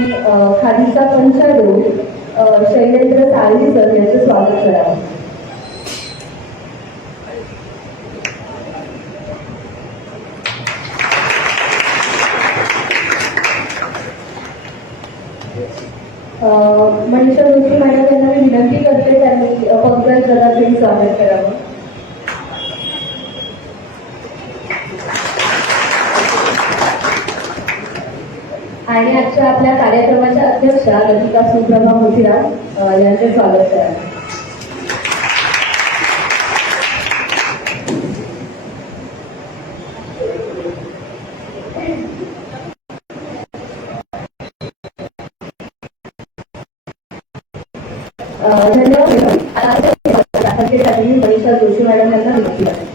मी खादीचा पंच देऊन शैलेंद्र साळवी सर यांचं स्वागत करावं. मनीषा जोशी मॅडम यांना मी विनंती करते त्यांनी पंकज जराचे स्वागत करावं. आणि आजच्या आपल्या कार्यक्रमाच्या अध्यक्षा लतिका सुप्रभा मोतीराम यांचे स्वागत करावं. धन्यवाद. मनीषा जोशी मॅडम यांना विनंती करते.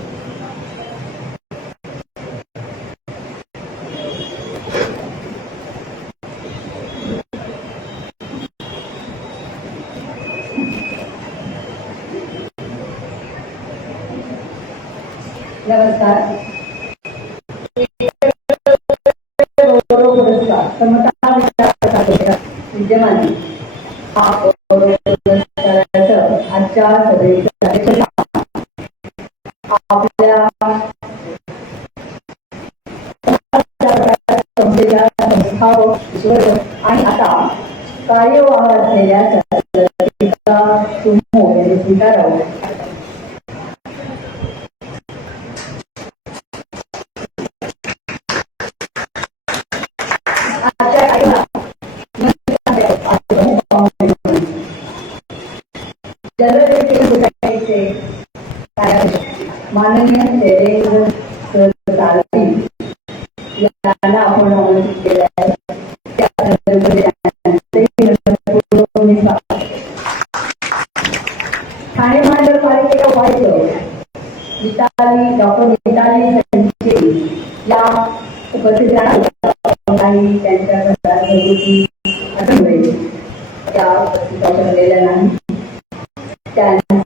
नमस्कार. गौरव पुरस्कार समता विद्यमान आजच्या सभेच्या आपल्या संस्थेच्या संस्थापक आणि आता कार्यवाह असलेल्या यांनी स्वीकारावं. माननीय शैलेंद्र साळवी यांना आपण आमंत्रित केले आहे. ठाणे महानगरपालिकेच्या उपायुक्त डॉक्टर मिताली संचेती या उपस्थित आणि त्यांच्या घरगुती आठवडे त्या उपस्थित ठरलेल्या नाही. त्यांचं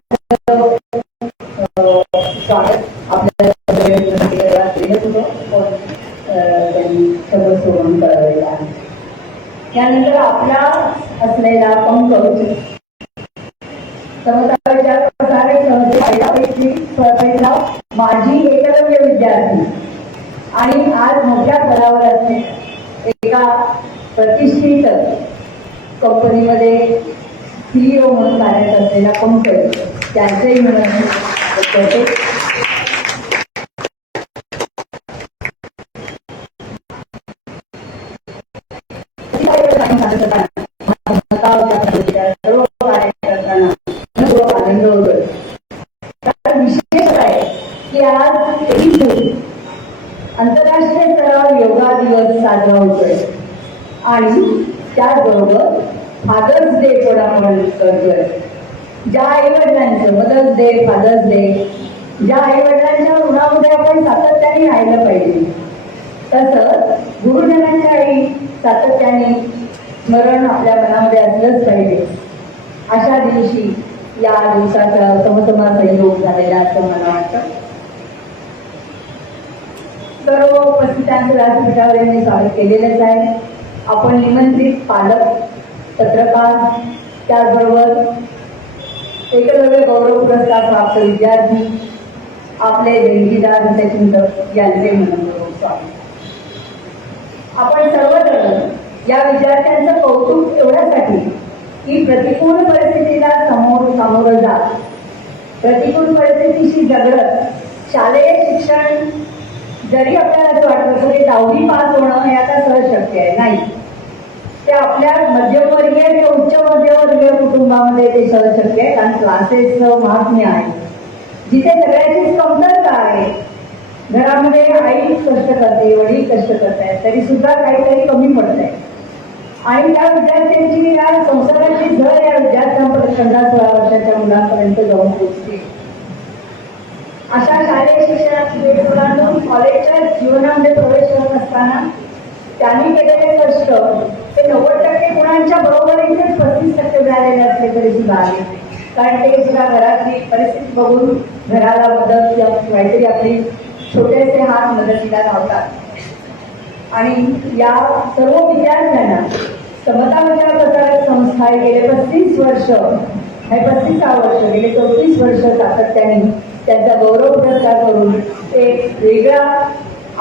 स्वागत आपल्याला केलं होतं पण त्यांनी सगळं सोडून करावेलं आहे. त्यानंतर आपला असलेला पंकज समताच्या प्रसारक संस्थेपैकी पहिला माजी एकलव्य विद्यार्थी आणि आज मोठ्या पदावर असणे एका प्रतिष्ठित कंपनीमध्ये CEO म्हणून कार्यरत असलेला पंकज त्यांचेही म्हणून करते. सर्व कार्यकर्त्यांना आनंद होतोय. विशेष आहे की आज 23 जून आंतरराष्ट्रीय स्तरावर योगा दिवस साजरा होतोय आणि त्याचबरोबर फादर्स डे पण आपण करतोय. ज्या आईवडिलांचं मदर्स डे, फादर्स डे, ज्या आईवडिलांच्या ऋणामध्ये आपण सातत्याने राहिलं पाहिजे तसंच गुरुजनांच्याही सातत्याने स्मरण आपल्या मनामध्ये असलंच पाहिजे. अशा दिवशी या दिवसाचा समसमा संयोग झालेला असं मला वाटतं. सर्व उपस्थितांचं व्यासपीठावर यांनी स्वागत केलेलंच आहे. आपण निमंत्रित पालक, पत्रकार, त्याचबरोबर एकलव्य गौरव पुरस्कार प्राप्त विद्यार्थी, आपले देणगीदार चिंतक यांचे मनपूर्वक स्वागत. आपण सर्वजण या विद्यार्थ्यांचं कौतुक एवढ्यासाठी की प्रतिकूल परिस्थितीला सामोरं जात, प्रतिकूल परिस्थितीशी झगडत शालेय शिक्षण जरी आपल्याला असं वाटतं असं की 10वी पास होणं हे आता सहज शक्य आहे, नाही. ते आपल्या मध्यमवर्गीय किंवा उच्च मध्यमवर्गीय कुटुंबामध्ये ते सहज शक्य आहे कारण क्लासेसचं महात्म्य आहे. जिथे सगळ्याचीच कमतरता आहे, घरामध्ये आई कष्ट करते, वडील कष्ट करतायत, तरी सुद्धा काहीतरी कमी पडत आहे आणि त्या विद्यार्थ्यांची या संसाराची झळ या विद्यार्थ्यांपर्यंत 15-16 वर्षाच्या मुलांपर्यंत जाऊन पोहोचते. अशा शालेय शिक्षणात मुलांना कॉलेजच्या जीवनामध्ये प्रवेश करत असताना त्यांनी केलेले कष्ट ते 90% गुणांच्या बरोबरीनेच 35% मिळालेले असले तरी सुद्धा आहे. कारण ते सुद्धा घरातली परिस्थिती बघून घराला मदत किंवा काहीतरी आपली छोटेसे हात मदतीला लावतात. आणि या सर्व विद्यार्थ्यांना समता विचार प्रसारक संस्था गेले 35 वर्ष, हे 35 वर्ष, गेले 34 वर्ष सातत्याने त्यांचा गौरव पुरस्कार करून एक वेगळा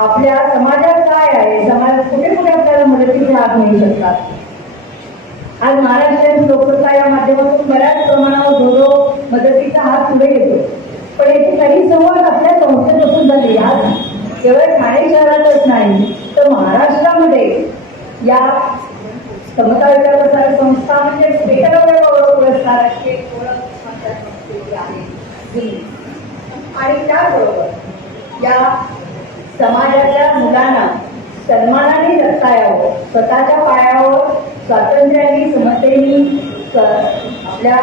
आपल्या समाजात काय आहे, समाजात कुठे कुठे आपल्याला मदतीचे हात मिळू शकतात. आज महाराष्ट्रातील लोकसत्ता या माध्यमातून बऱ्याच प्रमाणावर जो मदतीचा हात पुढे येतो, पण याची काही संवाद आपल्या संस्थेपासून झाली. आज केवळ ठाणे शहरातच नाही तर महाराष्ट्रामध्ये या समता विचार प्रसारक संस्था म्हणजे एकलव्य गौरव पुरस्काराची एक ओळख आमच्या संस्थेची आहे. आणि त्याबरोबर या समाजाच्या मुलांना सन्मानाने जगता यावं, स्वतःच्या पायावर स्वातंत्र्याने समतेने आपल्या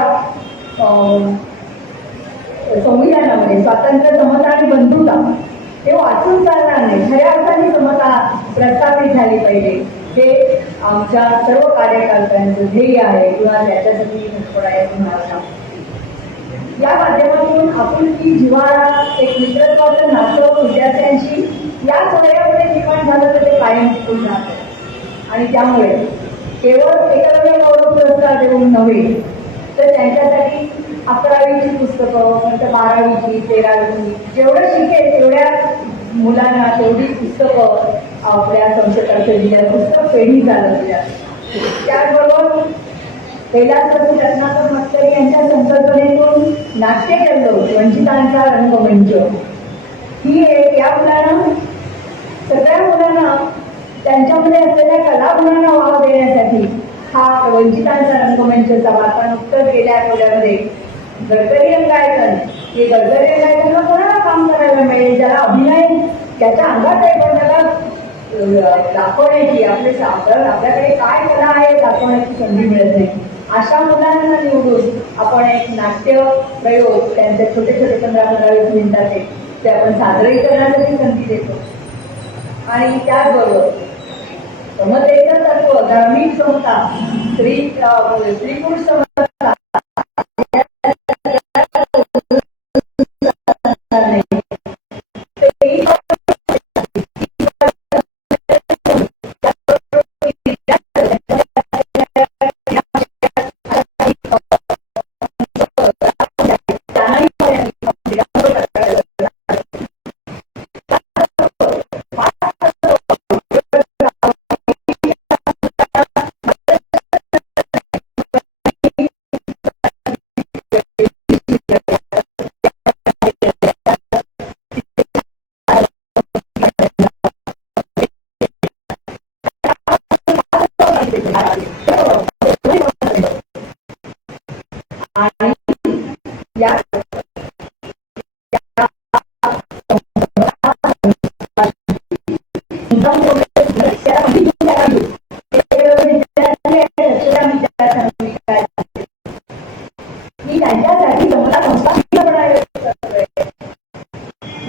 संविधानामध्ये स्वातंत्र्य, समता आणि बंधुता हे वाचून चालणार नाही. खऱ्या अर्थाने समता प्रस्थापित झाली पाहिजे, हे आमच्या सर्व कार्यकर्त्यांचं ध्येय आहे किंवा त्याच्यासाठी म्हणाला. या माध्यमातून आपुलकी, जिव्हाळा, एक मित्रत्वाचं नातं विद्यार्थ्यांशी या वयामध्ये निर्माण झालं तर ते कायम टिकून राहतं. आणि त्यामुळे केवळ एकलव्य गौरव पुरस्कार देऊन नव्हे तर त्यांच्यासाठी 11वीची पुस्तकं, नंतर 12वीची, 13वीची, जेवढं शिकेल तेवढ्या मुलांना तेवढी पुस्तकं आपल्या संस्थेतर्फे दिल्या, पुस्तक पेढी चालवल्या. त्याचबरोबर कैलास रत्नाकर मतकरी यांच्या संकल्पनेतून नाट्य केंद्र, वंचितांचा रंगमंच, ही एक या मुलांना, सगळ्या मुलांना त्यांच्यामध्ये असलेल्या कलागुणांना वाव देण्यासाठी हा वंचितांचा रंगमंचचा वार्ता नुकतंच गेल्या आठवड्यामध्ये गडकरी रंगायतन, हे गडकरी रंगायतनला कोणाला काम करायला मिळेल, ज्याला अभिनय त्याच्या अंगात आहे पण त्याला दाखवण्याची आपल्याकडे काय कला आहे दाखवण्याची संधी मिळत नाही. अशा मुलांना निवडून आपण एक नाट्य प्रयोग त्यांचे छोटे छोटे 15-20 मिनिटाचे ते आपण सादरीकरणासाठी संधी देतो. आणि त्याचबरोबर समतेचं तत्व, धार्मिक समता, स्त्री पुरुष समता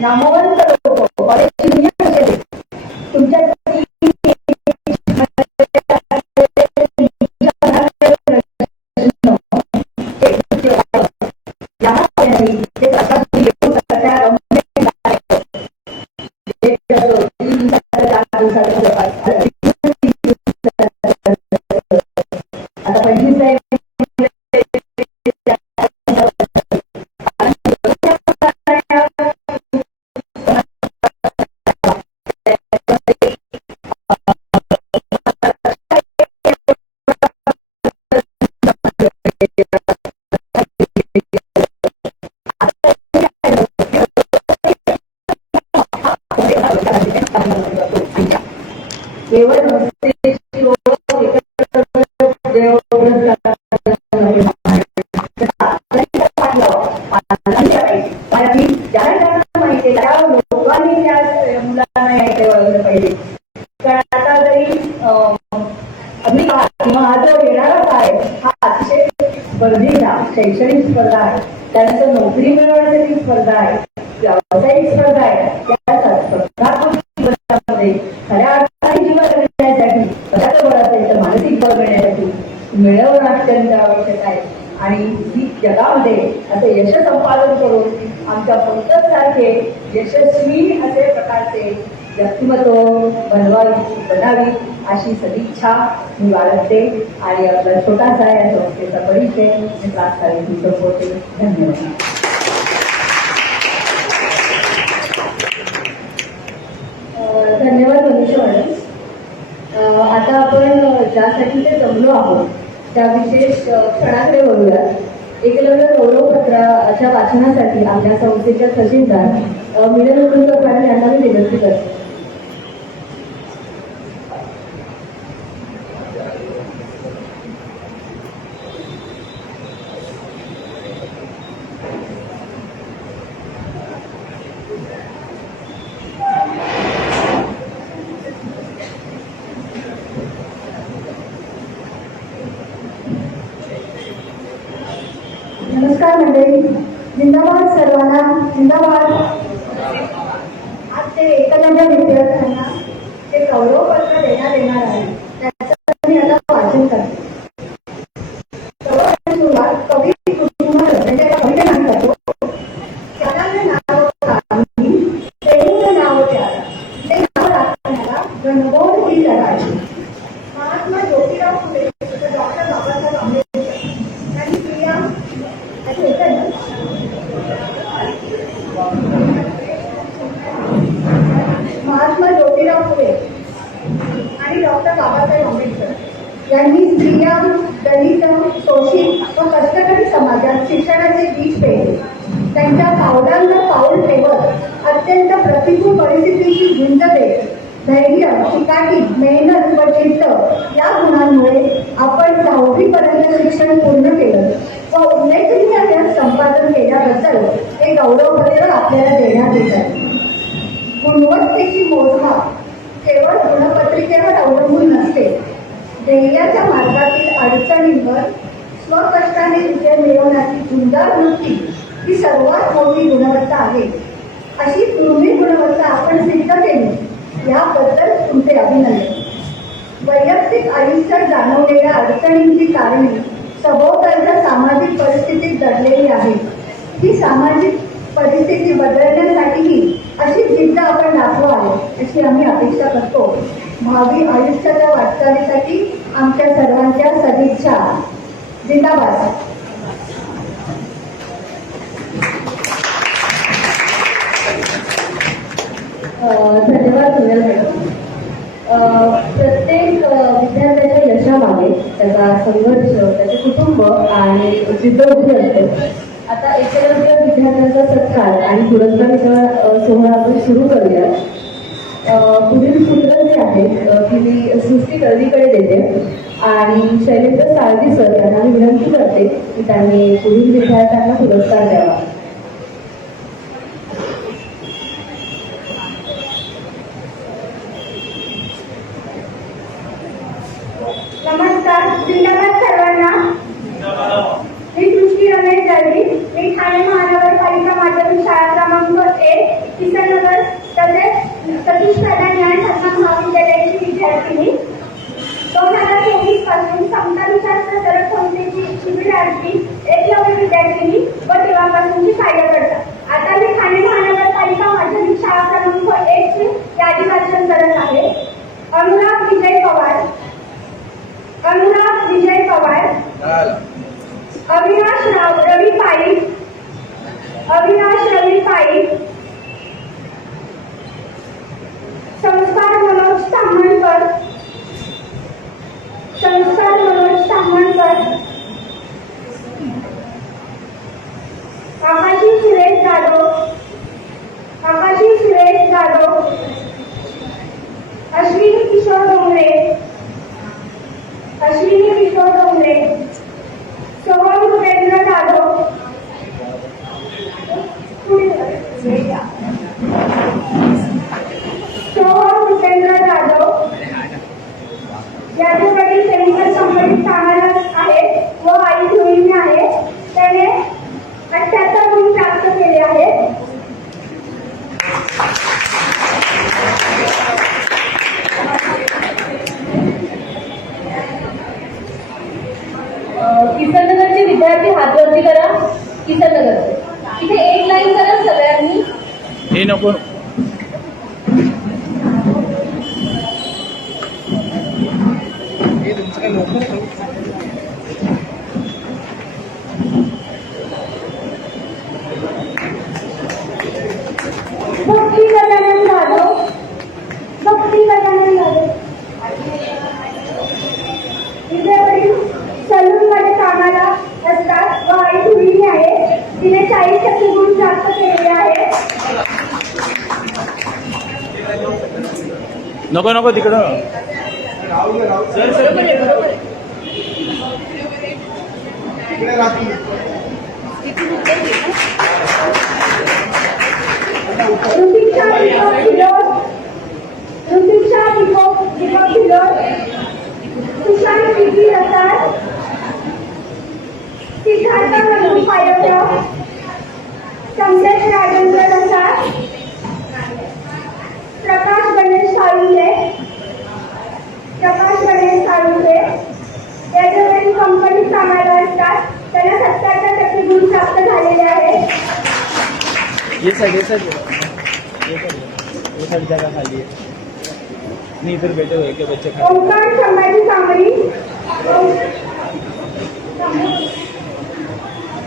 नामवंत लोक तुमच्या शैक्षणिक स्पर्धा आहे, त्यानंतर नोकरी मिळवण्यासाठी स्पर्धा आहे, व्यावसायिक स्पर्धा आहे. त्या स्पर्धामध्ये खऱ्या अर्थाने जीवन जगण्यासाठी स्वतःचं बळ असेल तर मानसिक बळ मिळण्यासाठी मिळवणं अत्यंत आवश्यक आहे. आणि ही जगामध्ये असं यश संपादन करून आमच्या पंकज सारखे यशस्वी असे प्रकारचे व्यक्तिमत्व बनावी अशी सदिच्छा मी बाळगते आणि आपला छोटासा या संस्थेचा परिचय मी प्रास्ताविक संपवते. धन्यवाद. धन्यवाद मनीषा मॅडम. आता आपण ज्यासाठी ते जमलो आहोत त्या विशेष क्षणाकडे वळूया. एकलव्य गौरव पत्राच्या वाचनासाठी आपल्या संस्थेच्या तहसीलदार मिलन मुकुंदकर यांना मी विनंती करते. नमस्कार मंडळी. जिंदाबाद सर्वांना. जिंदाबाद. आज ते एकलव्य विद्यार्थ्यांना जे गौरवपत्र देण्यात येणार आहे त्याचं मी आता वाचन करते. सुरुवात कवी कुसुमाग्रज म्हणजे कवितेने करतो. त्याला नाव गांधी, तेवढं नाव त्याला, ते नाव राखण्याला गणगौर ही लढाई. महात्मा ज्योतिराव फुले, डॉक्टर बाबासाहेब आंबेडकर यांनी प्रिया महात्मा ज्योतिराव फुले आणि डॉक्टर बाबासाहेब आंबेडकर यांनी स्त्रिया, दलित, शोषित व कष्टकरी समाजात शिक्षणाचे बीज पेरले. त्यांच्या पावलांवर पाऊल ठेवत अत्यंत प्रतिकूल परिस्थितीची झुंज देत धैर्य, चिकाटी, मेहनत व जिद्द या गुणांमुळे आपण 10वी पर्यंत शिक्षण पूर्ण केलं व उल्लेखनीय यश संपादन केल्याबद्दल हे गौरवपत्र आपल्याला देण्यात येत आहे. गुणवत्तेची मोजमाप केवळ गुणपत्रिकेवर अवलंबून नसते. ध्येयाच्या मार्गातील अडचणींवर स्वकष्टाने विजय मिळवण्याची झुंजार वृत्ती ही सर्वात मोठी गुणवत्ता आहे. अशी दुर्मिळ गुणवत्ता आपण सिद्ध केली याबद्दल तुमचे अभिनंदन. वैयक्तिक आयुष्यात जाणवलेल्या अडचणींची कारणे सभोवतालच्या सामाजिक परिस्थितीत दडलेली आहे. ही सामाजिक परिस्थिती बदलण्यासाठीही अशी जिद्द आपण दाखवावी अशी आम्ही अपेक्षा करतो. भावी आयुष्याच्या वाटचालीसाठी आमच्या सर्वांच्या सदिच्छा. जिंदाबाद. धन्यवाद सुनील मॅडम. प्रत्येक विद्यार्थ्याच्या यशामागे त्याचा संघर्ष, त्याचे कुटुंब आणि जिद्दबुद्धी असते. आता एकलव्य विद्यार्थ्यांचा सत्कार आणि पुरस्कार सोहळा आपण सुरू करूया. पुढील सूत्र जे आहे की मी सृष्टी तळवीकडे देते आणि शैलेंद्र साळवी सर यांना मी विनंती करते की त्यांनी पुढील विद्यार्थ्यांना पुरस्कार द्यावा. नमस्कार. जिंदाबाद सर्वांना. मी सृष्टी रमेश दळवी. मी ठाणे महानगरपालिका माध्यमिक शाळा क्रमांक 1 किसननगर तसेच सतीश पेडा ज्ञान शाखा महाविद्यालयाची विद्यार्थिनी. 2024 पासून समताविशास्त्र सरळ संस्थेची शिबिरार्थी एकलव्य विद्यार्थिनी व तेव्हापासूनची कार्य करतात. आता मी ठाणे महानगरपालिका माध्यमिक शाळा क्रमांक 1 ची यादी वाचन करत आहे. अनुराग विजय पवार, अनुराग विजय पवार, अविनाश रवी पाईक, अविनाश रवी पाईक, संस्कार मनोज ताम्हणकर, संस्कार मनोज ताम्हणकर, आकाशी सुरेश जाधव, आकाशी सुरेश जाधव, अश्विनी किशोर डोंगरे, अश्विनी किशोर डोंगरे, सोहम भूपेंद्र जाधव, सोहम भूपेंद्र जाधव याचे वडील केमिकल कंपनीत कामाला आहेत व आई गृहिणी आहे. त्याने 78 गुण प्राप्त केले आहेत. किसननगरचे विद्यार्थी हात वरती करा. किसननगरचे इथे एक लाईन करा सगळ्यांनी. हे नको. भक्ती गजानन जाधव, भक्ती गजानन जाधव. तिचे वडील सलूनमध्ये कामाला असतात व आई गृहिणी आहे. तिने 40% गुण प्राप्त केलेले आहेत. नको नको तिकडं ऋतिक्षा दीपक फिलोर, सुशांत विकी रसाळ, सिद्धार्थ नंदू पायकराव, संदेश राजेंद्र रसाळ, प्रकाश गणेश साळुंखे, याच्या वडील कंपनीत कामाला असतात. त्यांना 77% गुण प्राप्त झालेले आहेत. ये साइड जगह खाली है नहीं इधर बैठे हुए के बच्चे खड़े ओंकार संभाजी कांबळी,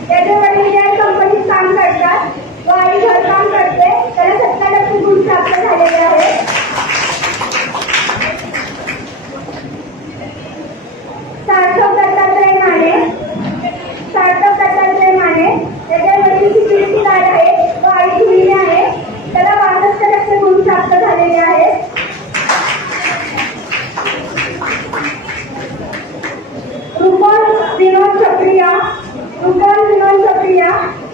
त्याचे वडील या कंपनीत काम करतात व आई घरकाम करते. त्याला 70% गुण प्राप्त झालेले आहेत. सार्थक दत्तात्रय माने, त्याचे वडील सिक्युरिटी गार्ड आहेत व आई गृहिणी आहे. त्याला 62% गुण प्राप्त झालेले आहेत. रुपल विनोद चक्रिया,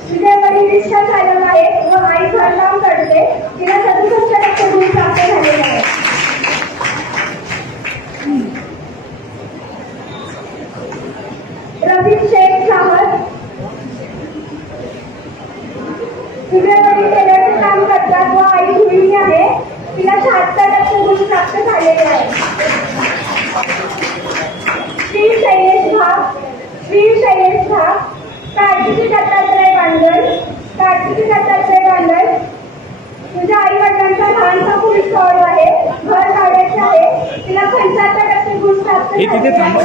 तिचे वडील रिक्षा चालक आहेत व आई घरकाम करते. तिला 67% गुण प्राप्त झालेले आहेत. रफीक शेख साहद, तिचे वडील टेलरचे काम करतात व आई गृहिणी आहे. तिला 76% गुण प्राप्त झालेले आहेत. श्री शैलेश भाग, कार्तिकी दत्तात्रय बांडल, तुझ्या आई वडिलांचा लहानसा पोलीस कॉल आहे. घर काढायचे आहे. तिला 75% गुण प्राप्त झालेले आहेत.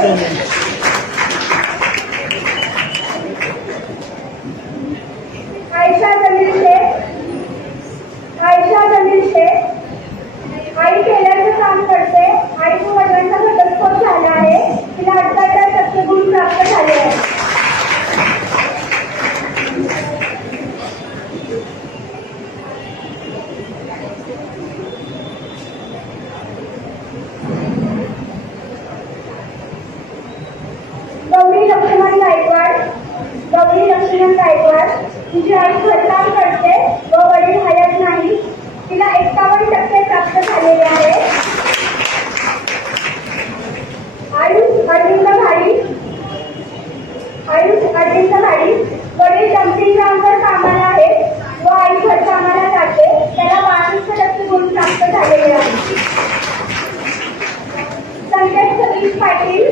आयशा जमील शेख, आई टेलरचं काम करते. आईच्या वडिलांचा घटस्फोट झाला आहे. तिला 78% गुण प्राप्त झाले आहेत. गौरी लक्ष्मण गायकवाड, तुझी आई घरकाम करते व वडील हयात नाही. तिला 51% प्राप्त झालेले आहे. आयुष अरविंद भाडी, वडील डम्पिंग ग्राउंडवर कामाला आहेत व आई घरकामाला जाते. त्याला 62% गुण प्राप्त झालेले आहेत. संकेत सतीश पाटील,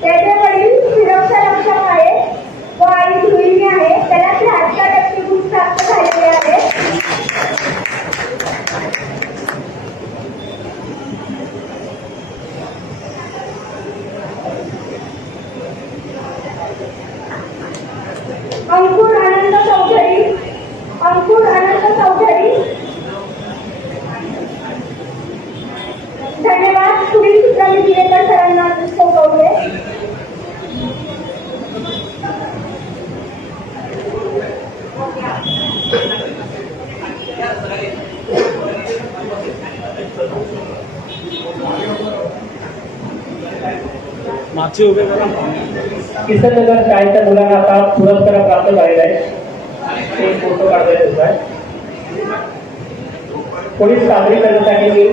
त्याचे वडील सुरक्षा रक्षक आहेत व आई गृहिणी आहे. त्याला 73% गुण प्राप्त झालेले आहेत. अंकुर आनंद चौधरी, धन्यवाद. पुढील सूत्र मी दिलेकर सरांना सोपवले. मागचे उभे करा. किसननगर शाळेच्या मुलांना आता पुरस्कार प्राप्त झालेला आहे. ते फोटो काढायचे आहे. पोलीस सादरीकरणासाठी मी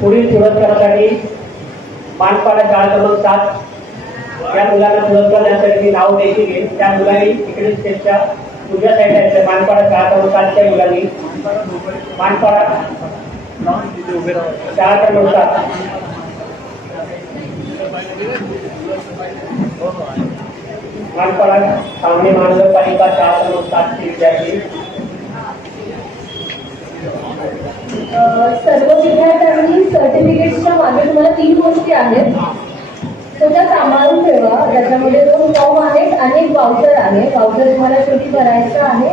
पुढील पुरस्कारासाठी मानपाडा शाळा क्रमांक 7 या मुलांना पुरस्कार देण्यासाठी मी नाव द्यायची घेईन. त्या मुलांनी इकडे स्टेजच्या उजव्या साईडला मानपाडा शाळा क्रमांक 7 च्या मुलांनी मानपाडा तिथे उभे राहा. शाळा क्रमांक 7 हो हो आहे. मानपाडा सांगली महानगरपालिका शाळा क्रमांक 7 चे विद्यार्थी. सर्व विद्यार्थ्यांनी सर्टिफिकेट्सच्या मागे तुम्हाला 3 गोष्टी आहेत, तो त्या सांभाळून ठेवा. त्याच्यामध्ये 2 फॉर्म आहेत आणि एक वाउचर आहे. वाउचर तुम्हाला शेवटी भरायचं आहे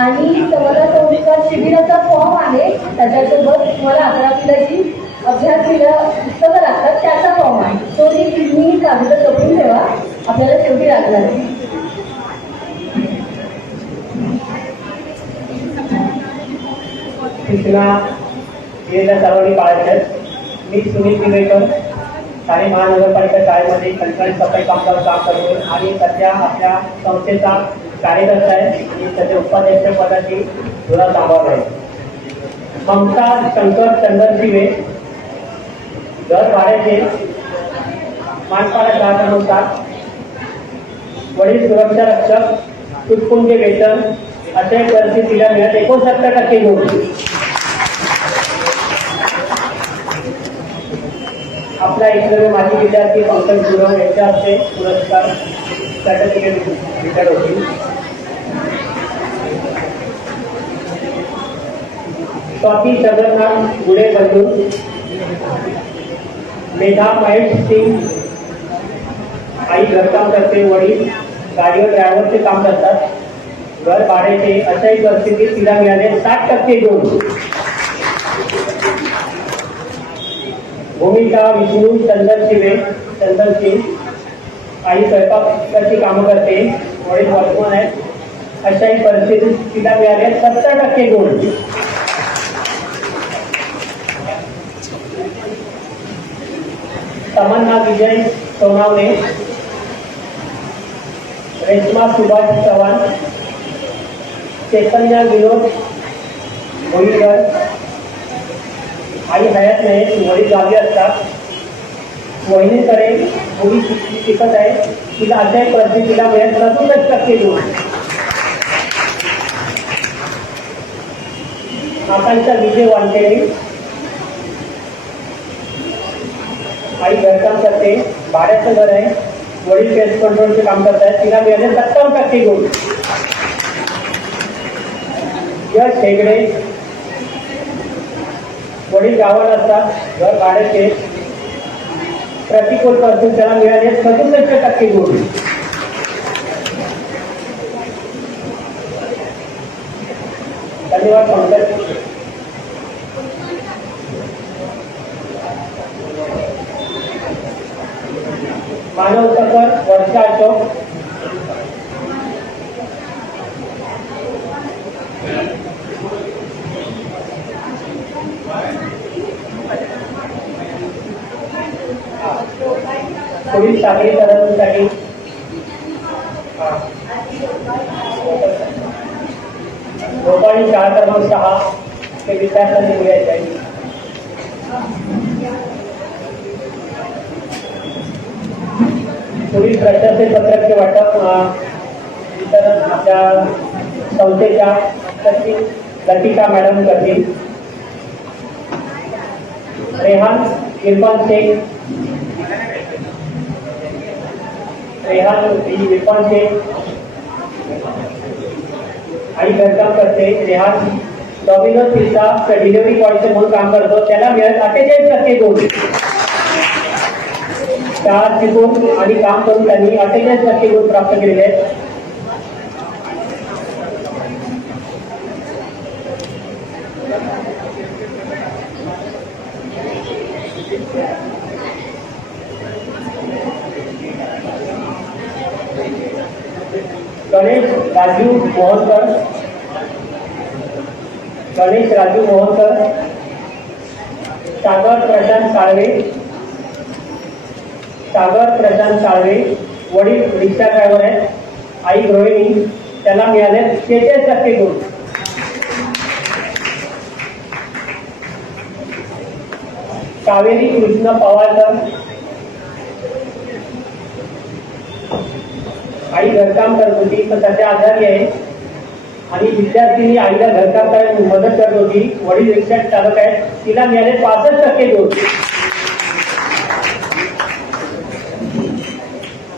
आणि समजा संस्कार शिबिराचा फॉर्म आहे, त्याच्यासोबत तुम्हाला 11वीला जी अभ्यास पुस्तकं लागतात त्याचा फॉर्म आहे. तो तुम्ही कागद जपून ठेवा, आपल्याला शेवटी लागणार आहे. सूचना दिलेल्या सर्वांनी पाळायच्या. मी सुनील पिंगळकर ठाणे महानगरपालिका शाळेमध्ये कंत्राटी सफाई कामगार काम करतो आणि सध्या आपल्या संस्थेचा कार्यकर्ता आहे आणि सध्या उपाध्यक्ष पदाची धुरा सांभाळत आहे. ममता शंकर चंदनशिवे, घर भाड्याचे, मानपाडा शाळा क्रमांक 7, वडील सुरक्षा रक्षक, तुटपुंजे वेतन, अशा परिस्थितीला मिळत 69% गुण. आपला एकलव्य माजी विद्यार्थी पंकज गुरव यांच्या हस्ते पुरस्कार सर्टिफिकेट वितरण होतील. स्वाती चंद्रनाथ गुडे बंधू, मेधा महेश सिंग, आई घरकाम करते, वडील गाडीवर ड्रायव्हरचे काम करतात, घर भाड्याचे, अशाही परिस्थितीत तिला मिळाले 60% गुण. भूमिका विष्णू चंदनशिवे, चंदनसिंग, आई स्वयंपाकाची कामं करते, वडील वर्तमान आहेत, अशाही परिस्थितीत तिला मिळाले 70% गुण. तमन्ना विजय सोनावणे, रेश्मा सुभाष चव्हाण, चैतन्य विनोद भोईकर, आई हयात नाही, वडील गावी असतात, वहिनीकडे मुली शिकत आहे, तिला अशाही परिस्थितीला मिळत 67% गुण. आकांक्षा विजय वानखेडे, आई घरकाम करते, भाड्याचं घर आहे, वडील पेस्ट कंट्रोलचे काम करत आहेत, तिला मिळाले 57% गुण. यश हेगडे, वडील गावाला असतात, घर भाड्याचे, प्रतिकूल परिस्थिती त्याला मिळाले 67% गुण. धन्यवाद पंकज. मानव सफर वर्षा अशोक, पुढील सादरीकरणासाठी भोपाळी शाळा क्रमांक 6 ते विद्यार्थ्यांनी मिळायचे आहे. पुढील प्रशासकीय पत्रकचे वाटप वितरण आपल्या संस्थेच्या सचिव लतिका मॅडम करतील. रेहान इरफान शेख, इरफान शेख आई घरकाम करते, रेहान डॉमिनोज पिझ्झा डिलिव्हरी बॉयचे म्हणून काम करतो, त्याला मिळत 48% गुण. शाळा शिकून आणि काम करून त्यांनी 48% गुण प्राप्त केलेले आहेत. गणेश राजू मोहनकर, सागर प्रशांत साळवे, वडील रिक्षा ड्रायव्हर आहेत, आई गृहिणी, त्याला मिळाले 46% गुण. कावेरी कृष्ण पवारकर, आई घरकाम करत होती पण सध्या आजारी आहे, आणि विद्यार्थिनी आईला घरकाम करायला मदत करत होती. वडील रिक्षा चालक आहेत, तिला मिळाले 65% गुण.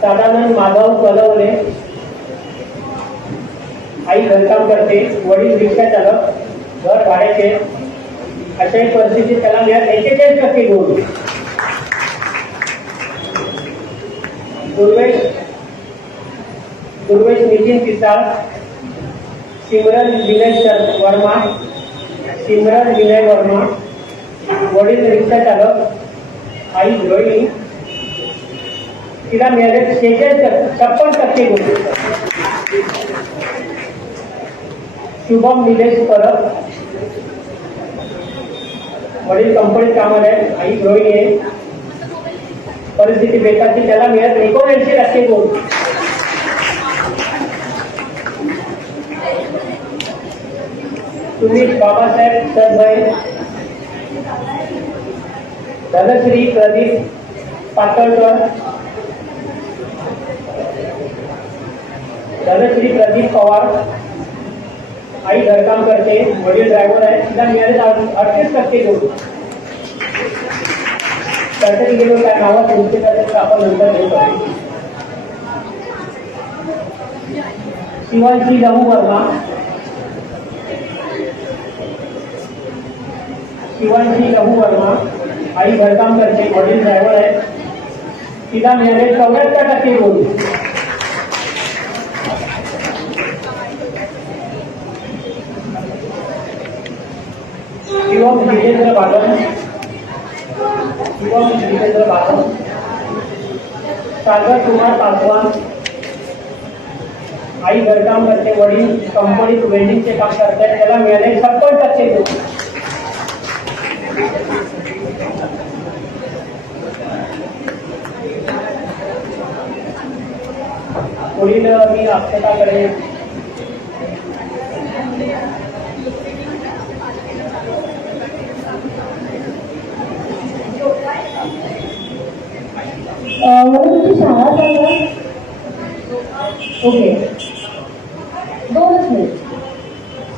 सदानंद माधव कलवले, आई घरकाम करते, वडील रिक्षा चालक, घर भाड्याचे, अशाही परिस्थितीत त्याला मिळाले 41% गुण. दुर्वेश नितीन पिसाळ, सिमरन विनय वर्मा, वडील रिक्षा चालक, आई रोहिणी, तिला मिळाले 56% गुण. शुभम निलेश परब, वडील कंपनीत कामाला आहेत, आई रोहिणी आहे, परिस्थिती बेकारची, त्याला मिळत 79% गुण. सुमित बाबासाहेब सरभय, धनश्री प्रदीप पातळकर, धनश्री प्रदीप पवार, आई घरकाम करते, वडील ड्रायव्हर आहे, तिला मिळाले 38% गुण. त्यासाठी गेलो काय नावात तुमचे आपण नंतर घेतो. शिवाजी लहू वर्मा, आई घरकाम करते, वडील ड्रायव्हर आहे, तिला मिळाले 74% गुण. शिवम जितेंद्र बागल, सागर कुमार पासवान, आई घरकाम करते, वडील कंपनीत वेल्डिंगचे काम करतात, त्याला मिळाले 56% गुण. पुढील मी अक्षताकडे मला तुमची शाळा सांगा. ओके, 2च मिनिट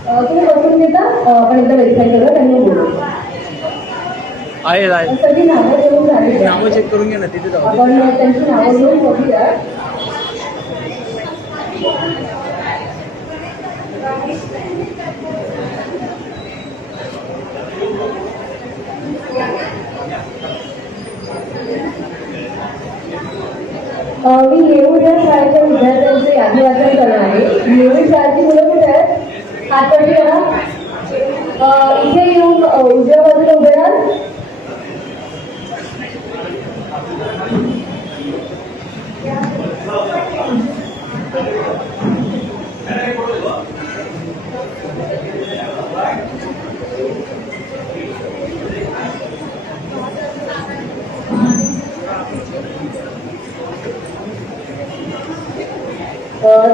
तुम्ही बसून देता. आपण एकदा वेबसाईटवर त्यांनी बोलू. आहे सगळी नावं घेऊन झाली, नावं चेक करून घे ना, तिथे जाऊ. आपण त्यांची नावं घेऊन बघूया. मी येऊया शाळेच्या विद्यार्थ्यांची यादी वाचन करणार आहे. येऊन शाळेची मुलं कुठे आहेत? हातवरती करा. इथे येऊन उजव्या बाजूला उभे राहा.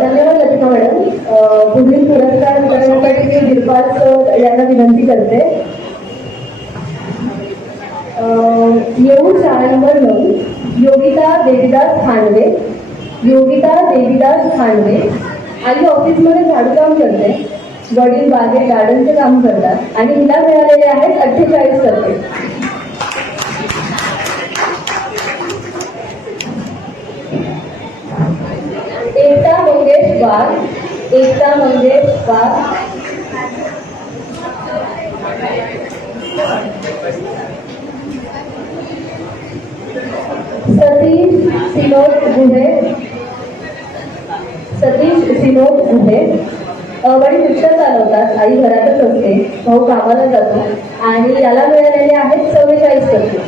धन्यवाद लतिका मॅडम. पुढील पुरस्कार वितरणासाठी मी दिलपाल सर यांना विनंती करते. येऊर शाळा नंबर 9, योगिता देवीदास खांडवे. आई ऑफिसमध्ये झाडूकाम करते, वडील बागेत गार्डनचे काम करतात आणि हिला मिळालेले आहेत 48%. एकता मंगेश वाघ, सतीश सिनोद गुहे. वडील रिक्षा चालवतात, आई घरातच असते, भाऊ कामाला जातो आणि याला मिळालेले आहेत 44%.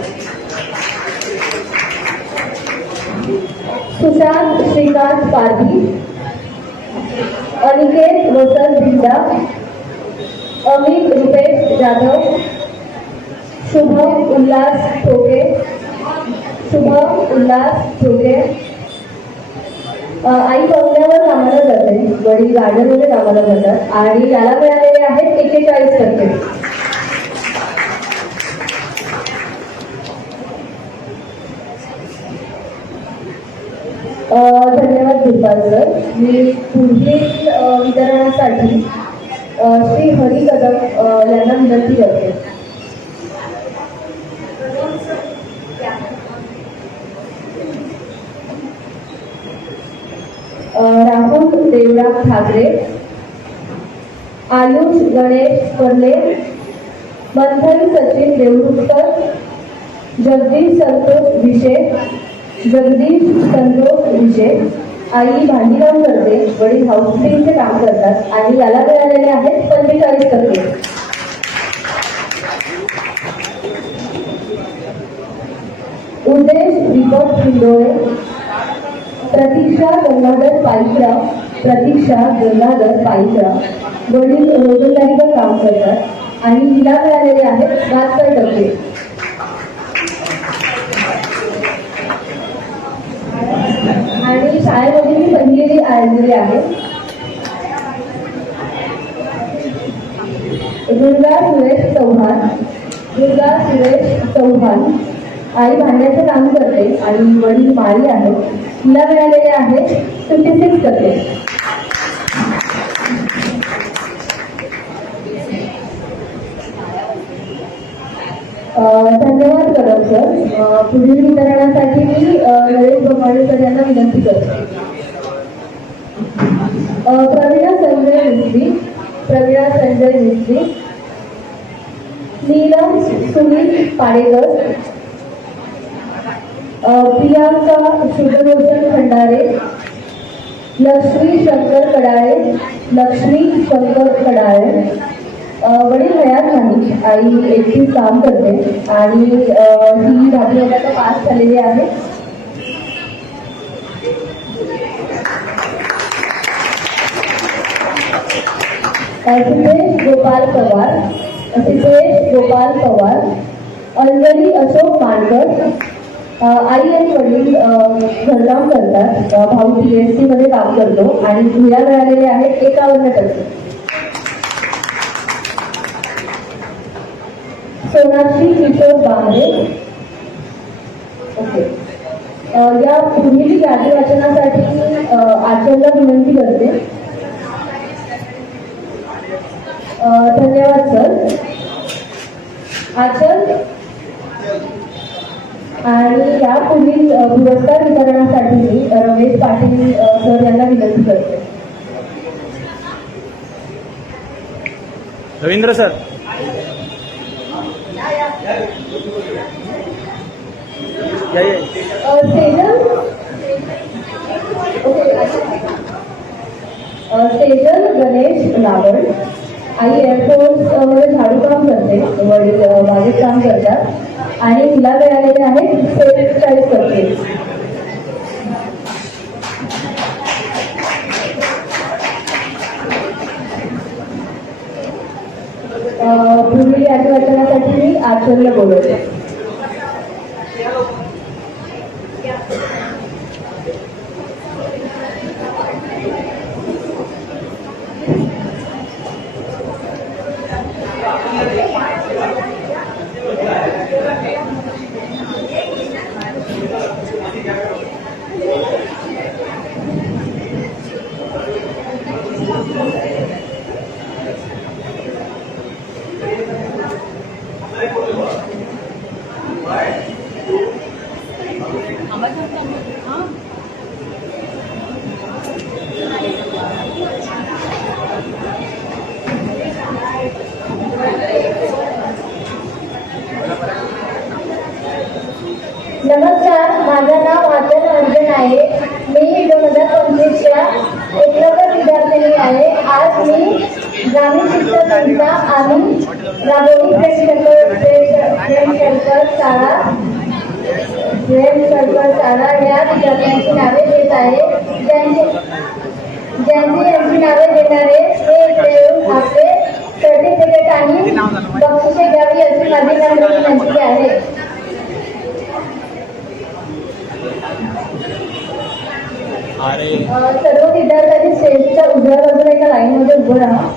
सुशांत श्रीकांत पारधी, अनिकेत वसंत भिंडा, अमित रुपेश जाधव, शुभम उल्लास ठोके. आई बंगल्यावर कामाला जाते, वडील गार्डनमध्ये कामाला जातात आणि याला मिळालेले आहेत 41%. धन्यवाद दिलपाल सर. मी पुढील वितरणासाठी श्री हरी कदम यांना विनंती करते. राहुल देवराम ठाकरे, आयुष गणेश पर्ले, मंथन सचिन देवरुखकर, जगदीश संतोष विषे, जगदीश संतोष विषे. आई भांडीकाम करते, वडील हाऊसकीपिंगचे काम करतात आणि याला मिळालेले आहेत 45%. उदेश दीपक शिंदोळे, प्रतीक्षा गंगाधर पाईकराव, प्रतीक्षा गंगाधर पाईकराव. वडील रोजंदारीचं काम करतात आणि हिला मिळालेले आहेत 72%. आणि शाळेमध्ये मी पहिली आलेली आहे. दुर्गा सुरेश चव्हाण, दुर्गा सुरेश चव्हाण. आई भांड्याचं काम करते आणि वडील माळी आहेत. तिला मिळालेले आहेत 56%. धन्यवाद कदम सर. पुढील वितरणासाठी मी नरेश बंबाळेकर यांना विनंती करते. प्रवीणा संजय मिस्त्री, प्रवीणा संजय मिस्त्री. नीलम सुनील पाडेकर, प्रियांका शुभभूषण खंडारे, लक्ष्मी शंकर कडाळे, लक्ष्मी शंकर कडाळे. वडील हयात नाही, आई एकटीच काम करते आणि ही 10वी पास झालेली आहे. सिद्धेश गोपाल पवार, सिद्धेश गोपाल पवार. अंजली अशोक मानकर. आई आणि वडील घरकाम करतात. भाऊ PSC मध्ये काम करतो आणि हिला मिळालेले आहेत 51%. सोनाक्षी किशोर बांगरे. ओके. या पुढील यादी वाचनासाठी आचलला विनंती करते. धन्यवाद सर. आचल. आणि या पुढील पुरस्कार वितरणासाठी मी रमेश पाटील सर यांना विनंती करते. रवींद्र सर. सेजल. सेजल गणेश लावड. आई एअरफोर्स मध्ये झाडू काम करते, वडील बागेत काम करतात आणि तिला मिळालेले आहेत 46%. पुढील यादी वाचनासाठी मी आचलला बोलवते. नमस्कार, माझं नाव आचल अंजन आहे. मी 2025च्या एकलव्य विद्यार्थिनी आहे. आज मी ग्रामीण शिक्षक संस्था आम्ही राबवली प्रेम शंकर शाळा या विद्यार्थ्यांची नावे देत आहे. यांची नावे देणारे ते येऊन आपले सर्टिफिकेट आणि बक्षिसे घ्यावी अशी माझी विनंती आहे. सर्व विद्यार्थ्यांनी स्टेजच्या उजव्या बाजूला एका लाईन मध्ये उभं राहा.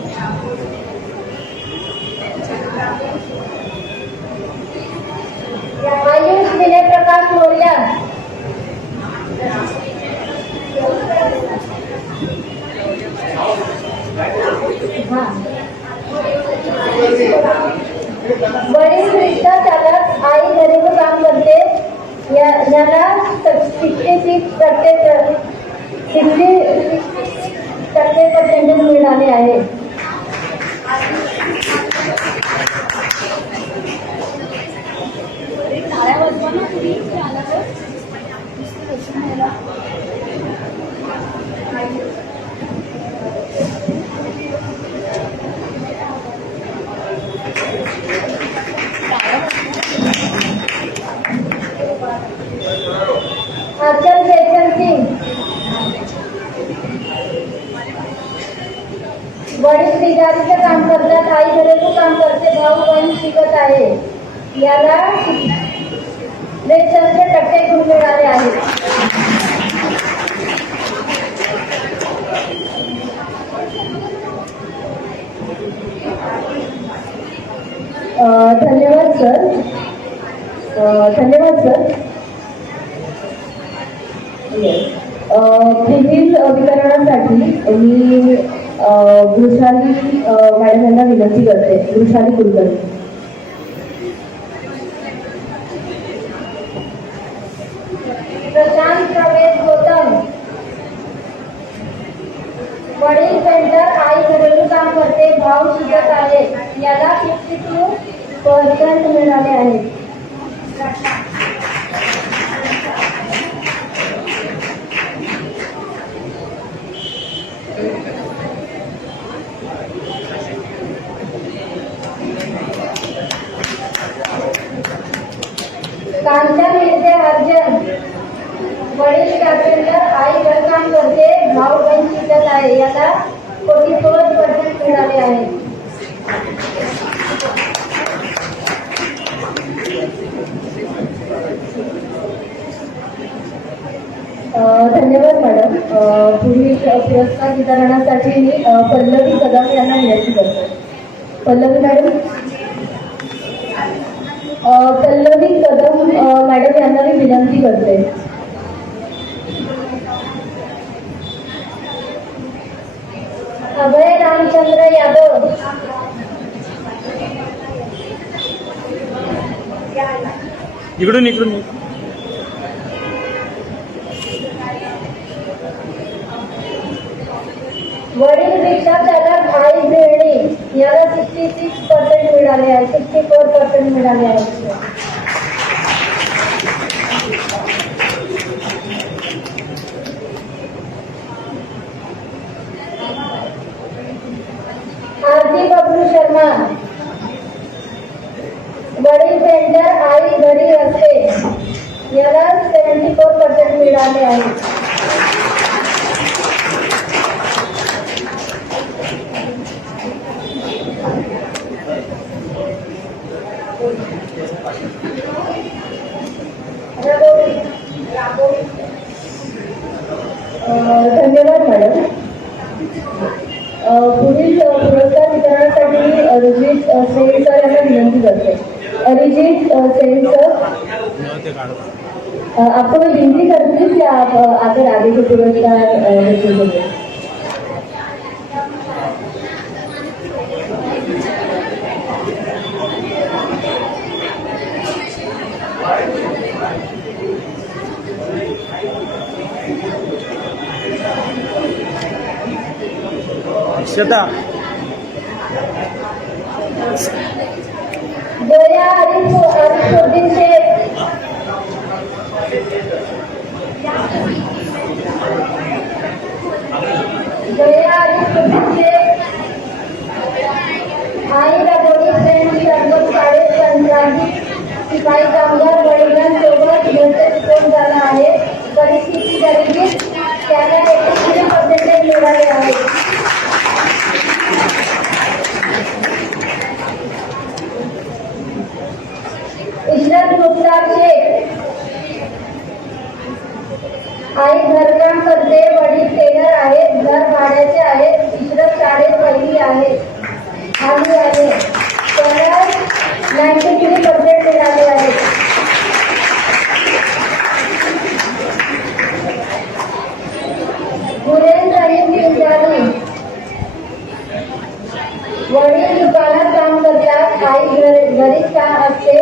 आयुष विनय प्रकाश मोर्या. याला 66% पर्सेंटेज मिळाले आहे. अचल चेतन सिंग, वडील बिगारीचं काम करतात, आई घरेचं काम करते, भाऊ बहीण शिकत आहे. याला 63% गुण मिळाले आहेत. धन्यवाद सर. धन्यवाद सर. पुढील वितरणासाठी मी वृषाली मॅडम यांना विनंती करते. वृषाली कुलकर्णी. प्रशांत प्रवेश गौतम, वडील पेंटर, आई घरेलू काम करते, भाऊ शिकत आहे. याला 52% मिळाले आहेत. कांचन मिळते अर्जन, वडील कारपेंटर, आई घरकाम करते, भाऊ बहीण शिकत आहे. याला 44% मिळाले आहे. धन्यवाद मॅडम. पुढील पुरस्कार वितरणासाठी मी पल्लवी कदम यांना विनंती करते. पल्लवी मॅडम. पल्लवी कदम मॅडम यांना मी विनंती करते. अभय रामचंद्र यादव, इकडून इकडून वडील रिक्षा चालक, आई गिरणी. याला 66% मिळाले आहे. 64% मिळाले आहे. आरती बबलू शर्मा, वडील पेंटर, आई घरी असते. याला 74% मिळाले आहे. धन्यवाद मॅडम. पुढील पुरस्कार वितरणासाठी मी अरिजित सेन सर यांना विनंती करते. अरिजित सेन सर, आपको मैं विनती करती हूँ कि आप आकर आगे के पुरस्कार रिसीव करें. अक्षता. दया अरिफुद्दीन शेख, दया अरिफुद्दीन शेख, आई राघोनी फ्रेंड सरबत शाळेत पंचायती शिपाई कामगार वडिलांसोबत घरचे शिकवून झाला आहे. परिस्थिती गरिबीत त्याला 83% मिळाले आहे. इशरत मुख्तार शेख, आई घरकाम करते, वडील टेलर आहेत, घर भाड्याचे आहेत. इशरत शाळेत पहिली आहे आली आहे. त्याला 93% मिळाले आहेत. गुरेन साहिब गुंजारी, वडील दुकानात काम करतात, आई घरीच काम असते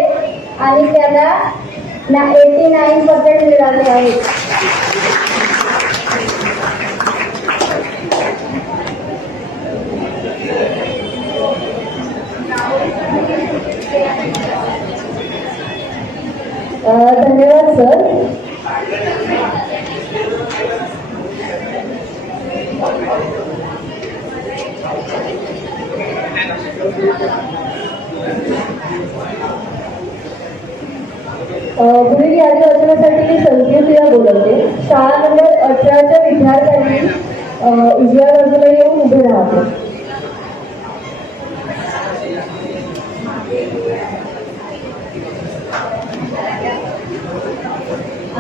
आणि त्याला 80 89% मिळाले आहेत. धन्यवाद सर. पुढील यादी वाचण्यासाठी मी संकेतिया बोलवते. शाळा नंबर 18च्या विद्यार्थ्यांनी उजव्या बाजूला येऊन उभे राहावे.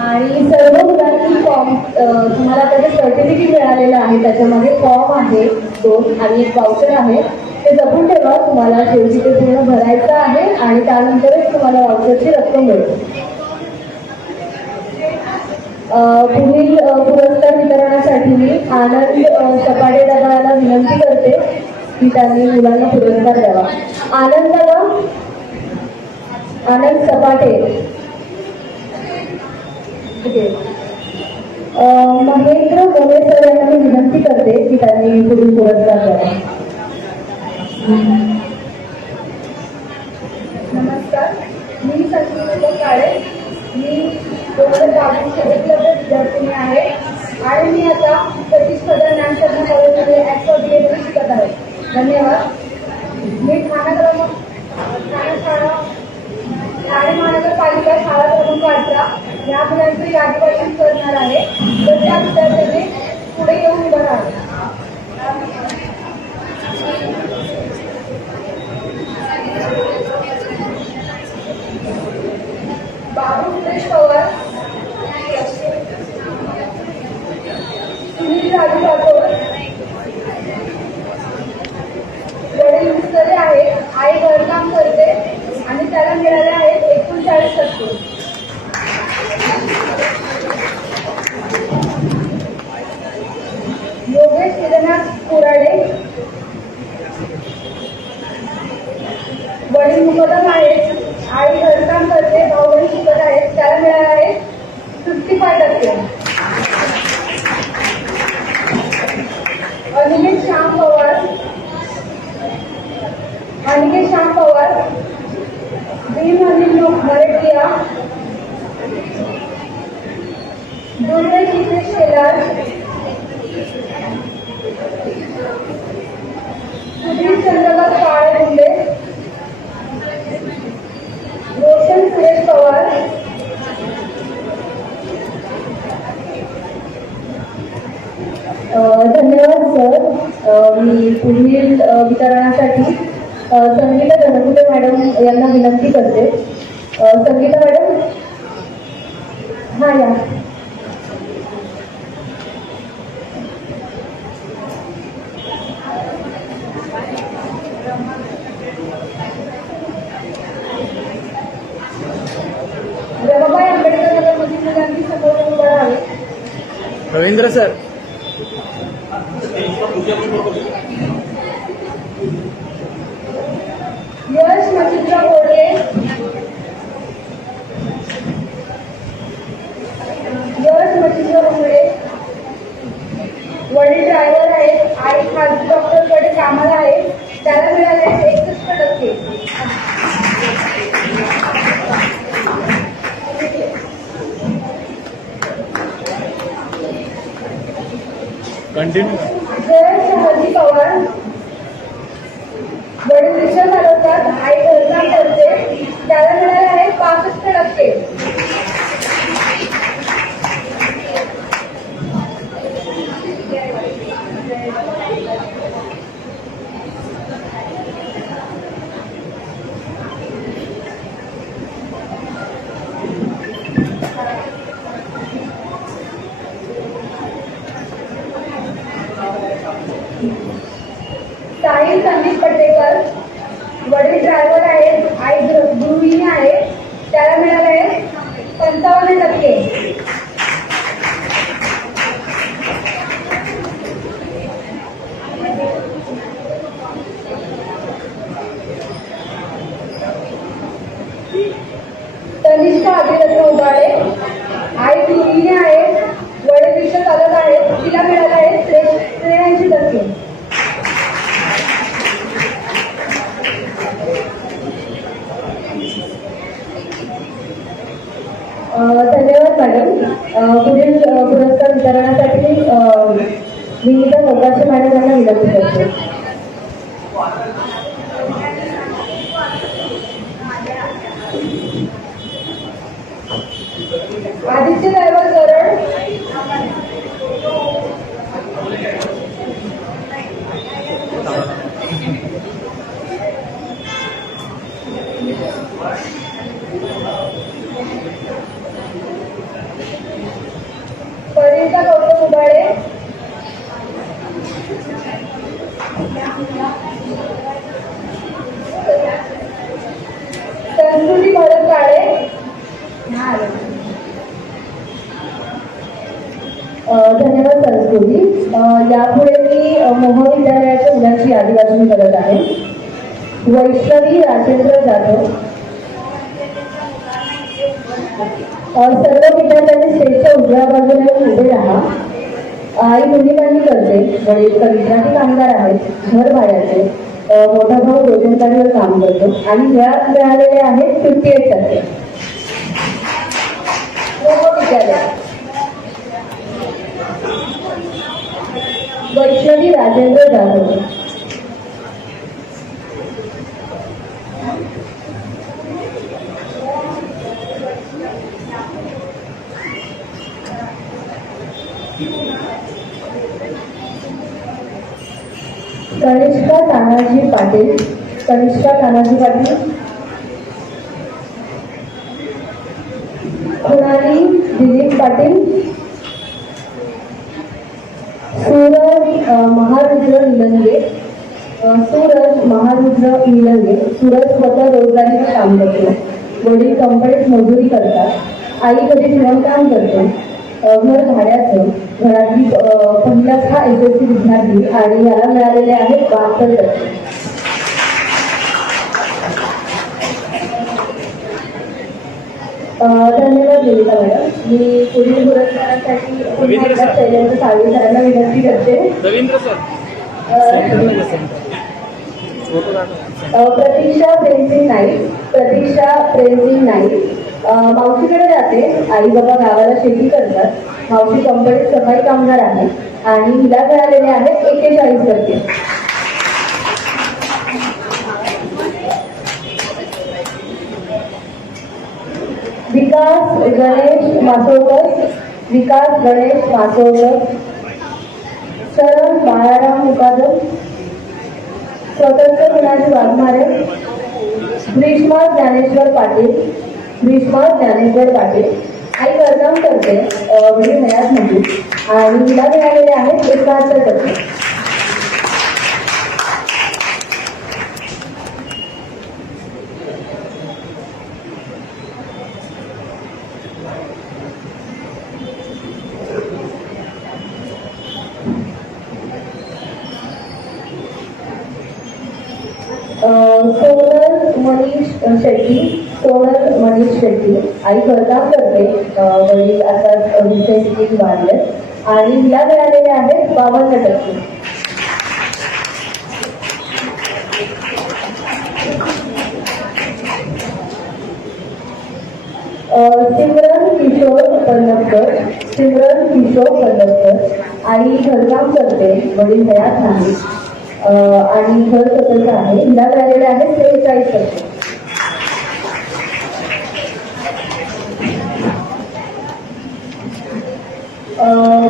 आणि सर्व मुलांनी फॉर्म तुम्हाला त्याचं सर्टिफिकेट मिळालेलं आहे. त्याच्यामध्ये फॉर्म आहे 2 आणि एक वाउचर आहे. ते जपून ठेवा. तुम्हाला शेवटी ते पूर्ण भरायचं आहे आणि त्यानंतरच तुम्हाला वाउचरची रक्कम मिळेल. पुढील पुरस्कार वितरणासाठी मी आनंद सपाटे दादाला विनंती करते की त्यांनी मुलांना पुरस्कार द्यावा. आनंद दादा, आनंद सपाटे. महेंद्र मोरे सर यांना मी विनंती करते की त्यांनी पुढील पुरस्कार द्यावा. नमस्कार, मी संगीता काळे. मी 2022 विद्यार्थिनी आहे आणि मी आता सतीश पदर ज्ञानसाधना कॉलेजमध्ये ॲक्ट शिकत आहे. धन्यवाद. मी ठाणे महानगरपालिका शाळा क्रमांक 18 या मुलांची यादी वाचन करणार आहे. तर त्या विद्यार्थ्यांनी पुढे येऊन उभं राहावे. बाबू सुरेश पवार, सुनील राजू राठोड. वडील मिस्त्री आहे, आई घरकाम करते आणि त्याला मिळाले आहेत 39%. योगेश केदारनाथ कुराडे. वडील मुकदम आहेत, आई घरकाम करते, भाऊ बहीण शिकत आहेत. त्याला मिळाले आहे 55%. अनिकेत श्याम पवार, भीम अनिल मरेटिया, दुर्गे नितेश शेलार, सुधीर चंद्रकांत काळे, रोशन सुरेश पवार, धन्यवाद सर. मी पुढील वितरणासाठी संगीता धनकुले मॅडम यांना विनंती करते. संगीता मॅडम, हा या. रमाबाई आंबेडकर नगरमधील मुलांनी समोर उभं राहावे. रवींद्र सर. यश मच्छिंद्र बोर्डे, वडील ड्रायव्हर आहेत, आई खाजगी डॉक्टरकडे कामाला आहे. त्याला मिळाले आहे 61%. कंटिन्यू. जय शहाजी पवार, वडील रिक्षा चालवतात, आई घरकाम करते. त्याला मिळाले आहे 65%. साहिल संदीप पटेकर, वडील ड्रायव्हर आहेत, आई गृहिणी आहे. त्याला मिळाले आहे 55%. तनिष्का अभिरत्न उबाळे, धन्यवाद मॅडम. पुढील पुरस्कार वितरणासाठी मी इतर मोकाशी मॅडम यांना विनंती करते. आदित्य ड्रायव्हर करण. परिणिता गौतम उबाळे. संस्कृती भरत काळे. धन्यवाद संस्कृती. यापुढे मी महाविद्यालयाच्या मुलांची यादी वाचून करत आहे. वैष्णवी राजेंद्र जाधव. सर्व विद्यार्थ्यांनी स्टेजच्या उजव्या बाजूला उभे राहा. आई मुलीबांनी करते. वडील कंत्राटी कामगार आहेत, घर भाड्याचे. मोठा भाऊ रोजंदारीवर काम करतो आणि मिळालेले आहेत 58%. विद्यालय वैष्णवी राजेंद्र जाधव. कनिष्का तानाजी पाटील. कनिष्का तानाजी पाटील. कुणाली दिलीप पाटील. सूरज महारुद्र निलंगे. सूरज महारुद्र निलंगे. सूरज स्वतः रोजगारीचं काम करतो. वडील कंपनीत मजुरी करतात. आई घरी शिवणकाम करते. घर भाड्याचं. घरातली पहिलाच हा SSC विद्यार्थी आणि याला मिळालेले आहेत 72%. धन्यवाद ललिता मॅडम. मी पुढील पुरस्कारासाठी शैलेंद्र साळवी सरांना विनंती करते. रवींद्र सर प्रतीक्षा प्रेमसिंग नाईक. प्रतीक्षा प्रेमसिंग नाईक मावशीकडे जाते. आई बाबा गावाला शेती करतात. मावशी कंपनीत सफाई कामगार आहे आणि हिला मिळालेले आहेत 41%. विकास गणेश मासोळकर. विकास गणेश मासोळकर. शरण बाळाराम मुकादम. स्वतंत्र गुणाजी वाघमारे. ग्रीष्मा ज्ञानेश्वर पाटील. ग्रीष्मा ज्ञानेश्वर पाटील. आई घरकाम करते. वडील हयात नाही आणि हिला मिळालेले आहेत 71%. सोनल मनीष शेट्टी. सोनल मनीष शेट्टी. आई घरकाम करते. वडील आता रिसेंटली वाढले आणि हिला मिळालेले आहेत 52%. सिमरन किशोर पल्लवकर. सिमरन किशोर पल्लवकर. आई घरकाम करते. वडील हयात नाही आणि घर स्वतंत्र आहे. हिला मिळालेले आहेत 43%.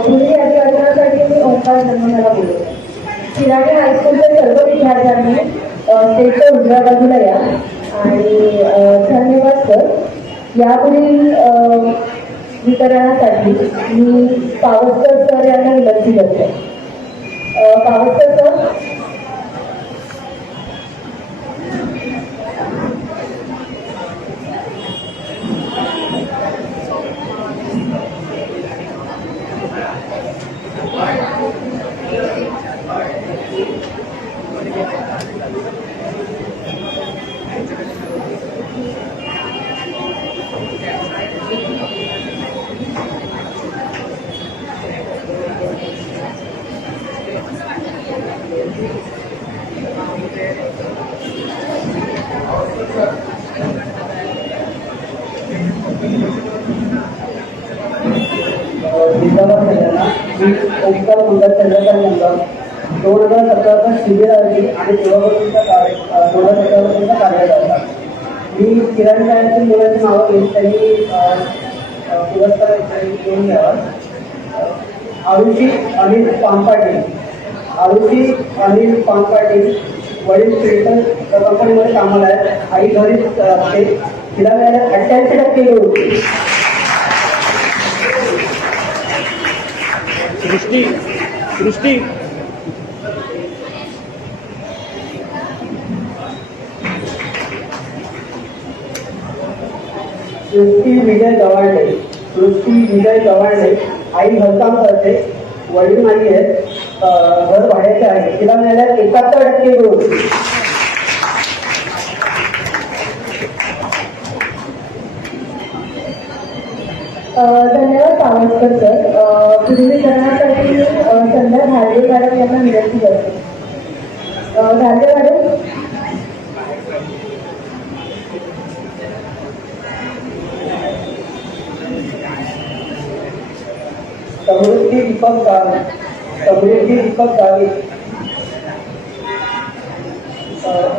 पुढे यादी वाचण्यासाठी मी ओंकार धर्मशाला बोलवते. शिराणे हायस्कूलच्या सर्व विद्यार्थ्यांनी स्टेजच्या उजव्या बाजूला या आणि धन्यवाद सर. यापुढील वितरणासाठी मी पावसकर सर यांना विनंती करते. पावसकर सर. मी ओंकार मंगल चंद्रकांत मंगल 2017 शिबिरार्थी आणि सेवाभावीचा 2017 कार्यरत आहे. मी किराणा शाळेतील मुलांची नावं घेईन, त्यांनी पुरस्कार घेऊन घ्यावा. आरुषी अनिल पानपाटील. आरुषी अनिल पानपाटील वडील फिल्टर कंपनीमध्ये कामाला आहेत. आई घरीच असते. तिला मिळाले 88% गुण. सृष्टी सृष्टी सृष्टी विजय गव्हाणे. सृष्टी विजय गव्हाणे आई घरकाम करते, वडील नाही आहेत, घर भाड्याचे आहे. तिला मिळाल्या 71% गुण. धन्यवाद सावंतकर सर. पृथ्वीकरणासाठी संध्या धारडे मॅडम यांना विनंती करते. धारडे मॅडम. समृद्धी दीपक गावी. समृद्धी दीपक गावी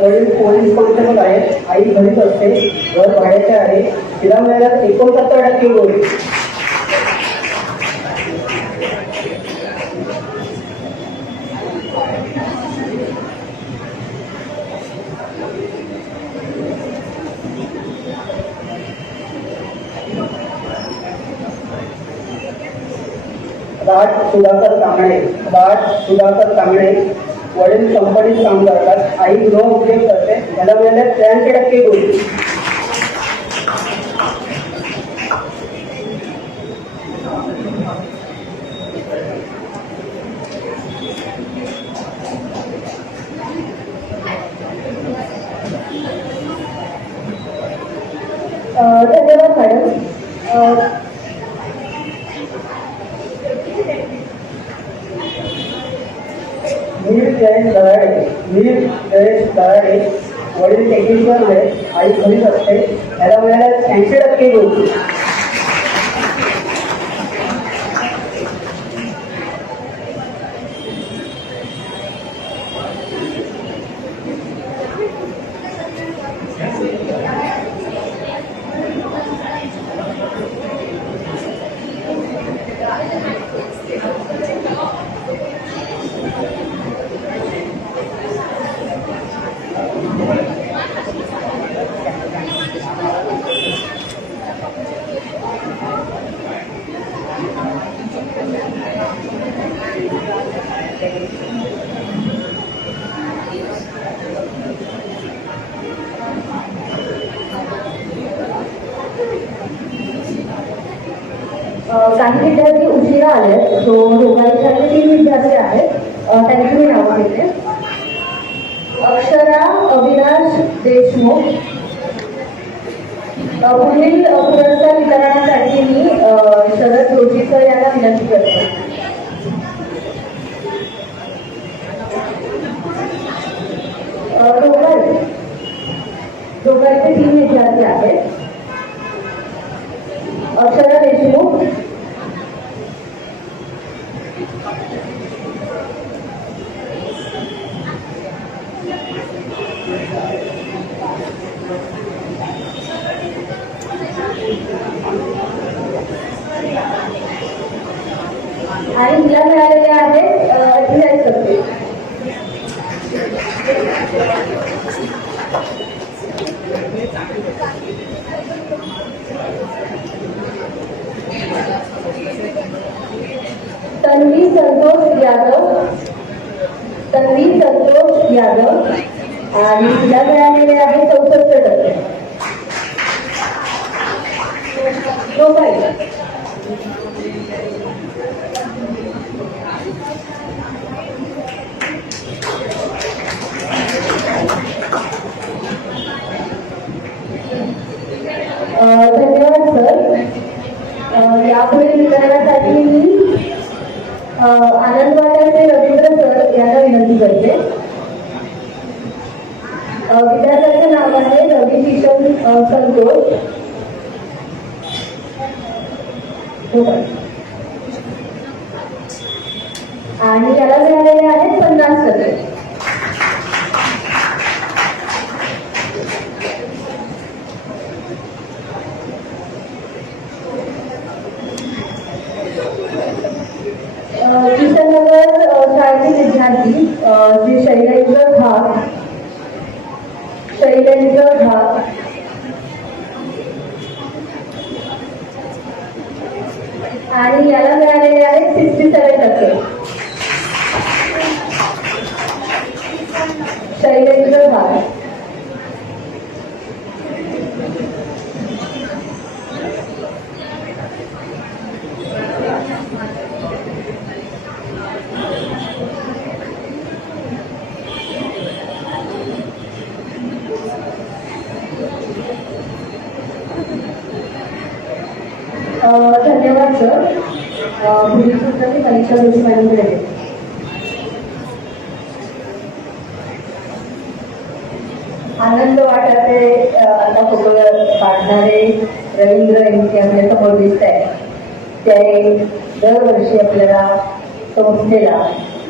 वडील पोलीस कॉन्स्टेबल आहेत. आई घरीच असते, घर भाड्याचे आहे. तिला मिळाल्या 69% गुण. राज सुधाकर कांबळे. राज सुधाकर कांबळे वडील कंपनीत काम करतात. आई गृह उद्योग करते. त्याला मिळाल्या 83% गुण. धन्यवाद मॅडम. मीर जयेश दराडे. मीर जयेश दराडे वडील टेक्निशियन आहे. आई घरीच असते. त्याला मिळाल्या 80% गुण. काही विद्यार्थी उशिरा आले. तो दोघांसाठी 3 विद्यार्थी आहेत. त्यांची मी नावं घेते. अक्षरा अविनाश देशमुख. पुढील पुरस्कार वितरणासाठी मी शरद जोशी सर यांना विनंती करते. दोघांचे 3 विद्यार्थी आहेत. अक्षरा देशमुख, आणि तिला मिळालेले आहेत 48%. तन्वी संतोष यादव. तन्वी संतोष यादव आणि तिला मिळालेले आहे 64%. धन्यवाद सर. यापुढे वितरणासाठी मी आनंदवाड्याचे रवींद्र सर यांना विनंती करते. विद्यार्थ्याचे नाव आहे रवी किशन संतोष. आणि याला मिळालेले आहेत 50 पदके. किशननगर शाळेतील विद्यार्थी श्री शैलेंद्र घाग आणि याला मिळालेले आहेत 67%. शैलेंद्र घाग. धन्यवाद सर. पुढील सूचना मी परीक्षा जोशी मॅडमकडे देते. आनंद वाटाचे आता फोटो काढणारे रवींद्र यांचे आपल्या समोर दिसत आहे. ते दरवर्षी आपल्याला संस्थेला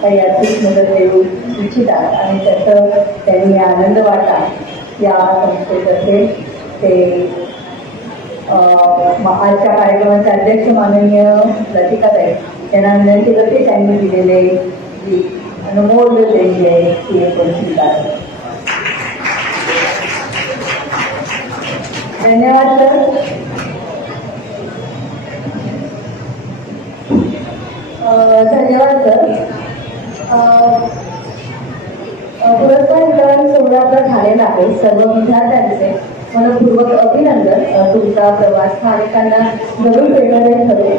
काही आर्थिक मदत देऊ इच्छितात आणि त्याचं त्यांनी आनंद वाटा या संस्थेतर्फे ते आजच्या कार्यक्रमाचे अध्यक्ष माननीय लतिकाताई यांना विनंती करते त्यांनी दिलेले जी अनमोल देणी आहे ती आपण स्वीकारतो. धन्यवाद सर. धन्यवाद सर. पुरस्कार वितरण सोहळा आता झालेला आहे. सर्व विद्यार्थ्यांचे मनपूर्वक अभिनंदन. तुमचा प्रवास स्थानिकांना जरूर प्रेरणादायी ठरेल.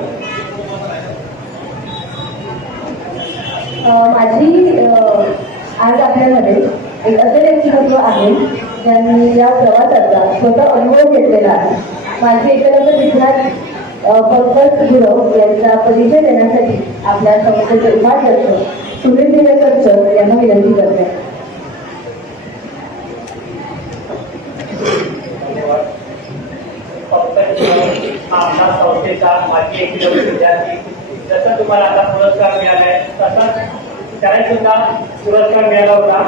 माझी आज आपल्यामध्ये एक असे व्यक्तिमत्व आहे ज्यांनी या प्रवासाचा स्वतः अनुभव घेतलेला आहे. माझी एकलव्य विद्यार्थी पंकज गुरव यांचा परिचय देण्यासाठी आपल्या संस्थेचे उपाध्यक्ष सुनील दिवेकर सर यांना विनंती करते. आपला संस्थेचा माजी एकलव्य विद्यार्थी. जसं तुम्हाला आता पुरस्कार मिळालाय तसाच त्याला सुद्धा पुरस्कार मिळाला होता.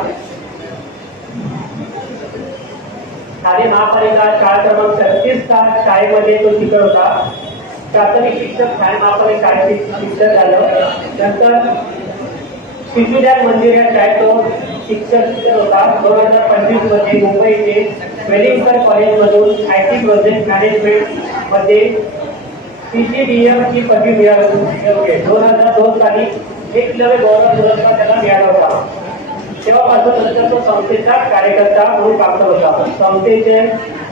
ठाणे महापालिका शाळा क्रमांक 36चा शाळेमध्ये तो शिक्षक होता. प्राथमिक शिक्षक ठाणे महापालिका शाळेचे शिक्षक झालं. नंतर शिशुध्यान मंदिर या शाळेत तो शिक्षक होता. 2025 मध्ये मुंबईचे वेलिंग्टन कॉलेजमधून IT प्रोजेक्ट मॅनेजमेंट मध्ये CCDM ची पदवी मिळाली. 2002 साली एकलव्य गौरव पुरस्कार त्याला मिळाला होता. तेव्हापासून नंतर तो संस्थेचा कार्यकर्ता म्हणून काम करत होता. संस्थेचे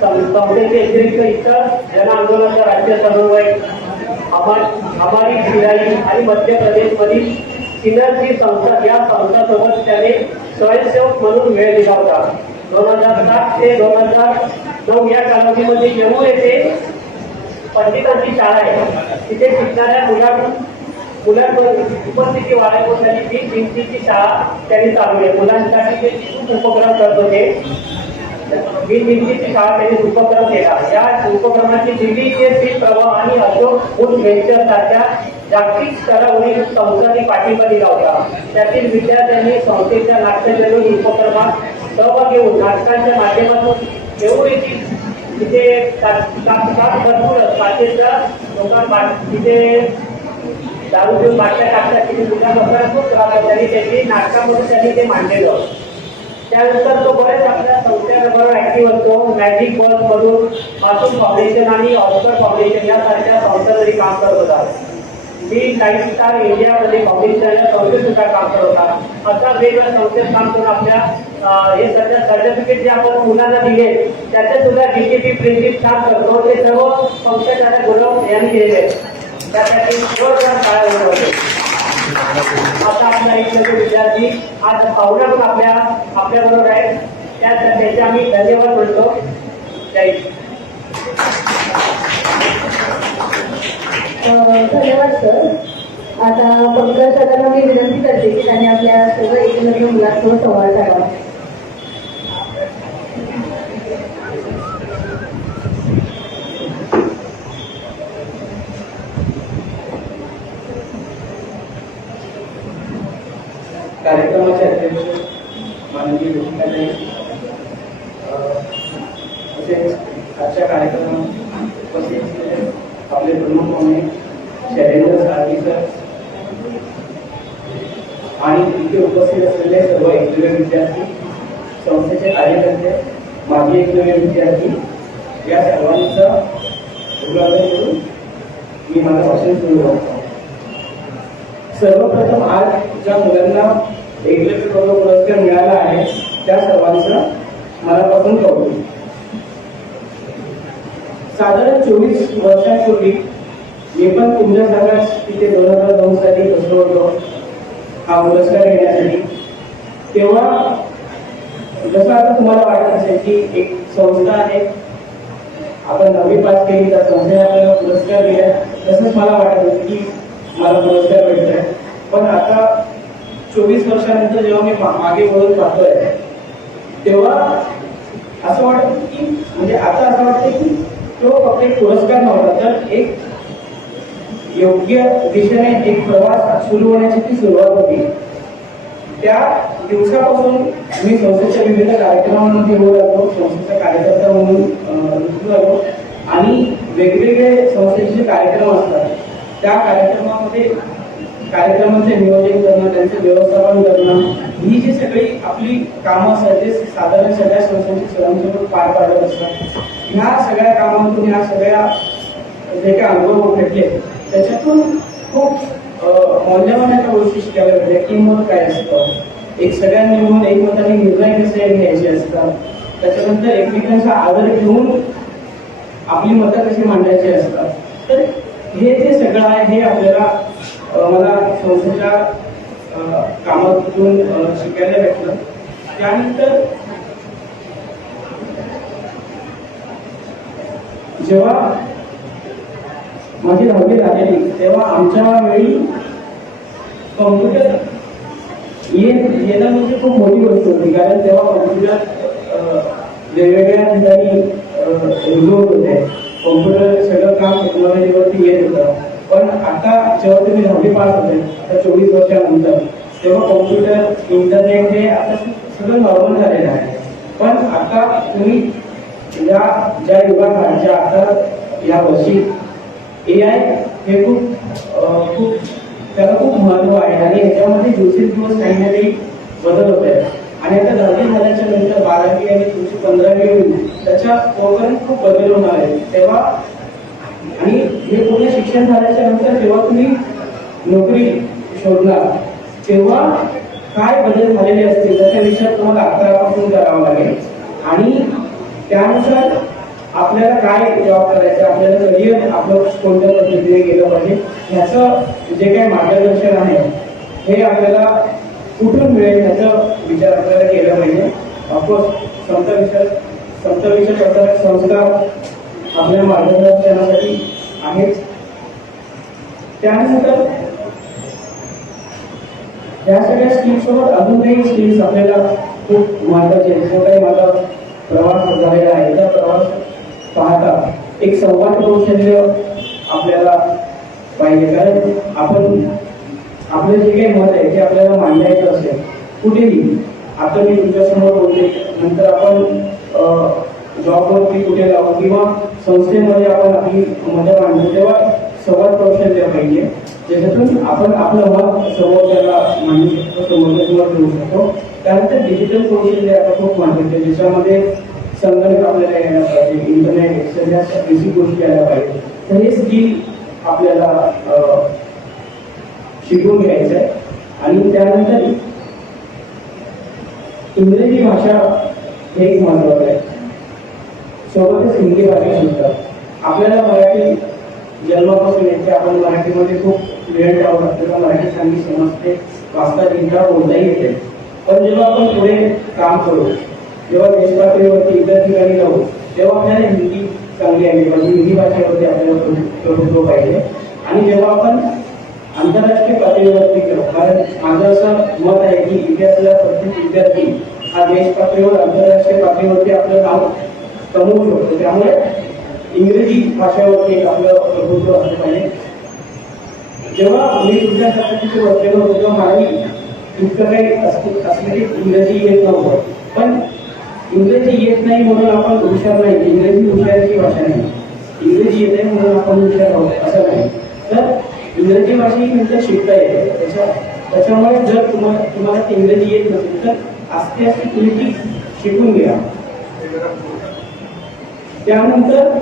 व्यतिरिक्त इतर जन आंदोलनाचा राज्य समन्वयक हमारी खिलाई आणि मध्य प्रदेशमधील सिनर्जी संस्था या संस्थांसोबत त्याने स्वयंसेवक म्हणून वेळ दिला होता. 2007 ते 2009 या कालावधीमध्ये जम्मू येथे पंडितांची शाळा आहे. तिथे शिकणाऱ्या मुलांवर उपस्थिती वाढवण्यासाठी 20 भिंतीची शाळा त्यांनी चालवली. मुलांसाठी ते खूप उपक्रम करत होते. 20 भिंतीची शाळा त्यांनी उपक्रम केला. या उपक्रमाची दिल्लीचे स्थित प्रवाह आणि अशोक बुश व्हेंचर सारख्या जागतिक स्तरावरील संस्थांनी पाठिंबा दिला होता. त्यातील विद्यार्थ्यांनी संस्थेच्या नाट्यजन्य उपक्रमात सहभाग घेऊन नाटकांच्या माध्यमातून येऊन तिथे भरपूर पाचेच्या लोकांना तिथे दारू घेऊन बाटल्या टाकतात. तिथे मुलांना खूप त्रास होता आणि त्यांनी नाटकामधून त्यांनी ते मांडलेलं. त्यानंतर तो बरेच आपल्या संस्थेबरोबर ऍक्टिव्ह असतो. मॅजिक बॉल्स मधून मासूम फाउंडेशन आणि ऑस्कर फाउंडेशन यासारख्या संस्थांमध्ये काम करत होता. मी लाईफ स्टार इंडियामध्ये फाउंडेशन या संस्थेत सुद्धा काम करत होता. अशा वेगवेगळ्या संस्थेत काम करून आपल्या हे सध्या सर्टिफिकेट जे आपण मुलांना दिले त्याचे सुद्धा DTP प्रिंटिंग छान करतो. ते सर्व पंकज गुरव यांनी केलेले आहेत. त्यासाठी जोरदार टाळ्या वाजवते. आता आपला एक विद्यार्थी आज पाहुण्या पण आपल्याबरोबर आहेत. त्याचे आम्ही धन्यवाद म्हणतो. जय धन्यवाद सर. आता पंकज सरांना मी विनंती करते की त्यांनी आपल्या सर्व एकलव्य मुलांसोबत संवाद साधावा. कार्यक्रमाचे अध्यक्ष माननीय गोपिकाताई, तसेच आजच्या कार्यक्रमात उपस्थित असलेले आपले प्रमुख पाहुणे शैलेंद्र साळवी सर आणि इथे उपस्थित असलेले सर्व एकलव्य विद्यार्थी, संस्थेचे कार्यकर्ते, माजी एकलव्य विद्यार्थी, या सर्वांचा अभिवादन करून मी माझं भाषण सुरू करतो. सर्वप्रथम आज ज्या मुलांना एकलव्य गौरव पुरस्कार मिळाला आहे त्या सर्वांचं मनापासून कौतुक. साधारण 24 वर्षांपूर्वी मी पण तुमच्यासारखाच तिथे 2009 साली बसलो होतो हा पुरस्कार घेण्यासाठी. तेव्हा जसं आता तुम्हाला वाटत असेल की एक संस्था आहे, आपण 9वी पास केली तर संस्थेने आपल्याला पुरस्कार दिला, तसंच मला वाटत होतं की मला पुरस्कार भेटतोय. पण आता 24 वर्षानंतर जेव्हा मी मागे वळून पाहतोय तेव्हा असं वाटतं की म्हणजे आता असं वाटतं की तो फक्त एक पुरस्कार नव्हता, तर एक योग्य दिशेने एक प्रवास सुरू होण्याची ती सुरुवात होती. त्या दिवसापासून मी संस्थेच्या विविध कार्यक्रमांमध्ये येऊ लागलो, संस्थेचा कार्यकर्ता म्हणून रुजू लागलो आणि वेगवेगळे संस्थेचे जे कार्यक्रम असतात त्या कार्यक्रमांचे नियोजन करणं, त्यांचं व्यवस्थापन करणं, ही जी सगळी आपली कामं असतात ते साधारण सगळ्या संस्थांची स्वयंसेवक पार पाडत असतात. ह्या सगळ्या कामांतून ह्या सगळ्या जे काही अनुभव भेटले त्याच्यातून खूप मौल्यवान अशा गोष्टी शिकायला भेटल्या. किंमत काय असतं, एक सगळ्यांनी मिळून एकमताने निर्णय कसे घ्यायचे असतात, त्याच्यानंतर एकमेकांचा आदर घेऊन आपली मतं कशी मांडायची असतात. तर हे जे सगळं आहे हे आपल्याला मला संस्थेच्या कामातून शिकायला भेटलं. त्यानंतर जेव्हा माझी 10वी झालेली तेव्हा आमच्या वेळी कॉम्प्युटर येणं म्हणजे खूप मोठी गोष्ट होती, कारण तेव्हा कॉम्प्युटर वेगवेगळ्या ठिकाणी रुजू होत होते. कॉम्प्युटर सगळं काम टेक्नॉलॉजीवरती येत होतं. पण आता जेव्हा तुम्ही 10वी पास होते, आता 24 वर्षानंतर, तेव्हा कॉम्प्युटर, इंटरनेट हे आता सगळं नॉर्मल झालेलं आहे. पण आता तुम्ही ज्या युगात आहात, आता या वर्षी AI हे खूप त्याला खूप महत्व आहे आणि ह्याच्यामध्ये दिवसेंदिवस काही ना काही बदल होत आहे. आणि आता 10वी झाल्याच्या नंतर 12वी आणि तुमची 15वी होईल, त्याच्या तोपर्यंत खूप बदल होणार आहे. तेव्हा आणि हे पूर्ण शिक्षण झाल्याच्या नंतर जेव्हा तुम्ही नोकरी शोधणार तेव्हा काय बदल झालेले असतील त्याचा विचार तुम्हाला आतापासून करावा लागेल आणि त्यानुसार आपल्याला काय जॉब करायचं, आपल्याला करिअर आपलं कोणत्या पद्धतीने गेलं पाहिजे ह्याचं जे काही मार्गदर्शन आहे हे आपल्याला कुठून मिळेल ह्याचा विचार आपल्याला केला पाहिजे. ऑफकोर्स समता विचार प्रसारक संस्था आपल्या मार्गदर्शनासाठी आहेच. त्यानंतर या सगळ्या स्किल्ससोबत अजून काही स्किल्स आपल्याला खूप महत्त्वाचे आहेत. जो काही माझा प्रवास झालेला आहे त्या प्रवास पाहता एक संवाद कौशल्य आपल्याला पाहिजे, कारण आपण आपलं जे काही मत आहे ते आपल्याला मांडायचं असेल कुठेही. आता मी तुमच्यासमोर बोलते, नंतर आपण जॉबवरती कुठे जाऊ किंवा संस्थेमध्ये आपण आपली मतं मांडतो तेव्हा संवाद कौशल्य पाहिजे, ज्याच्यातून आपण आपलं मत समोरच्याला मांडू शकतो, समोरच्यावर ठेवू शकतो. त्यानंतर डिजिटल कौशल्य आता खूप महत्त्वाचे, ज्याच्यामध्ये संगणक आपल्याला यायला पाहिजे, इंटरनेट, एक्सेल या बेसिक गोष्टी यायला पाहिजे. तर हे स्किल आपल्याला शिकून घ्यायचं आहे. आणि त्यानंतर इंग्रजी भाषा हे एक महत्त्वाचं आहे, सोबतच हिंदी भाषा सुद्धा. आपल्याला मराठी जन्मापासून येते, आपण मराठीमध्ये खूप फ्लुएंट आहोत, आपल्याला मराठी चांगली समजते, वाचता लिहिता बोलताही येते. पण जेव्हा आपण पुढे काम करू, जेव्हा देशपातळीवरती इतर ठिकाणी जाऊ तेव्हा आपल्याला हिंदी चांगली आली पाहिजे, हिंदी भाषेवरती आपल्याला प्रभुत्व पाहिजे. आणि जेव्हा आपण आंतरराष्ट्रीय पातळीवरती गेलो, कारण माझं असं मत आहे की इतिहासाला प्रत्येक विद्यार्थी हा देश पातळीवर आंतरराष्ट्रीय पातळीवरती आपलं नाव कमवू शकतो. त्यामुळे इंग्रजी भाषेवरती एक आपलं प्रभुत्व असलं पाहिजे. जेव्हा मी तुमच्यासाठी तिथे बसलेलो होतो तेव्हा मलाही इतकं काही असलं की इंग्रजी येत नव्हतं. पण इंग्रजी येत नाही म्हणून आपण हुशार नाही, इंग्रजी हुशाराची भाषा नाही. इंग्रजी येत आहे म्हणून आपण हुशार आहोत असं नाही. तर इंग्रजी भाषा ही नंतर शिकता येते. त्याच्यामुळे जर तुम्हाला ती इंग्रजी येत नसेल तर आस्ते आस्ते तुम्ही ती शिकून घ्या. त्यानंतर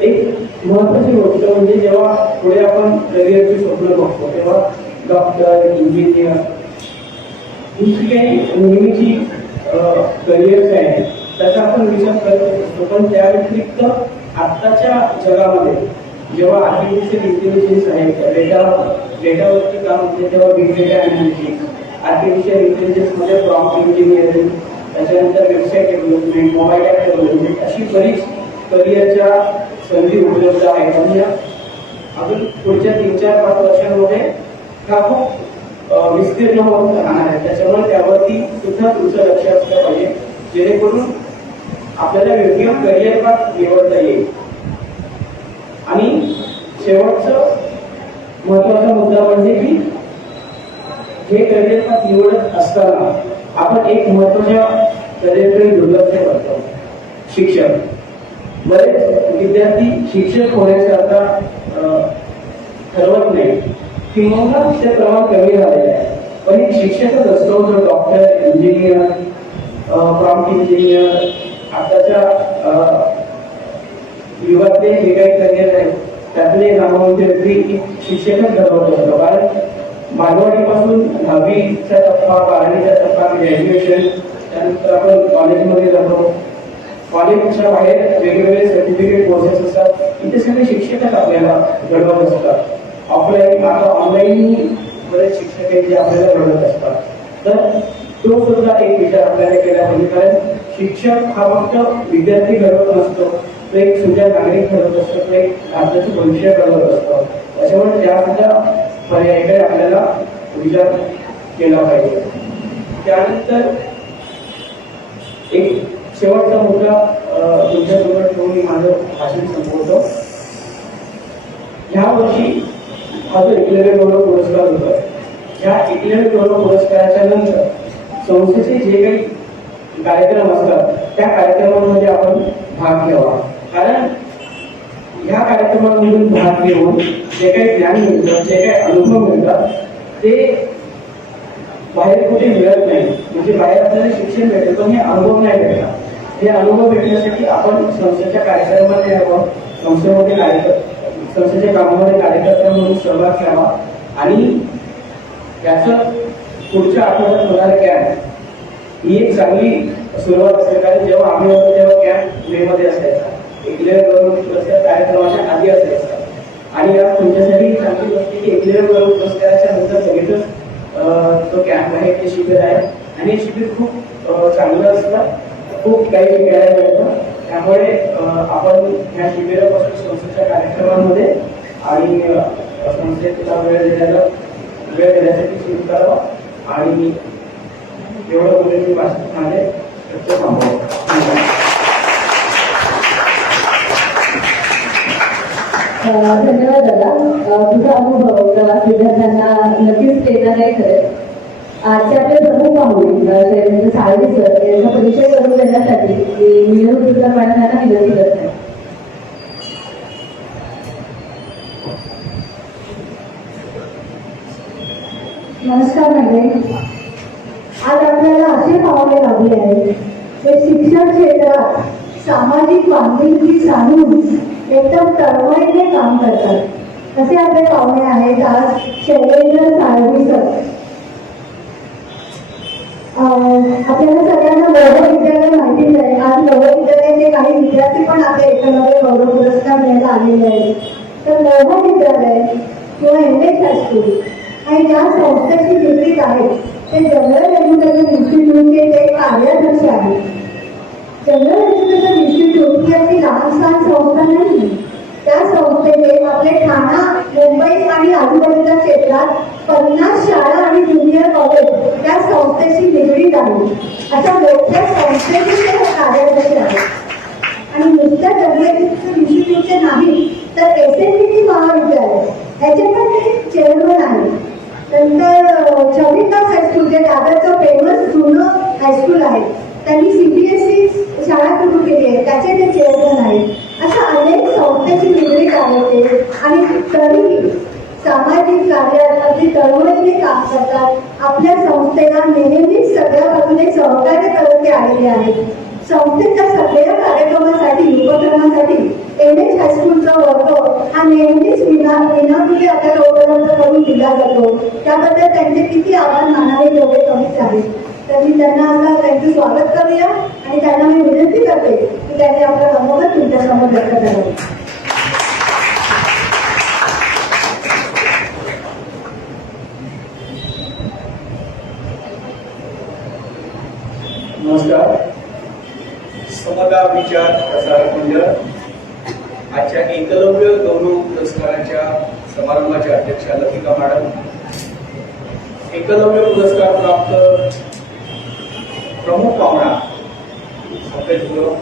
एक महत्वाची गोष्ट म्हणजे जेव्हा पुढे आपण करिअरची स्वप्न बघतो तेव्हा डॉक्टर, इंजिनियर ही जी काही नेहमीची करिअर्स आहेत त्याचा आपण विचार करत असतो. पण त्या व्यतिरिक्त आत्ताच्या जगामध्ये जेव्हा आर्टिफिशियल इंटेलिजन्स आहे, डेटावरती काम होते तेव्हा बिग डेटा अनालिटिक्स, आर्टिफिशियल इंटेलिजन्समध्ये प्रॉम्प्ट इंजिनिअरिंग, त्याच्यानंतर website development, mobile app development अशी बरीच करिअरच्या संधी उपलब्ध आहेत. आणि अजून पुढच्या 3-4-5 वर्षांमध्ये हा खूप विस्तीर्ण होत राहणार आहे. त्याच्यामुळे त्यावरती सुद्धा तुमचं लक्ष असलं पाहिजे जेणेकरून आपल्याला योग्य करिअर पाथ निवडता येईल. आणि शेवटचं महत्वाचा मुद्दा म्हणजे की हे करिअर पाथ निवडत असताना आपण एक महत्वाच्या करिअरकडे दुर्लक्ष करतो, शिक्षण. बरेच विद्यार्थी शिक्षक होण्याचे आता ठरवत नाही किंवा ते प्रमाण कमी झालेलं आहे. पण एक शिक्षकच असतो जो डॉक्टर, इंजिनियर, प्रॉम्प्ट इंजिनियर आताच्या युगातले जे काही करिअर आहे त्यातले नामवंत व्यक्ती शिक्षकच ठरवत असतो. कारण बालवाडीपासून 10वीचा टप्पा, 12वीचा टप्पा, ग्रॅज्युएशन, त्यानंतर आपण कॉलेजमध्ये जातो. कॉलेजच्या बाहेर वेगवेगळे सर्टिफिकेट कोर्सेस असतात. इथे सगळे शिक्षकच आपल्याला घडवत असतात. ऑफलाईन आता ऑनलाईन बरेच शिक्षक आहेत जे आपल्याला घडवत असतात. तर तो सुद्धा एक विचार आपल्याला केला पाहिजे. कारण शिक्षक हा फक्त विद्यार्थी घडवत नसतो, तो एक सुजाण नागरिक घडवत असतो, तो एक राज्याचं भविष्य घडवत असतो. त्याच्यामुळे त्या सुद्धा पर्यायाकडे आपल्याला विचार केला पाहिजे. त्यानंतर एक शेवटचा मुद्दा तुमच्यासमोर ठेवून मी माझं भाषण संपवतो. ह्या वर्षी हा जो एकलव्य गौरव पुरस्कार होता, ह्या एकलव्य गौरव पुरस्काराच्या नंतर संस्थेचे जे काही कार्यक्रम असतात त्या कार्यक्रमांमध्ये आपण भाग घ्यावा. कारण ह्या कार्यक्रमांमधून भाग घेऊन जे काही ज्ञान मिळतं, जे काही अनुभव मिळतात ते बाहेर कुठे मिळत नाही. म्हणजे बाहेर आपल्याला शिक्षण भेटेल पण हे अनुभव नाही भेटला. हे अनुभव भेटण्यासाठी आपण संस्थेच्या कार्यक्रमामध्ये यावं, संस्थेच्या कामामध्ये कार्यकर्ता म्हणून सहभाग घ्यावा. आणि याचं पुढच्या आठवड्यात होणारा कॅम्प ही एक चांगली सुरुवात असेल. कारण जेव्हा आम्ही होतो तेव्हा कॅम्प मेमध्ये असायचा, एकलव्य गौरव पुरस्कार कार्यक्रमाच्या आधी असायचा. आणि या तुमच्यासाठी चांगली गोष्ट की एकलव्य गौरव पुरस्काराच्या नंतर लगेचच तो कॅम्प आहे, ते शिबिर आहे. आणि हे शिबिर खूप चांगलं असतं, खूप काही शिकायला मिळतं. त्यामुळे आपण ह्या शिबिरापासून संस्थेच्या कार्यक्रमांमध्ये आणि संस्थेला वेळ देण्यासाठी सुरू करावा. आणि एवढं बोलून मी भाषण माझे थांबवतो. धन्यवाद दादा. तुझा अनुभव प्रवास विद्यार्थ्यांना नक्कीच प्रेरणा नाही ठरेल. आजचे आपले प्रमुख पाहुणे साळवी सर यांचा परिचय करून देण्यासाठी मी तुझ्या मॅडमांना विनंती करत आहे. नमस्कार मंडळी. आज आपल्याला असे पाहावे लागले आहे ते शिक्षण क्षेत्रात सामाजिक बांधिलकी साधून एकदम तळमळीने काम करतात असे आपले पाहुणे आहेत आज शैलेंद्र साळवी सर. आपल्याला सगळ्यांना गौरव विद्यालय माहितीच आहे. आज गौरव विद्यालयाचे काही विद्यार्थी पण आपले एकलव्य गौरव पुरस्कार घ्यायला आलेले आहेत. तर गौरव विद्यालय किंवा एमएस हायस्कूल आणि ज्या संस्थेशी निगडीत आहे ते जनरल एज्युकेशन इन्स्टिट्यूटचे ते कार्याध्यक्ष आहेत. जनरल एज्युकेशन इन्स्टिट्यूट ही अशी लहान सहान संस्था नाही. त्या संस्थेचे आपले ठाणा, मुंबई आणि आजूबाजूच्या क्षेत्रात 50 शाळा आणि ज्युनियर कॉलेज त्या संस्थेशी निगडीत आहे. अशा मोठ्या संस्थेचे ते कार्याध्यक्ष आहेत. आणि नुसत्या जनरल एज्युकेशन इन्स्टिट्यूटचे नाही तर SNDT महाविद्यालय ह्याचे पण ते चेअरमन आहेत. तर हायस्कूल आहे. त्यांनी CBSE शाळा सुरू केली आहे, त्याचे ते चेअरमन आहेत. अशा अनेक संस्थेची निगडीत आहे ते, आणि तरीही सामाजिक कार्यात अगदी तळमळीने काम करतात. आपल्या संस्थेला नेहमीच सगळ्या बाजूने सहकार्य करत ते आलेले आहेत. संस्थेच्या सगळ्या कार्यक्रमासाठी उपक्रमासाठी NH हायस्कूलचा वर्ग हा नेहमीच विनामूल्य आपल्याला उपलब्ध करून दिला जातो. त्याबद्दल त्यांचे किती आभार मानावे तेवढे कमीच आहेत. तर मी त्यांना आता त्यांचं स्वागत करूया आणि त्यांना मी विनंती करते की त्यांनी आपलं मनोगत तुमच्यासमोर व्यक्त करावं. नमस्कार. समता विचार प्रसारक मंडळ आजच्या एकलव्य गौरव पुरस्काराच्या समारंभाच्या अध्यक्षा लतिका मॅडम, एकलव्य पुरस्कार प्राप्त प्रमुख पाहुणा संदेश गुरु,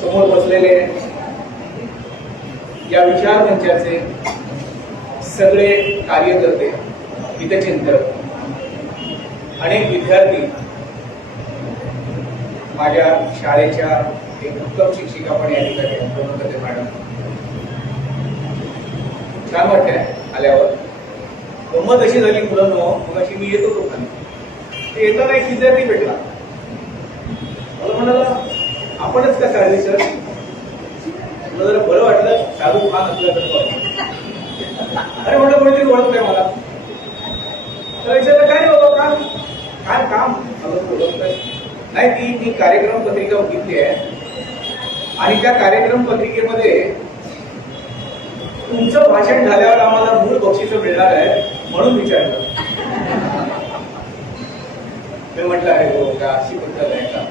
समोर बसलेले या विचार मंचाचे सगळे कार्यकर्ते, हितचिंतक, अनेक विद्यार्थी, माझ्या शाळेच्या एक उत्तम शिक्षिका पण या ठिकाणी आहेत, मॅडम. छान वाटतंय आल्यावर. गंमत अशी झाली मुलांनो, मग अशी मी येत होतो खाली, ते येताना एक विद्यार्थी भेटला. मला म्हणाला, आपणच का शाळेत सर? मला जरा बरं वाटलं, शाहरुख खान असल्यासारखं वाटलं. अरे म्हटलं कोणीतरी ओळखतंय मला. तर विचारलं काय बाबा काम, काय काम? नाही, ती मी कार्यक्रम पत्रिका बघितली आहे आणि त्या कार्यक्रम पत्रिकेमध्ये तुमचं भाषण झाल्यावर आम्हाला मूळ बक्षीस मिळणार आहे म्हणून विचारलं. मी म्हटलं अरे हो का, अशी पद्धत आहे का?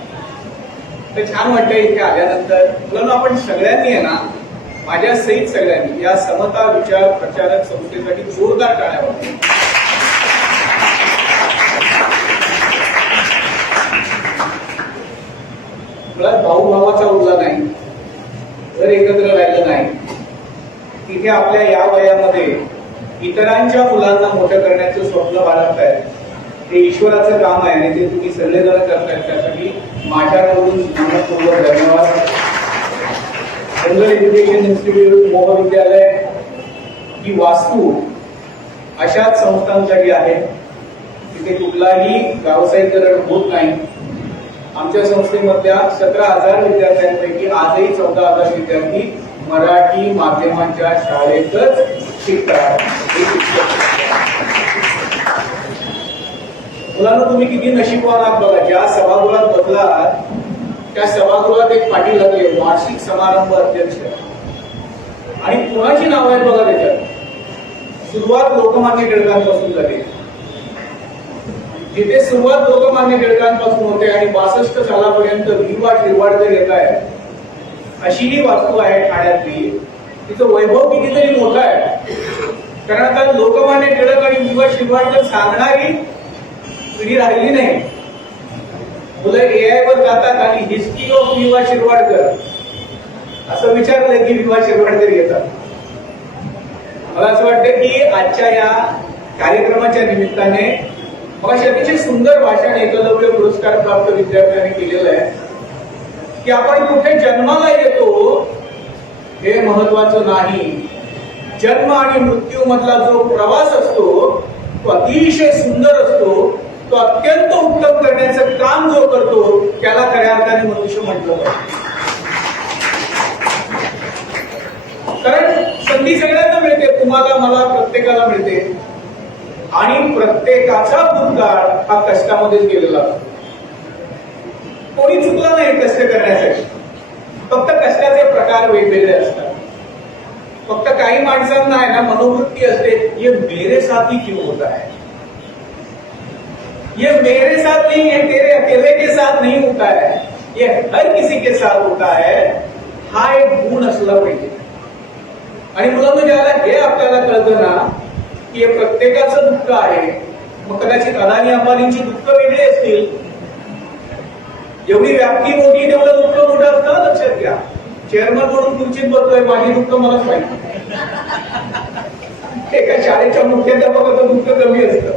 तर छान वाटतं इथे आल्यानंतर. मुलांना आपण सगळ्यांनी आहे ना, माझ्या सहित सगळ्यांनी या समता विचार प्रचारक संस्थेसाठी जोरदार टाळ्या वाजवा. मुळात भाऊ भावाचा उरला नाही, घर एकत्र राहिलं नाही, तिथे आपल्या या वयामध्ये इतरांच्या मुलांना मोठं करण्याचं स्वप्न बाळगतायत, ते ईश्वराचं काम आहे आणि ते तुम्ही सगळेजण करतायत. त्यासाठी माझ्याकडून मनपूर्वक धन्यवाद. जनरल एज्युकेशन इन्स्टिट्यूट महाविद्यालय ही वास्तू अशाच संस्थांसाठी आहे, तिथे कुठलाही व्यावसायिकरण होत नाही. आमच्या संस्थेमधल्या 17,000 विद्यार्थ्यांपैकी आजही 14,000 विद्यार्थी मराठी माध्यमांच्या शाळेतच शिकतात. मुलांना तुम्ही किती नशीबवान आहात बघा. ज्या सभागृहात बसलात त्या सभागृहात एक पाटील लागले, वार्षिक समारंभ अध्यक्ष, आणि कोणाची नाव आहेत बघा त्याच्यात. सुरुवात लोकमान्य टिळकांपासून झाली. जिथे सुरुवात लोकमान्य टिळकांपासून होते आणि 62 सालापर्यंत विवा शिरवाडकर येत आहे, अशी ही वास्तू आहे ठाण्यातली. तिचं वैभव कितीतरी मोठं आहे, कारण आता लोकमान्य टिळक आणि विवा शिरवाडकर सांगणारी पिढी राहिली नाही. मुलं AI वर जातात आणि हिस्ट्री ऑफ विवा शिरवाडकर असं विचारलं की विवा शिरवाडकर येतात. मला असं वाटतं की आजच्या या कार्यक्रमाच्या निमित्ताने अशी अतिशय सुंदर भाषण एकलव्य पुरस्कार प्राप्त विद्यार्थ्यांनी केलेलं आहे की आपण कुठे जन्माला येतो हे महत्वाचं नाही, जन्म आणि मृत्यू मधला जो प्रवास असतो तो अतिशय सुंदर असतो. तो अत्यंत उत्तम करण्याचं काम जो करतो त्याला खऱ्या अर्थाने मनुष्य म्हटलं पाहिजे. कारण संधी सगळ्यांना मिळते, तुम्हाला मला प्रत्येकाला मिळते, आणि प्रत्येकाचा भूतकाळ हा कष्टामध्येच गेलेला असतो. कोणी चुकला नाही कष्ट करण्यासाठी, फक्त कष्टाचे प्रकार वेगवेगळे असतात. फक्त काही माणसांना आहे ना मनोवृत्ती असते, ये मेरे साथ ही क्यों होता है, ये मेरे साथ नहीं, ये तेरे अकेले के साथ नहीं होता है, ये हर किसी के साथ होता है. हा एक गुण असला पाहिजे. आणि मुलांना ज्याला हे आपल्याला कळतं ना की हे प्रत्येकाचं दुःख आहे, मग कदाचित अदानी अंबानींची दुःख वेगळी असतील. जेवढी व्याप्ती मोठी तेवढं दुःख मोठं असतं, लक्षात घ्या. चेअरमन म्हणून खुर्चीत बसतोय, माझी दुःख मलाच माहिती. एका शाळेच्या मुख्याध्यापकाचं दुःख कमी असतं,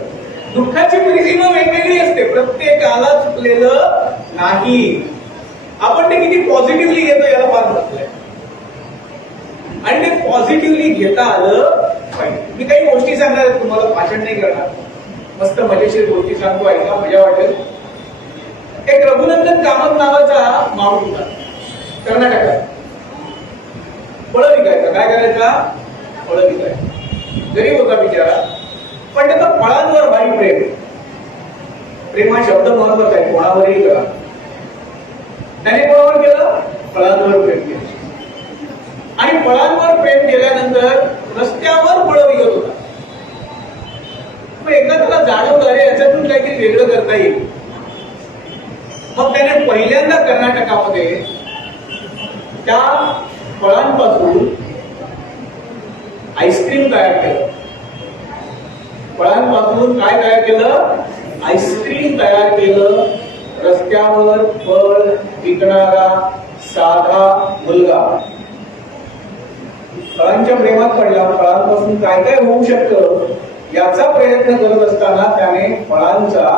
दुःखाची परिसीमा वेगवेगळी असते, प्रत्येकाला चुकलेलं नाही. आपण ते किती पॉझिटिव्हली घेतो याला फार महत्व आहे, आणि ते पॉझिटिव्हली घेता आलं पाहिजे. मी काही गोष्टी सांगणार आहे तुम्हाला, भाषण नाही करणार, मस्त मजेशीर गोष्टी सांगतो, ऐका मजा वाटेल. एक रघुनंदन कामत नावाचा माणूस होता कर्नाटकात. फळं विकायचा. काय करायचा? फळं विकायचा. गरीब होता बिचारा, पण त्याचा फळांवर भारी प्रेम. प्रेम हा शब्द महत्वाचा आहे, कोणावरही करा. त्याने कोणावर केलं? फळांवर प्रेम केलं. आणि फळांवर प्रेम केल्यानंतर रस्त्यावर फळं विकत होता. मग एकदा त्याला जाणवलं, अरे याच्यातून काहीतरी वेगळं करता येईल. मग त्याने पहिल्यांदा कर्नाटकामध्ये त्या फळांपासून आईस्क्रीम तयार केलं. फळांपासून काय तयार केलं? आईस्क्रीम तयार केलं. रस्त्यावर फळ विकणारा साधा मुलगा फळांच्या प्रेमात पडला. फळांपासून काय काय होऊ शकतं याचा प्रयत्न करत असताना त्याने फळांचा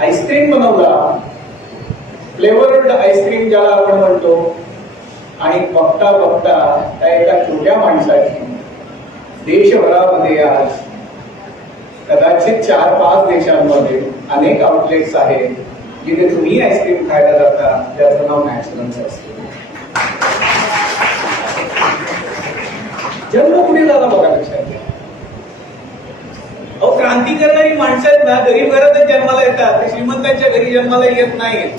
आईस्क्रीम बनवला, फ्लेवर्ड आईस्क्रीम ज्याला आपण म्हणतो. आणि बघता बघता त्या एका छोट्या माणसाची देशभरामध्ये आज कदाचित 4-5 देशांमध्ये अनेक आउटलेट्स आहेत जिथे तुम्ही आईस्क्रीम खायला जाता, ज्याचं नाव नॅचरलचं असतं. जन्म कुठे झाला बघा लक्षात घ्या. अहो, क्रांती करणारी माणसं आहेत ना, गरीब घरातच जन्माला येतात, ते श्रीमंतांच्या घरी जन्माला येत नाहीत.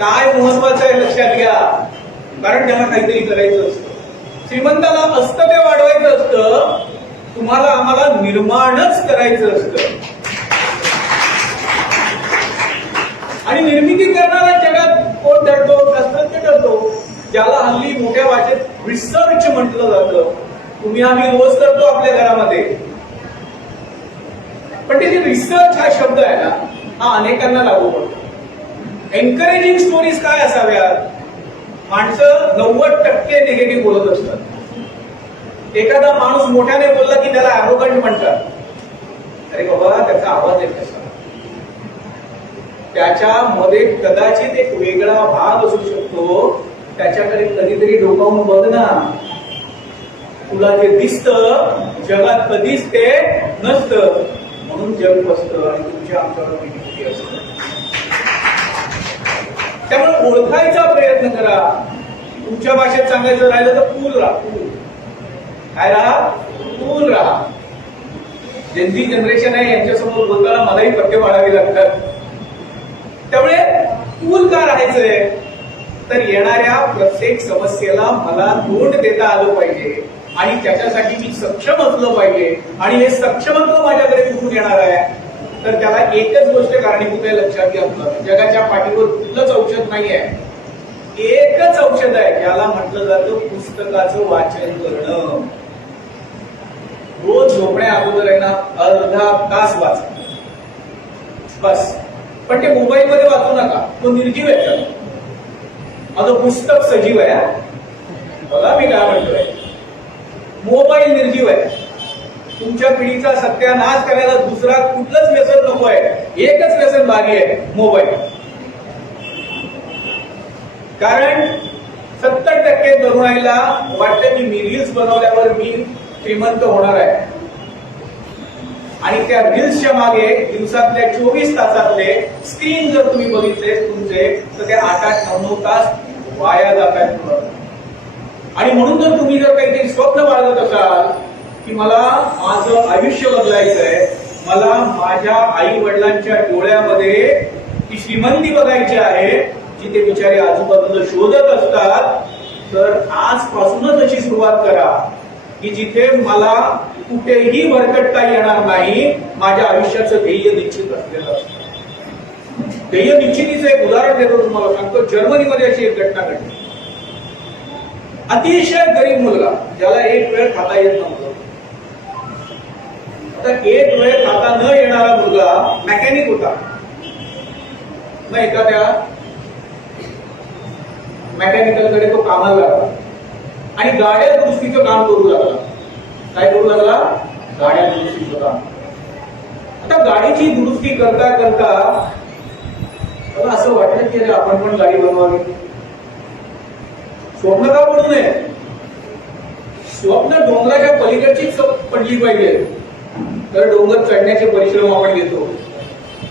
काय महत्वाचं आहे लक्षात घ्या, कारण त्यांना काहीतरी करायचं असतं. श्रीमंताला असतं ते वाढवायचं असतं, तुम्हाला आम्हाला निर्माणच करायचं असतं. आणि निर्मिती करणारा जगात कोण ठरतो? शास्त्रज्ञ ठरतो, ज्याला हल्ली मोठ्या भाषेत रिसर्च म्हटलं जातं. तुम्ही आम्ही रोज करतो आपल्या घरामध्ये. पण ते जे रिसर्च हा शब्द आहे ना, हा अनेकांना लागू पडतो. एन्करेजिंग स्टोरीज काय असाव्यात? माणसं 90% निगेटिव्ह बोलत असतात. एखादा माणूस मोठ्याने बोलला की त्याला ॲरोगंट म्हणतात. अरे बाबा, त्याचा आवाज येत कसा? त्याच्यामध्ये कदाचित एक वेगळा भाग असू शकतो. त्याच्याकडे कधीतरी डोकावून बघ ना. तुला जे दिसतं जगात कधीच ते नसतं, म्हणून जग बसतं आणि तुमच्या आमच्यावर किती असतं. त्यामुळे ओळखायचा प्रयत्न करा. तुमच्या भाषेत सांगायचं राहिलं तर कूल राहा. काय राहा? कूल राहा. जेन्झी जनरेशन आहे, यांच्यासमोर बोलताना मलाही पक्के वाढावे लागतात. त्यामुळे कूल का राहायचंय? तर येणाऱ्या प्रत्येक समस्येला मला तोंड देता आलं पाहिजे आणि त्याच्यासाठी मी सक्षम असलं पाहिजे. आणि हे सक्षमत्व माझ्याकडे कुठून येणार आहे? तर त्याला एकच गोष्ट कारणीभूत आहे, लक्षात घ्या. जगाच्या पाठीवर कुठलंच औषध नाही आहे, एकच औषध आहे, ज्याला म्हटलं जातं पुस्तकाचं वाचन करणं. रोज झोपण्या अगोदर आहे ना, अर्धा तास वाचा बस. पण ते मोबाईल मध्ये वाचू नका, तो निर्जीव आहे. माझं पुस्तक सजीव आहे. बघा मी काय म्हणतोय, मोबाईल निर्जीव आहे. तुमच्या पिढीचा सत्यानाश करायला दुसरा कुठलंच व्यसन नको आहे, एकच व्यसन भारी आहे, मोबाईल. कारण 70% तरुणाईला वाटतं की मी रील्स बनवल्यावर मी श्रीमंत होणार आहे. आणि त्या रील्सच्या मागे दिवसातल्या 24 तासातले स्क्रीन जर तुम्ही बघितले तुमचे, तर ते 8-9 तास वाया जात आहेत. आणि म्हणून जर तुम्ही जर काहीतरी स्वप्न बाळगत असाल की मला माझं आयुष्य बदलायचंय, मला माझ्या आई वडिलांच्या डोळ्यामध्ये ती श्रीमंती बघायची आहे जी ते बिचारे आजूबाजूला शोधत असतात, तर आजपासूनच अशी सुरुवात करा की जिथे मला कुठेही भरकटता येणार नाही. माझ्या आयुष्याचं ध्येय निश्चित असलेलं असतं. ध्येय निश्चितीचं एक उदाहरण देतो तुम्हाला, सांगतो. जर्मनीमध्ये अशी एक घटना घडली. अतिशय गरीब मुलगा, ज्याला एक वेळ खाता येत नव्हतं. आता एक वेळ खाता न येणारा मुलगा मेकॅनिक होता. मग एखाद्या मेकॅनिकलकडे तो कामाला लागला आणि गाड्या दुरुस्तीचं काम करू लागला. काय करू लागला? गाड्या दुरुस्तीचं काम. आता गाडीची दुरुस्ती करता करता मला असं वाटलं की अरे आपण पण गाडी बनवावी. स्वप्न का पडू नये? स्वप्न डोंगराच्या पलीकडचीच पडली पाहिजे. तर डोंगर चढण्याचे परिश्रम आपण घेतो,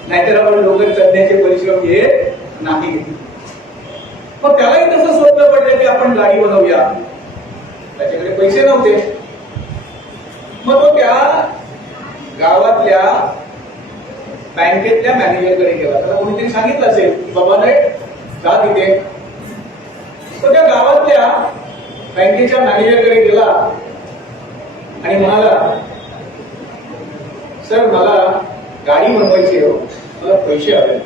नाहीतर आपण डोंगर चढण्याचे परिश्रम घेत नाही. मग त्यालाही तसं स्वप्न पडलं की आपण गाडी बनवूया. त्याच्याकडे पैसे नव्हते. मग तो त्या गावातल्या बँकेतल्या मॅनेजरकडे गेला. त्याला कोणीतरी सांगितलं असेल की बाबा नाही जा तिथे. तो त्या गावातल्या बँकेच्या मॅनेजरकडे गेला आणि म्हणाला, सर मला गाडी बनवायची आहे, मला पैसे हवे.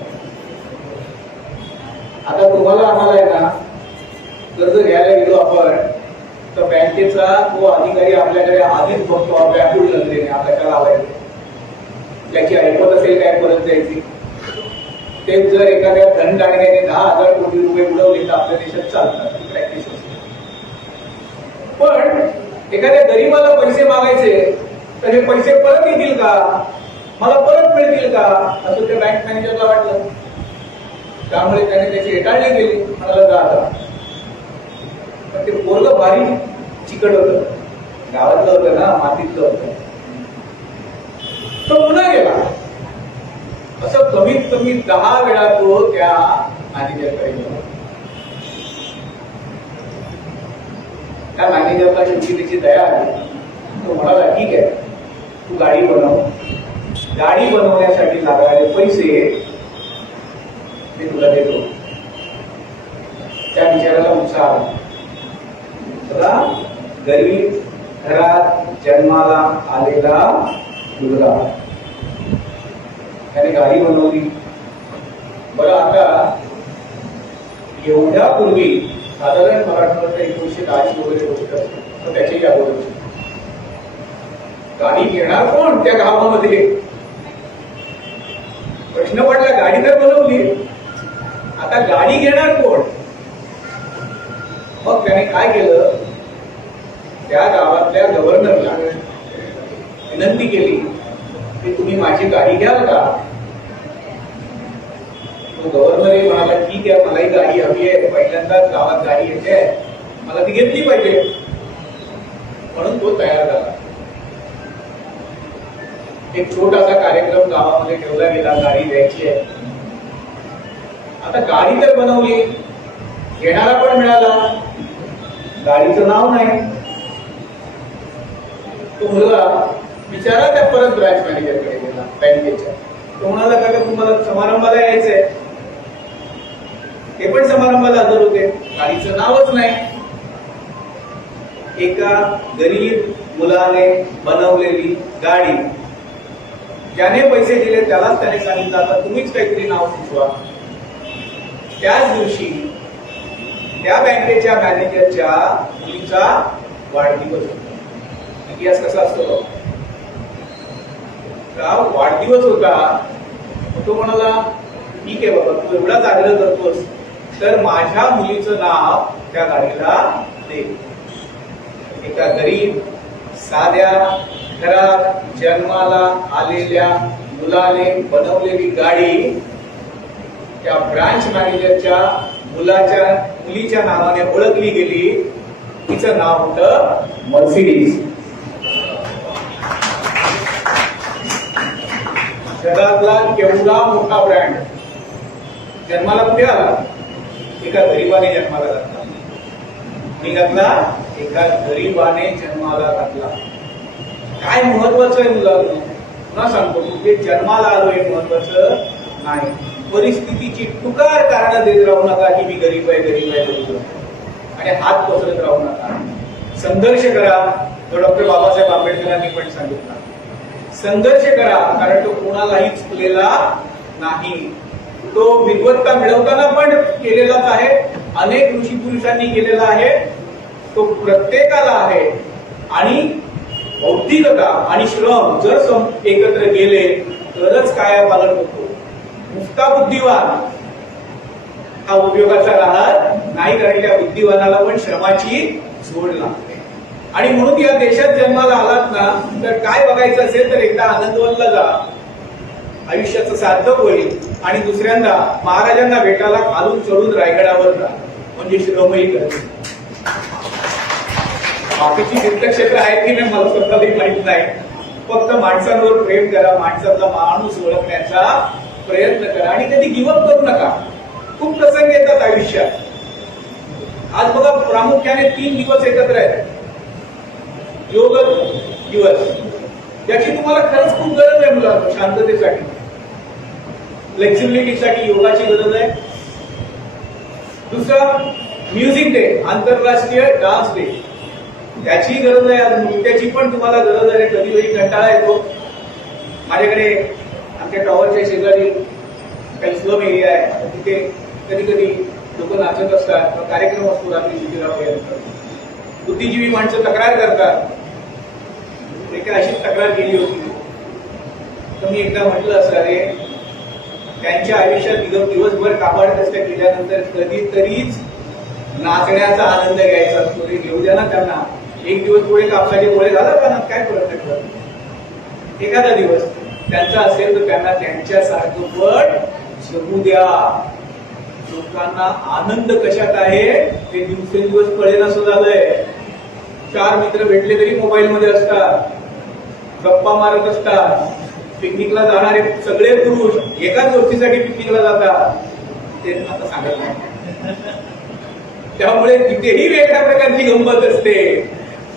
आता तुम्हाला आम्हाला आहे ना कर्ज घ्यायला गेलो आपण तर बँकेचा तो अधिकारी आपल्याकडे आधीच बघतो व्याकुळ नजरेने आपल्याला लावायचं. त्याची ऐकत असेल काय परत द्यायची. ते जर एखाद्या धनदांडग्याने 10,000 कोटी रुपये उडवले तर आपल्या देशात चालतात, प्रॅक्टिस असते. पण एखाद्या गरीबाला पैसे मागायचे तर हे पैसे परत येतील का, मला परत मिळतील का, असं त्या बँक मॅनेजरला वाटलं. त्यामुळे त्याने त्याची हेटाळणी केली. म्हणाला जा आता. पण ते पोरगं भारी चिकट होतं, गावातलं होतं ना, मातीतलं होतं. तो पुन्हा गेला. असं कमीत कमी 10 वेळा तो त्या मॅनेजरकडे गेला. त्या मॅनेजरला शेवटी त्याची दया आली. तो म्हणाला ठीक आहे तू गाडी बनव, गाडी बनवण्यासाठी लागणारे पैसे मी तुला देतो. त्या बिचाराला उत्साह आला. गरीब घरात जन्माला आलेला मुलगा, त्याने गाडी बनवली. बरं आता एवढ्या पूर्वी साधारण मला वाटतं 1910 वगैरे गोष्ट असते, तर त्याची अगोदर गाडी घेणार कोण त्या गावामध्ये प्रश्न पडला. गाडी तर बनवली, आता गाडी घेणार कोण? मग त्याने काय केलं, त्या गावातल्या गव्हर्नरला विनंती केली की तुम्ही माझी गाडी घ्याल का? तो गव्हर्नरही म्हणाला ठीक आहे मलाही गाडी हवी आहे, पहिल्यांदाच गावात गाडी येते, मला ती घेतली पाहिजे. म्हणून तो तयार झाला. एक छोटासा कार्यक्रम गावामध्ये ठेवला गेला, गाडी द्यायची आहे. आता गाडी तर बनवली, घेणारा पण मिळाला, गाडीचं नाव नाही. तो मुलगा बिचारा त्या परत ब्रांच मॅनेजरकडे गेला बँकेच्या. तो म्हणाला का तुम्हाला समारंभाला यायचंय? ते पण समारंभाला हजर होते, गाडीचं नावच नाही. एका गरीब मुलाने बनवलेली गाडी, ज्याने पैसे दिले त्यालाच त्याने सांगितलं आता तुम्हीच काहीतरी नाव सुचवा. त्याच दिवशी त्या बँकेच्या मॅनेजरच्या मुलीचा वाढदिवस होता. इतिहास कसा असतो, वाढदिवस होता. तो म्हणाला ठीक आहे बाबा तू एवढाच आग्रह करतोस तर माझ्या मुलीचं नाव त्या गाडीला दे. एका गरीब साध्या घरात जन्माला आलेल्या मुलाने बनवलेली गाडी त्या ब्रांच मॅनेजरच्या मुलीच्या नावाने ओळखली गेली. तिचं नाव होतं मर्सिडीज. जगातला केवढा मोठा ब्रँड जन्माला कुठे आला? एका गरीबाने जन्माला घातला. मी घातला एका गरीबाने जन्माला घातला. काय महत्वाचं आहे मुलांना? पुन्हा सांगतो, म्हणजे जन्माला आलो हे महत्वाचं नाही. परिस्थितीची टुकार कारण देत राहू नका की मी गरीब आहे गरीब आहे गरीब आहे आणि हात पसरत राहू नका. संघर्ष करा. तो डॉक्टर बाबासाहेब आंबेडकरांनी पण सांगितलं, संघर्ष करा, कारण तो कोणालाही चुकलेला नाही. तो विद्वत्ता मिळवताना पण केलेलाच आहे, अनेक ऋषी पुरुषांनी केलेला आहे, तो प्रत्येकाला आहे. आणि बौद्धिकता आणि श्रम जर एकत्र गेले तरच काया पालट होतो. नुसता बुद्धिवान हा उपयोगाचा राहणार नाही, कारण त्या बुद्धिवानाला पण श्रमाची जोड लागते. आणि म्हणून या देशात जन्माला आलात ना तर काय बघायचं असेल तर एकदा आनंदवनला जा. आयुष्याचं सार्थक होईल आणि दुसऱ्यांदा महाराजांना भेटायला खालून चढून रायगडावर जा, म्हणजे श्रमही करतील. बाकीची तीर्थक्षेत्र आहेत की नाही मला स्वतःही माहित नाही. फक्त माणसांवर प्रेम करा, माणसाचा माणूस ओळखण्याचा प्रयत्न करा आणि कधी गिवअप करू नका. खूप प्रसंग येतात आयुष्यात. आज बघा प्रामुख्याने 3 दिवस एकत्र आहेत. योग दिवस, याची तुम्हाला खरंच खूप गरज आहे मुलांना. शांततेसाठी, फ्लेक्सिबिलिटीसाठी योगाची गरज आहे. दुसरा म्युझिक डे, आंतरराष्ट्रीय डान्स डे, त्याची गरज आहे. आज नृत्याची पण तुम्हाला गरज आहे. कधी कधी कंटाळा येतो. माझ्याकडे आमच्या टॉवरच्या शेजारी काही स्लम एरिया आहे, तिथे कधी कधी लोक नाचत असतात, कार्यक्रम असतो रात्री उशिरापर्यंत. बुद्धिजीवी माणसं तक्रार करतात. एका अशीच तक्रार केली होती. तर मी एकदा म्हटलं असं, अरे त्यांच्या आयुष्यात दिवसभर काबाड कष्ट केल्यानंतर कधीतरीच नाचण्याचा आनंद घ्यायचा असतो. ते घेऊ द्या ना त्यांना. एक दिवस थोडे कापसाचे गोळे घाला त्यांना, काय फरक पडत. एखादा दिवस त्यांचा असेल तर त्यांना त्यांच्यासारखं पण जगू द्या. लोकांना आनंद कशात आहे ते दिवसेंदिवस कळेल असं झालंय. 4 मित्र भेटले तरी मोबाईल मध्ये असतात, गप्पा मारत असतात. पिकनिकला जाणारे सगळे पुरुष एकाच गोष्टीसाठी पिकनिकला जातात, ते आता सांगत नाही. त्यामुळे तिथेही वेगळ्या प्रकारची गंमत असते.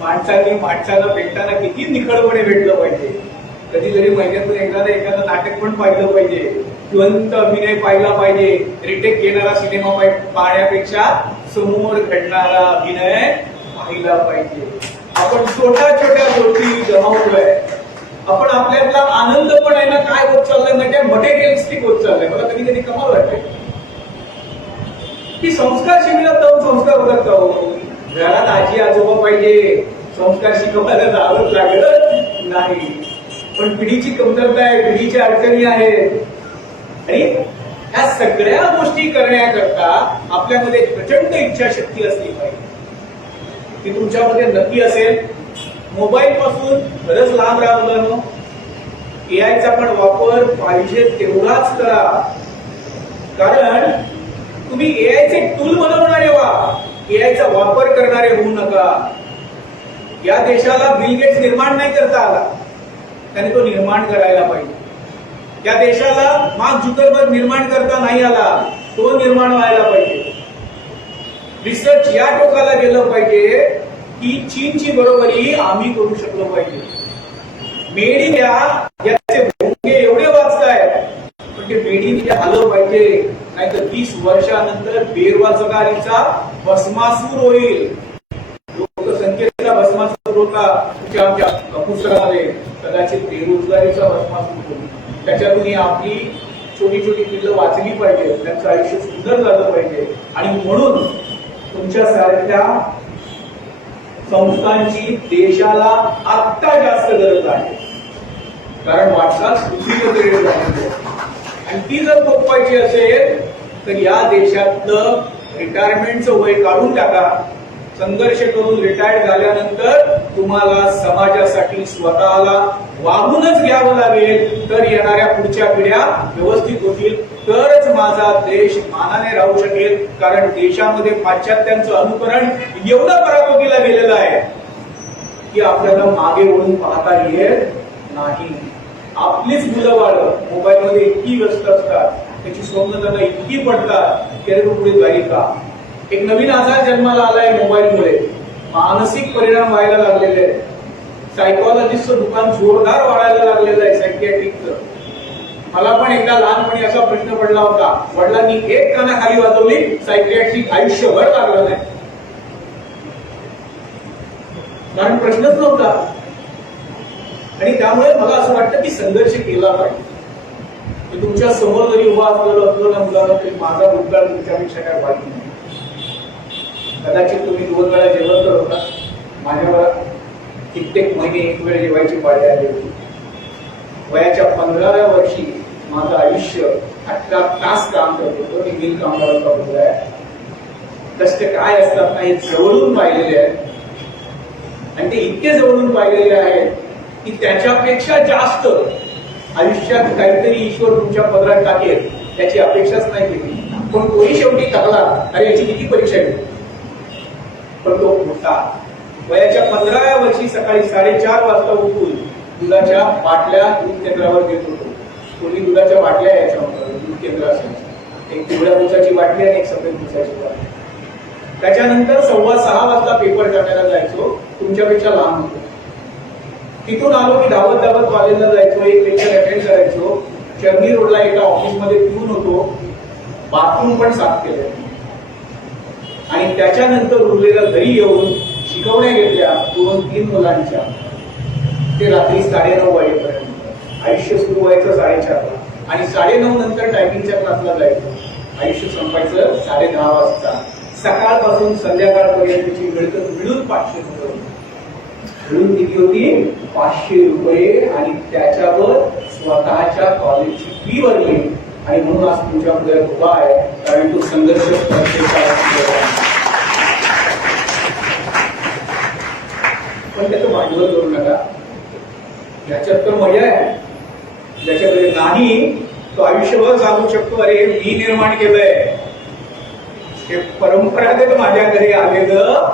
माणसाला भेटताना किती निखळपणे भेटलं पाहिजे. कधीतरी महिन्यातून एकदा एखादं नाटक पण पाहिलं पाहिजे. जिवंत अभिनय पाहिला पाहिजे. रिटेक घेणारा सिनेमा पाहण्यापेक्षा समोर घडणारा अभिनय पाहिला पाहिजे. आपण छोट्या छोट्या गोष्टी गमावतोय. आपण आपल्यातला आनंद पण आहे ना काय होत चाललंय म्हणजे मटेरियलिस्टिक होत चाललंय. मला कधी कधी कमाल वाटते की संस्कार शिबिरात जाऊन संस्कार होतात का हो? घरात आजी आजोबा पाहिजे, संस्कार शिकवायला जावंच लागत नाही. पण पिढीची कमतरता आहे, पिढीच्या अडचणी आहेत आणि ह्या सगळ्या गोष्टी करण्याकरता आपल्यामध्ये प्रचंड इच्छाशक्ती असली पाहिजे. ती तुमच्यामध्ये नक्की असेल. मोबाईल पासून खरंच लांब राहा मुलांनो. एआयचा पण वापर पाहिजे तेवढाच करा. कारण तुम्ही एआयचे टूल बनवणारे व्हा, एआयचा वापर करणारे होऊ नका. या देशाला बिल गेट्स निर्माण नाही करता आला, त्याने तो निर्माण करायला पाहिजे. या देशाला मार्क झुकरबर्ग निर्माण करता नाही आला, तो निर्माण व्हायला पाहिजे. रिसर्च या टोकाला गेलं पाहिजे की चीनची बरोबरी आम्ही करू शकलो पाहिजे. मेड इन याचे भोंगे एवढे वाचतायत, पण ते मेड इन इंडिया आलं पाहिजे. नाहीतर 20 वर्षानंतर बेरोजगारीचा भस्मासूर होईल. लोकसंख्येचा भस्मासूर होता आमच्या पुस्तकामध्ये, कदाचित बेरोजगारीचा भस्मासूर होईल. त्याच्यातून आपली छोटी छोटी पिल्लं वाचली पाहिजे, त्यांचं आयुष्य सुंदर झालं पाहिजे. आणि म्हणून तुमच्यासारख्या संस्थांची देशाला आत्ता जास्त गरज आहे. कारण वाटचाल दुसरीकडे झाली आणि ती जर थोपवायची असेल तर या देशातलं रिटायरमेंटचं वय काढून टाका. संघर्ष करून रिटायर झाल्यानंतर तुम्हाला समाजासाठी स्वतःला वाहूनच घ्यावं लागेल. तर येणाऱ्या पुढच्या पिढ्या व्यवस्थित होतील, तरच माझा देश मानाने राहू शकेल. कारण देशामध्ये पाश्चात्यांचं अनुकरण एवढं पराकोटीला गेलेलं आहे की आपल्याला मागे वळून पाहता येत नाही. आपलीच मुलं बाळं मोबाईल मध्ये इतकी व्यस्त असतात, त्याची स्वप्न त्यांना इतकी पडतात की पुढे जाईल का. एक नवीन आजार जन्माला आलाय मोबाईलमुळे, मानसिक परिणाम व्हायला लागलेले आहेत. सायकॉलॉजिस्टचं दुकान जोरदार वाढायला लागलेलं आहे, सायकियाट्रिकचं. मला पण एकदा लहानपणी असा प्रश्न पडला होता, वडिलांनी एक कानाखाली वाजवली, सायकियाट्रिक आयुष्यभर लागलं नाही. कारण प्रश्नच नव्हता. आणि त्यामुळे मला असं वाटतं की संघर्ष केला पाहिजे. तुमच्या समोर जरी उभा असलो ना मुलाला, तरी माझा भूतकाळ तुमच्यापेक्षा काय वाईट नाही. कदाचित तुम्ही 2 वेळा जेवण करत होता, माझ्यावर कित्येक महिने 1 वेळ जेवायची पाळी आली होती. वयाच्या 15व्या वर्षी माझं आयुष्य 18 तास काम करत होतं. मी मिल कामगारांचा मुलगा आहे. कष्ट काय असतात ना हे जवळून पाहिलेले आहेत आणि ते इतके जवळून पाहिलेले आहेत की त्याच्यापेक्षा जास्त आयुष्यात काहीतरी ईश्वर तुमच्या पदरात टाकेल त्याची अपेक्षाच नाही केली, पण तोही शेवटी टाकला. अरे याची किती परीक्षा आहे, पण तो मोठा वयाच्या 15व्या वर्षी सकाळी 4:30 वाजता उठून दुधाच्या बाटल्या दूध केंद्रावर देत होतो. पूर्वी दुधाच्या बाटल्या याच्यावर दूध केंद्र असायचं, एक पिवळ्या दुधाची बाटली आणि एक सफेद दुधाची बाटली. त्याच्यानंतर 6:15 वाजता पेपर टाकायला जायचो, तुमच्यापेक्षा लहान होतो. तिथून आलो की धावत धावत कॉलेजला जायचो, एक लेक्चर अटेंड करायचो. चर्नी रोडला एका ऑफिसमध्ये पिऊन होतो, बाथरूम पण साफ केलं. आणि त्याच्यानंतर उरलेल्या घरी येऊन शिकवण्या घेतल्या 2-3 मुलांच्या, ते रात्री 9:30 वाजेपर्यंत. आयुष्य सुरू व्हायचं 4:30 आणि 9:30 नंतर टायपिंगच्या क्लासला जायचं. आयुष्य संपायचं 10:30 वाजता. सकाळपासून संध्याकाळपर्यंतची मिळकत मिळून 500 रुपये. मिळून किती होती? 500 रुपये. आणि त्याच्यावर स्वतःच्या कॉलेजची फी भरली. आणि म्हणून आज तुमच्यामध्ये उभा आहे, कारण तो संघर्ष पण त्याचं भांडवल करू नका. याच्यात तर मजा आहे. ज्याच्याकडे नाही तो आयुष्यभर सांगू शकतो, अरे मी निर्माण केलंय, हे परंपरागत माझ्याकडे आलेलं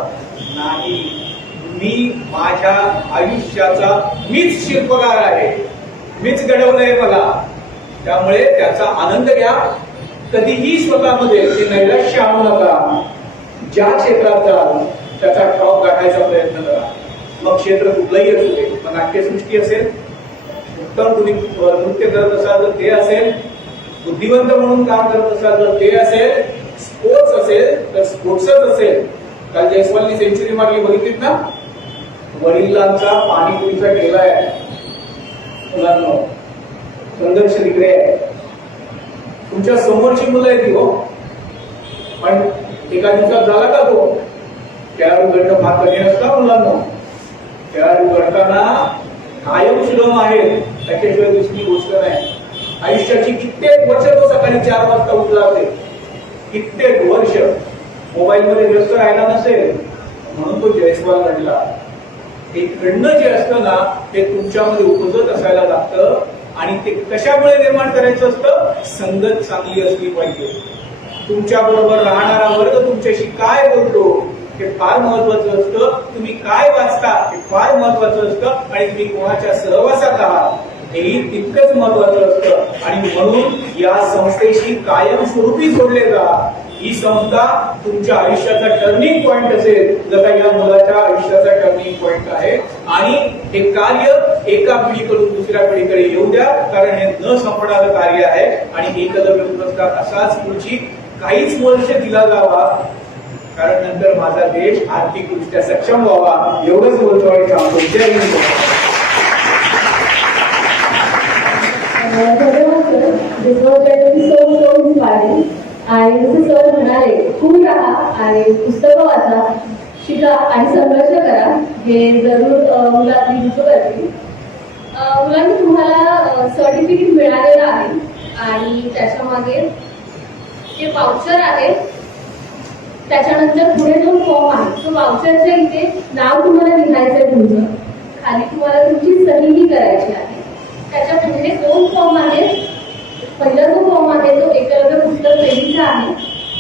नाही. मी माझ्या आयुष्याचा मीच शिल्पकार आहे, मीच घडवलंय मला. त्यामुळे त्याचा आनंद घ्या. कधीही स्वतःमध्ये ते नैराश्य आणू नका. ज्या क्षेत्रात जाल त्याचा टॉप गाठायचा प्रयत्न करा. मग क्षेत्र कुठलंही असू दे. मग नाट्यसृष्टी असेल, उत्तम तुम्ही नृत्य करत असाल तर ते असेल, बुद्धिवंत म्हणून काम करत असाल तर ते असेल, स्पोर्ट्स असेल तर स्पोर्ट्सच असेल. काल जयस्वालनी सेंचुरी मारली बघितलीत ना. वडिलांचा पाणीपुरीचा ठेला आहे. मुलांना संघर्ष तिकडे आहे. तुमच्या समोरची मुलं आहे ती हो, पण एका दिवसात झाला का तो खेळाडू घडणं फार कमी नसतं मुलांना. खेळाडू घडताना कायम श्रम आहेत, त्याच्याशिवाय दुसरी गोष्ट नाही. आयुष्याची कित्येक वर्ष तो सकाळी 4 वाजता उठला असेल, कित्येक वर्ष मोबाईल मध्ये व्यस्त राहिला नसेल, म्हणून तो जयस्वाल घडला. हे घडणं जे असतं ना ते तुमच्यामध्ये उपजत असायला लागतं. आणि ते कशामुळे निर्माण करायचं असतं? संगत चांगली असली पाहिजे. तुमच्या बरोबर राहणारा वर्ग तुमच्याशी काय बोलतो हे फार महत्वाचं असतं. तुम्ही काय वाचता हे फार महत्वाचं असतं. आणि तुम्ही कोणाच्या सहवासात आहात हेही तितकंच महत्वाचं असतं. आणि म्हणून या संस्थेशी कायमस्वरूपी जोडले जा. ही संस्था तुमच्या आयुष्याचा टर्निंग पॉइंट असेल, जसा या मुलाच्या आयुष्याचा टर्निंग पॉइंट आहे. आणि हे कार्य एका पिढीकडून दुसऱ्या पिढीकडे येऊ द्या, कारण हे न संपणारं कार्य आहे. आणि एकलव्य पुरस्कार असाच पुढची काहीच वर्ष दिला जावा, कारण नंतर माझा देश आर्थिकदृष्ट्या सक्षम व्हावा. एवढंच बोलतो आणि सांगतो. जय Hind. This was so inspiring. आणि जसं सर म्हणाले, खूप राहा आणि पुस्तकं वाचा, शिका आणि संघर्ष करा. हे जरूर मुलं आपली युज करतील. मुलांनी तुम्हाला सर्टिफिकेट मिळालेलं आहे आणि त्याच्यामागे जे वाउचर आहे, त्याच्यानंतर पुढे जो फॉर्म आहे, तो वाउचरच्या इथे नाव तुम्हाला लिहायचं आहे तुमचं. खाली तुम्हाला तुमची सहीही करायची आहे. त्याच्या पुढे 2 फॉर्म आहेत. पहिला जो फॉर्म आहे तो एकलव्य पुस्तक पेढीचा आहे.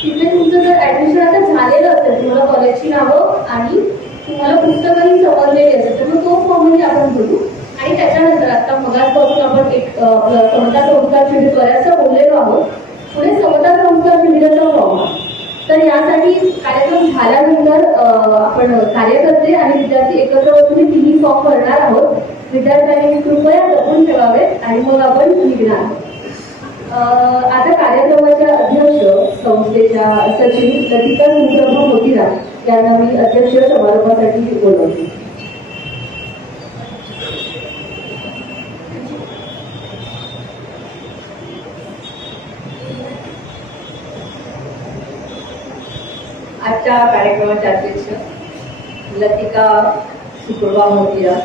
तिथे तुमचं जर ऍडमिशन आता झालेलं असेल, तुम्हाला कॉलेजची नावं आणि तुम्हाला पुस्तकही समजलेली असेल, तर मग तो फॉर्मही आपण भरू. आणि त्याच्यानंतर आता मगाचपासून आपण एक समता संस्कार शिबिर बऱ्याचदा बोललेलो आहोत. पुढे समता संस्कार शिबिराचा फॉर्म आहे. तर यासाठी कार्यक्रम झाल्यानंतर आपण कार्यकर्ते आणि विद्यार्थी एकत्र बसून 3 फॉर्म भरणार आहोत. विद्यार्थ्यांनी कृपया जपून ठेवावेत आणि मग आपण निघणार आहोत. आता कार्यक्रमाच्या अध्यक्ष संस्थेच्या सचिव लतिका सुप्रभा मोतीराम यांना मी अध्यक्ष समारोपासाठी बोलवते. आजच्या कार्यक्रमाचे अध्यक्ष लतिका सुप्रभा मोतीराम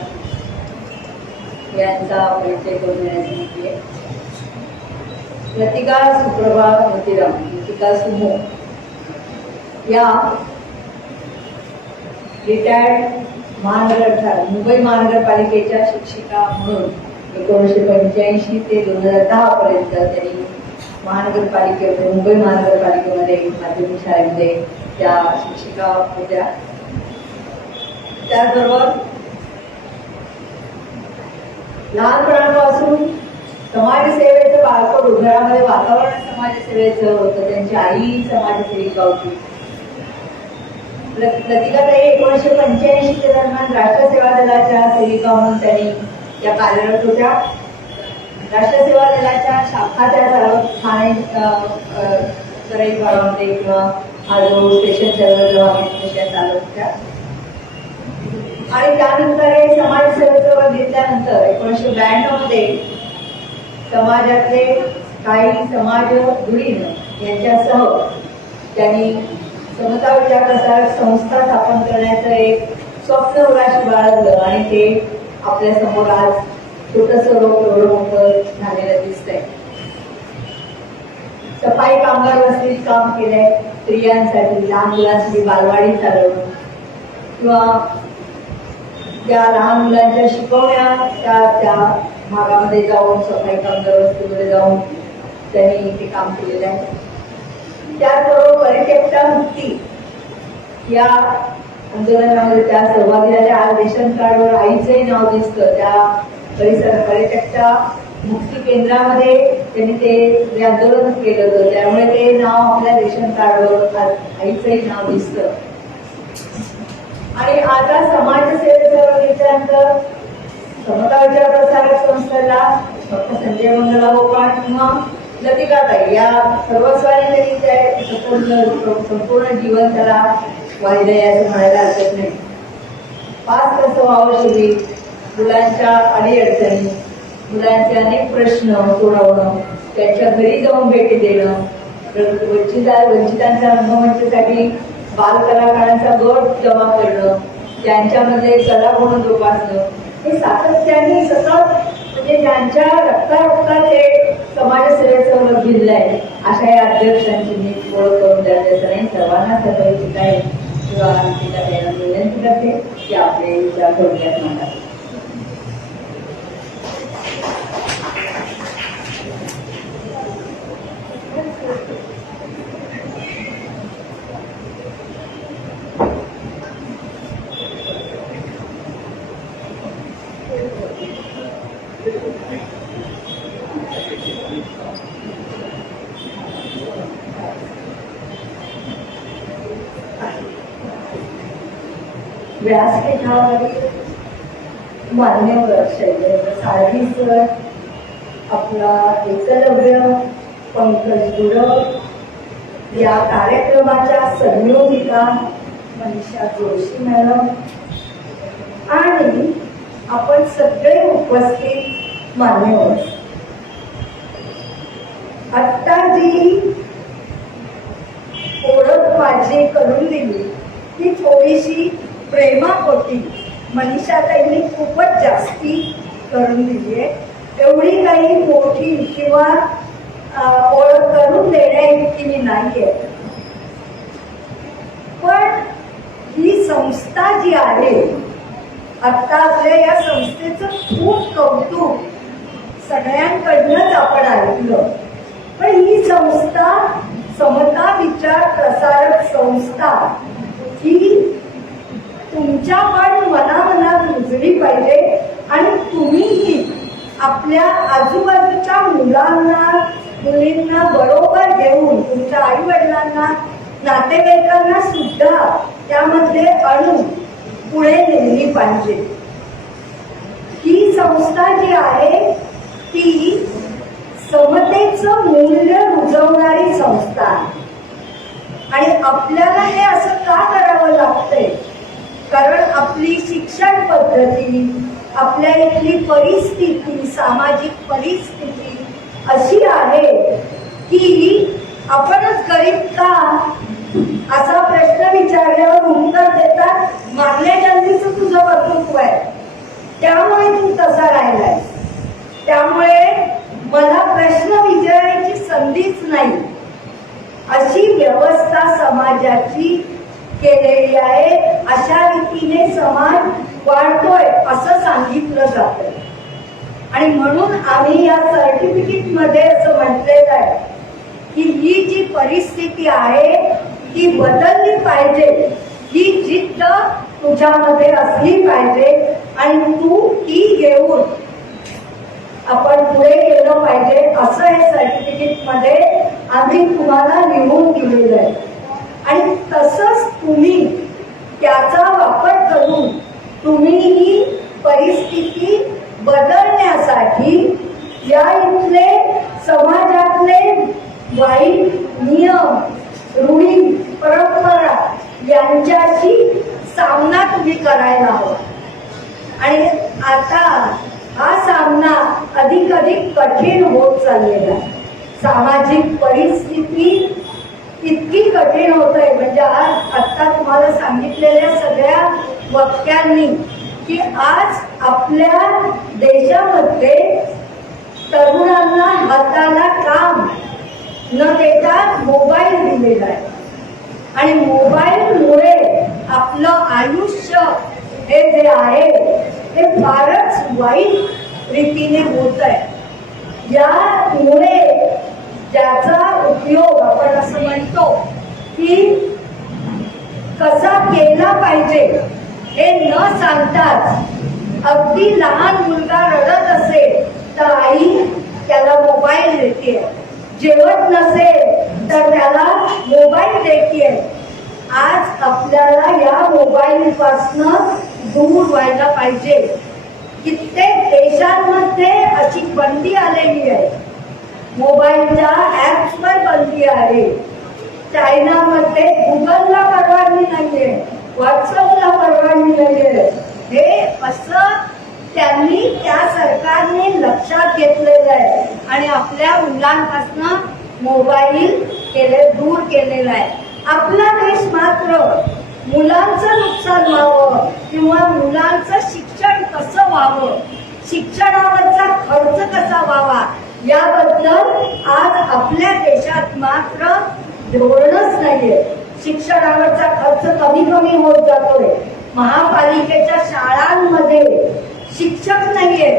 यांचा परिचय करून देण्याची आहे. लतिका सुप्रभा मोतीराम, लतिका सुमो या रिटायर्ड मुंबई महानगरपालिकेच्या शिक्षिका म्हणून 1985 ते 2010 पर्यंत त्यांनी महानगरपालिकेमध्ये, मुंबई महानगरपालिकेमध्ये माध्यमिक शाळेमध्ये त्या शिक्षिका होत्या. त्याचबरोबर लहानपणापासून समाजसेवेचं बाळपण घरामध्ये वातावरण समाजसेवेचं होतं. त्यांची आई समाजसेविका होती. लतिकाताई 1985 च्या दरम्यान राष्ट्रसेवा दलाच्या सेविका म्हणून त्यांनी त्या कार्यरत होत्या. राष्ट्रसेवा दलाच्या शाखा त्या ठाणे करईपाडामध्ये किंवा हा जो स्टेशन स्टेशन चालत होत्या. आणि त्यानंतर हे समाजसेवेचं घेतल्यानंतर 1992 मध्ये समाजातले काही समाज धुरीण यांच्यासह त्यांनी समता विचार प्रसारक संस्था स्थापन करण्याचं एक स्वप्न उराशी बाळगलं आणि ते आपल्या समोर आज छोटंसं रोप एवढं मोठं झालेलं दिसतंय. सफाई कामगार वस्तीत काम केलंय, स्त्रियांसाठी, लहान मुलांसाठी बालवाडी चालवणं किंवा त्या लहान मुलांच्या शिकवण्या त्या भागामध्ये जाऊन सफाई कामगार वस्तीमध्ये जाऊन त्यांनी ते काम केलेलं आहे. त्याचबरोबर परित्यक्ता मुक्ती या आंदोलनामध्ये त्या सहभागी झाल्या. आज रेशन कार्डवर आईचंही नाव दिसतं. त्या परित्यक्ता मुक्ती केंद्रामध्ये त्यांनी ते आंदोलन केलं होतं, त्यामुळे ते नाव आपल्या रेशन कार्डवर आईचंही नाव दिसतं. आणि आता समाजसेवेचं बघितल्यानंतर समता विचार प्रसारक संस्थेला डॉक्टर संजय मंगला गोपाळ किंवा लतिकाताई या सर्वस्वाने त्यांनी संपूर्ण जीवन त्याला वाहिलंय असं म्हणायला हरकत नाही. 5 तास व्हावं शिबिर, मुलांच्या अडीअडचणी, मुलांचे अनेक प्रश्न सोडवणं, त्यांच्या घरी जाऊन भेटी देणं, वंचितांच्या रंगमंचासाठी बालकलाकारांचा गट जमा करणं, त्यांच्यामध्ये कलागुण जोपासणं, हे सातत्याने सतत म्हणजे ज्यांच्या रक्तारक्तात हे समाजसेवेचं भिडलं आहे अशा या अध्यक्षांची मी ओळख करून द्यायचं नाही. सर्वांना सर्व आहे किंवा विनंती करते की आपले विचार थोडक्यात मांडावे. व्यासपीठावरील मान्यवर शैलेंद्र साळवी सर, आपला एकलव्य पंकज गुरव, या कार्यक्रमाच्या संयोजिका मनीषा जोशी मॅडम आणि आपण सगळे उपस्थित मान्यवर, आत्ता जी ओळख माझी करून दिली ती थोडीशी प्रेमापोटी मनीषाताईंनी खूपच जास्ती करून दिली आहे. एवढी काही मोठी किंवा ओळख करून देण्याइतकी मी नाहीये. पण ही संस्था जी आहे, आता आपल्या या संस्थेचं खूप कौतुक सगळ्यांकडनंच आपण ऐकलं, पण ही संस्था समता विचार प्रसारक संस्था ही तुमच्या पण मनामनात रुजली पाहिजे आणि तुम्हीही आपल्या आजूबाजूच्या मुलांना मुलींना बरोबर घेऊन तुमच्या आई वडिलांना नातेवाईकांना सुद्धा त्यामध्ये आणून पुढे नेली पाहिजे. ही संस्था जी आहे ती समतेचं मूल्य रुजवणारी संस्था आहे. आणि आपल्याला हे असं का करावं लागतंय? कारण आपली शिक्षण पद्धती, आपल्या इथली परिस्थिती, सामाजिक परिस्थिती अशी आहे की आपणच गरीब का असा प्रश्न विचारल्यावर उत्तर देतात, महात्मा गांधीचं तुझं कर्तृत्व आहे त्यामुळे तू तसा राहिलाय. त्यामुळे मला प्रश्न विचारण्याची संधीच नाही अशी व्यवस्था समाजाची केलेली आहे. अशा रीतीने समाज वाढतोय असं सांगितलं जातं. आणि म्हणून आम्ही या सर्टिफिकेट मध्ये असं म्हटलेलं आहे की ही जी परिस्थिती आहे ती बदलली पाहिजे, ही जिद्द तुझ्यामध्ये असली पाहिजे आणि तू ती घेऊन आपण पुढे गेलं पाहिजे, असं हे सर्टिफिकेट मध्ये आम्ही तुम्हाला लिहून दिलेलं आहे. आणि तसंच तुम्ही त्याचा वापर करून तुम्ही ही परिस्थिती बदलण्यासाठी या इथले समाजातले वाईट नियम, रूढी, परंपरा यांच्याशी सामना तुम्ही करायला हवा. आणि आता हा सामना अधिक कठीण होत चाललेला आहे. सामाजिक परिस्थिती इतकी कठीण होत आहे, म्हणजे आज आता तुम्हाला सांगितलेल्या सगळ्या वक्त्यांनी की आज आपल्या देशामध्ये तरुणांना हाताला काम न देता मोबाईल दिलेला आहे आणि मोबाईलमुळे आपलं आयुष्य हे जे आहे ते फारच वाईट रीतीने होत आहे. यामुळे ज्याचा उपयोग आपण असं म्हणतो की कसा केला पाहिजे हे न सांगताच अगदी लहान मुलगा रडत असेल तर आई त्याला मोबाईल देते, जेवत नसेल तर त्याला मोबाईल देते. आज आपल्याला या मोबाईल पासून दूर व्हायला पाहिजे. कित्येक देशांमध्ये अशी बंदी आलेली आहे, मोबाईलच्या ऍप्सवर बंदी आहे. चायनामध्ये गुगलला परवानगी नाहीये, व्हॉट्सअपला परवानगी नाहीये. हे असं त्यांनी त्या सरकारने लक्षात घेतलेलं आहे आणि आपल्या मुलांपासून मोबाईल दूर केलेला आहे. आपला देश मात्र मुलांचं नुकसान व्हावं किंवा मुलांचं शिक्षण कसं व्हावं, शिक्षणावरचा खर्च कसा व्हावा याबद्दल आज आपल्या देशात मात्र धोरणच नाहीये. शिक्षणावरचा खर्च कमी होत जातोय. महापालिकेच्या शाळांमध्ये शिक्षक नाहीये,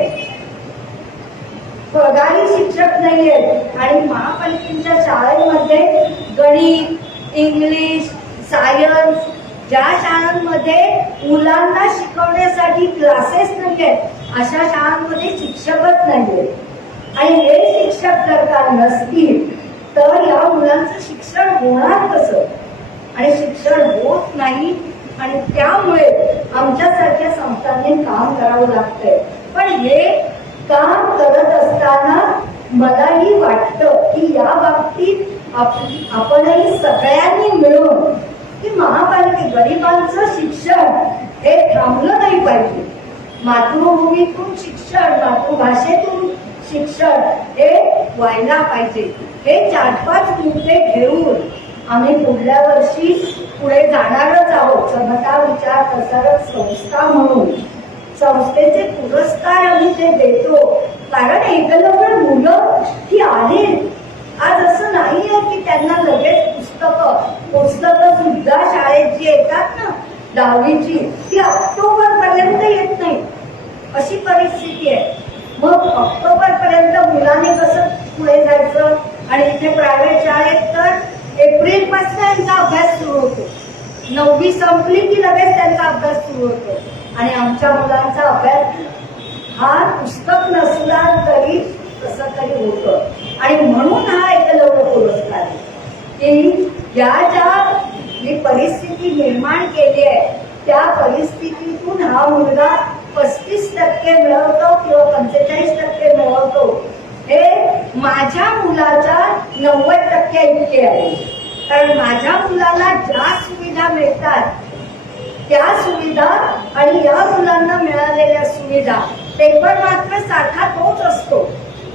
पगारी शिक्षक नाहीये आणि महापालिकेच्या शाळेमध्ये गणित, इंग्लिश, सायन्स ज्या शाळांमध्ये मुलांना शिकवण्यासाठी क्लासेस नाहीयेत अशा शाळांमध्ये शिक्षकच नाहीये. आणि हे शिक्षक जर का नसतील तर या मुलांचं शिक्षण होणार कसं? आणि शिक्षण होत नाही आणि त्यामुळे आमच्यासारख्या संस्थांनी काम करावं लागतंय. पण हे काम करत असताना मलाही वाटतं की या बाबतीत आपणही सगळ्यांनी मिळून की गरिबांचं शिक्षण हे थांबलं नाही पाहिजे. मातृभूमीतून शिक्षण, मातृभाषेतून शिक्षण हे व्हायला पाहिजे. हे 4-5 मुद्दे घेऊन आम्ही पुढल्या वर्षी पुढे जाणारच आहोत. समता विचार प्रसारक संस्था म्हणून संस्थेचे पुरस्कार आम्ही ते देतो, कारण एकलव्य मुलं ही आहेत. आज असं नाहीये की त्यांना लगेच पुस्तकं सुद्धा शाळेत जी येतात ना 10वीची ती ऑक्टोबर पर्यंत येत नाही, अशी परिस्थिती आहे. मग ऑक्टोबर पर्यंत मुलाने कसं पुढे जायचं? आणि इथे प्रायव्हेट शाळेत तर एप्रिल पासून त्यांचा अभ्यास सुरू होतो, 9वी संपली की लगेच त्यांचा अभ्यास सुरू होतो. आणि आमच्या मुलांचा अभ्यास हा पुस्तक नसला तरी कसं तरी होतं. आणि म्हणून हा एकलव्य पुरस्कार की जी परिस्थिती निर्माण केली आहे त्या परिस्थितीतून हा मुलगा 35% मिळवतो किंवा 45% मिळवतो, हे माझ्या मुलाच्या 90% इतके आहे. कारण माझ्या मुलाला ज्या सुविधा मिळतात त्या सुविधा आणि या मुलांना मिळालेल्या सुविधा, पेपर मात्र सारखा तोच असतो,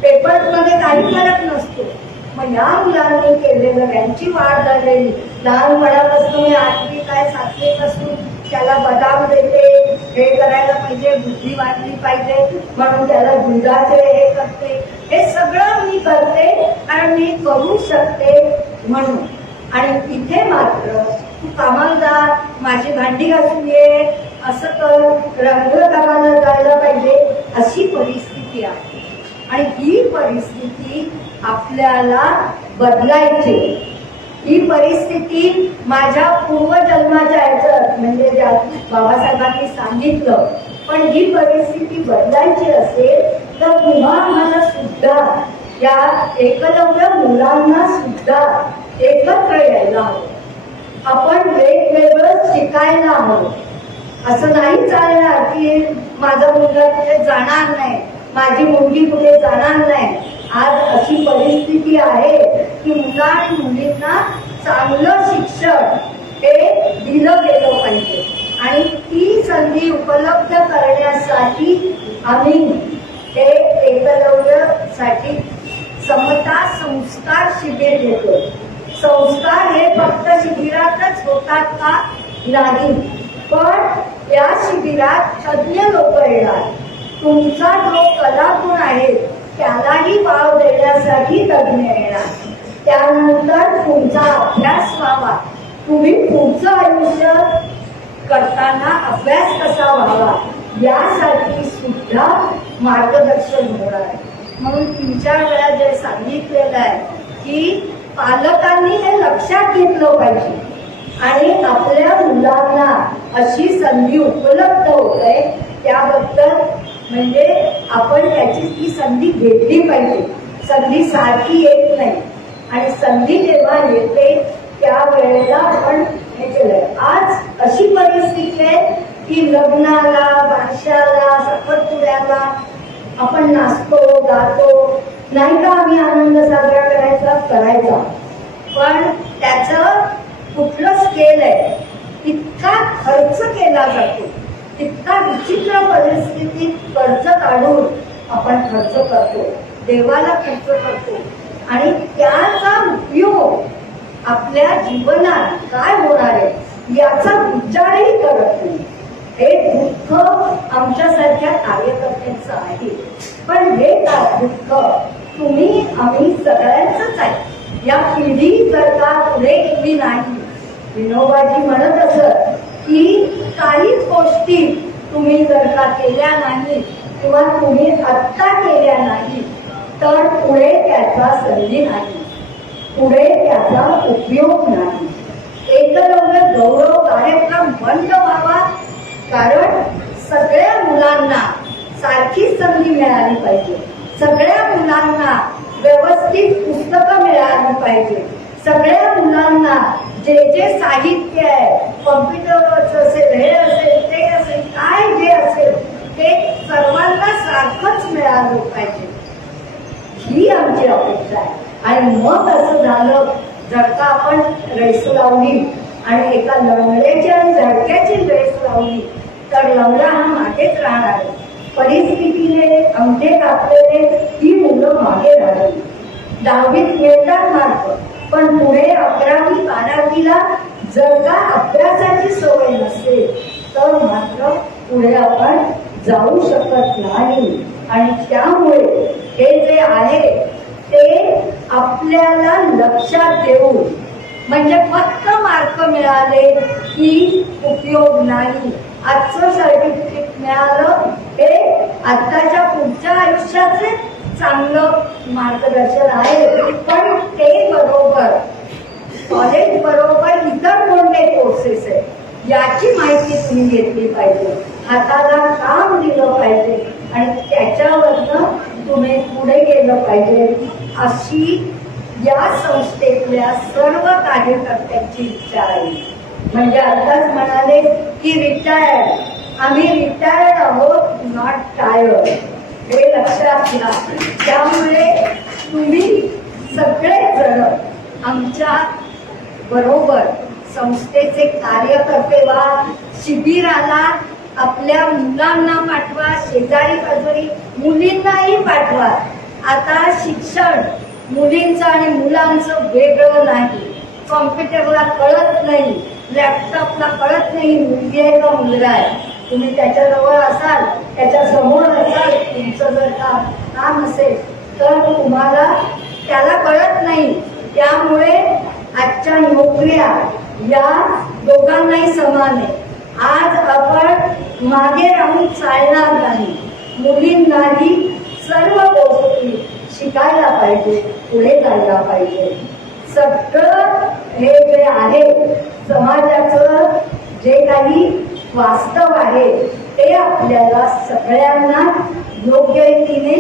पेपरमध्ये काही फरक नसतो. मग या मुलांनी केलेलं त्यांची वाढ झालेली लहानपणापासून, मी 8वी काय 7वी पासून त्याला बदाम देते, हे करायला पाहिजे, बुद्धी वाढली पाहिजे म्हणून त्याला दुधाचे हे करते. हे सगळं मी करते कारण मी करू शकते म्हणून. आणि इथे मात्र तू कामाला जा, माझी भांडी घासून ये, असं कर, रंग कामाला जायला पाहिजे, अशी परिस्थिती परिस्थिती आहे आणि ही परिस्थिती आपल्याला बदलायची. ही परिस्थिती माझ्या पूर्वजन्माच्या ह्याच्यात म्हणजे ज्या बाबासाहेबांनी सांगितलं, पण ही परिस्थिती बदलायची असेल तर पुन्हा मला सुद्धा या एकलव्य मुलांना सुद्धा एकत्र यायला हवं. आपण वेगवेगळं शिकायला हवं. असं नाही चालणार की माझा मुलगा कुठे जाणार नाही, माझी मुलगी कुठे जाणार नाही. आज अशी परिस्थिती आहे की मुला आणि मुलींना चांगलं शिक्षण हे दिलं गेलं पाहिजे आणि ती संधी उपलब्ध करण्यासाठी आम्ही हे एकलव्यसाठी समता संस्कार शिबिर घेतो. संस्कार हे फक्त शिबिरातच होतात का? नाही, पण या शिबिरात तज्ञ लोक येणार. तुमचा जो कलागुण आहे त्यालाही वाव देण्यासाठी तज्ञ येणार. त्यानंतर तुमचा अभ्यास व्हावा, तुम्ही पुढचं आयुष्य करताना अभ्यास कसा व्हावा यासाठी सुद्धा मार्गदर्शन होणार आहे. म्हणून 3-4 वेळा जे सांगितलेलं आहे की पालकांनी हे लक्षात घेतलं पाहिजे आणि आपल्या मुलांना अशी संधी उपलब्ध होते त्याबद्दल म्हणजे आपण त्याची ती संधी घेतली पाहिजे. संधी सारखी येत नाही आणि संधी जेव्हा येते त्यावेळेला आपण हे केलंय. आज अशी परिस्थिती आहे की लग्नाला, बारशाला, साखरपुड्याला आपण नाचतो, गातो, नाही का आम्ही आनंद साजरा करायचा, पण त्याचं कुठलं स्केल आहे, इतका खर्च केला जातो, इतका विचित्र परिस्थितीत कर्ज काढून आपण खर्च करतो, देवाला खर्च करतो आणि त्याचा उपयोग आपल्या जीवनात काय होणार आहे याचा विचारही करत नाही. हे दुःख आमच्यासारख्या कार्यकर्त्यांचं आहे, पण हे दुःख तुम्ही आम्ही सगळ्यांचंच आहे. या पिढी जर का पुढे गेली नाही, विनोबाजी म्हणत असत की काहीच गोष्टी तुम्ही जर का केल्या नाही किंवा तुम्ही आत्ता केल्या नाही तर पुढे त्याचा संधी नाही, पुढे त्याचा उपयोग नाही. एकलव्य गौरव कार्यक्रम बंद व्हावा, कारण सगळ्या मुलांना सारखी संधी मिळाली पाहिजे. सगळ्या मुलांना व्यवस्थित पुस्तकं मिळाली पाहिजे. सगळ्या मुलांना जे जे साहित्य आहे, कॉम्प्युटरवरच असेल, हे असेल, ते असेल, काय जे असेल ते सर्वांना सारखंच मिळालं पाहिजे, ही आमची अपेक्षा आहे. आणि मग असं झालं जर का आपण रेस लावली आणि एका लंगड्याची आणि झडक्याची रेस लावली तर लंगडा हा मागेच राहणार आहे. परिस्थितीने अंगठे कापलेले ही मुलं मागे राहिली. 10वीत मिळतात मार्क, पण पुढे 11वी 12वीला जर का अभ्यासाची सवय नसेल तर मात्र पुढे आपण जाऊ शकत नाही. आणि त्यामुळे हे जे आहे ते आपल्याला लक्षात देऊन म्हणजे फक्त मार्क मिळाले की उपयोग नाही. आजचं सर्टिफिकेट मिळालं हे आताच्या पुढच्या आयुष्याचे चांगलं मार्गदर्शन आहे, पण ते बरोबर कॉलेज बरोबर इतर कोणते कोर्सेस आहेत याची माहिती तुम्ही घेतली पाहिजे, हाताला काम दिलं पाहिजे आणि त्याच्यावरनं तुम्ही पुढे गेलं पाहिजे, अशी या संस्थेतल्या सर्व कार्यकर्त्यांची इच्छा आहे. म्हणजे आताच म्हणाले की रिटायर्ड, आम्ही रिटायर्ड आहोत, नॉट टायर्ड, हे लक्षात घ्या. त्यामुळे तुम्ही सगळेजण आमच्या बरोबर संस्थेचे कार्यकर्ते व्हा. शिबिराला आपल्या मुलांना पाठवा, शेजारी पाजारी मुलींनाही पाठवा. आता शिक्षण मुलींचं आणि मुलांचं वेगळं नाही. कॉम्प्युटरला कळत नाही, लॅपटॉपला कळत नाही मुलगी आहे का मुलगा आहे. तुम्ही त्याच्याजवळ असाल, त्याच्या समोर असाल, तुमचं जर का काम असेल तर तुम्हाला त्याला कळत नाही. त्यामुळे आजच्या नोकऱ्या या दोघांनाही समान आहे. आज आपण मागे राहून चालणार नाही. मुलींनाही सर्व गोष्टी शिकायला पाहिजे, पुढे जायला पाहिजे. सगळं हे जे आहे समाजाचं जे काही वास्तव आहे ते आपल्याला सगळ्यांना योग्य रीतीने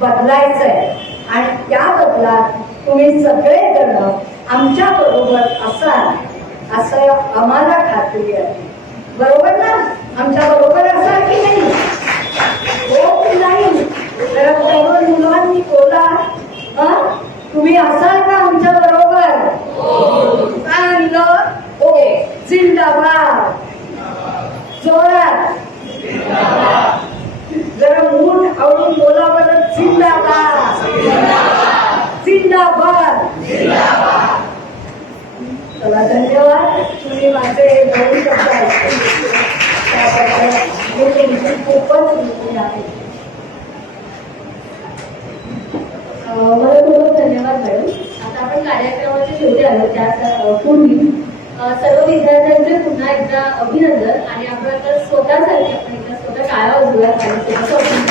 बदलायचं आहे आणि त्या बदलात तुम्ही सगळेजण आमच्या बरोबर असाल असं आम्हाला खात्री आहे. बरोबर ना? आमच्या बरोबर असाल की नाही? हो की नाही? जरा तरुण मुलांनी बोला. तुम्ही असाल का आमच्या बरोबर? चांगलं हो. जिंदाबाद. जोरात जरा मूठ आवडून बोला बरं. जिंदाबाद. जिंदाबाद. चला धन्यवाद. तुम्ही माझे दोन शब्द ऐकले त्याबद्दल मी तुमची खूपच ऋणी आहे. मला खूप धन्यवाद मॅडम. आता आपण कार्यक्रमाच्या शेवटी आलो. त्या पूर्वी सर्व विद्यार्थ्यांचे पुन्हा एकदा अभिनंदन आणि आपण तर स्वतःसाठी आपण एकदा स्वतः टाळ्या वाजवूयात आणि स्वतःचं अभिनंदन.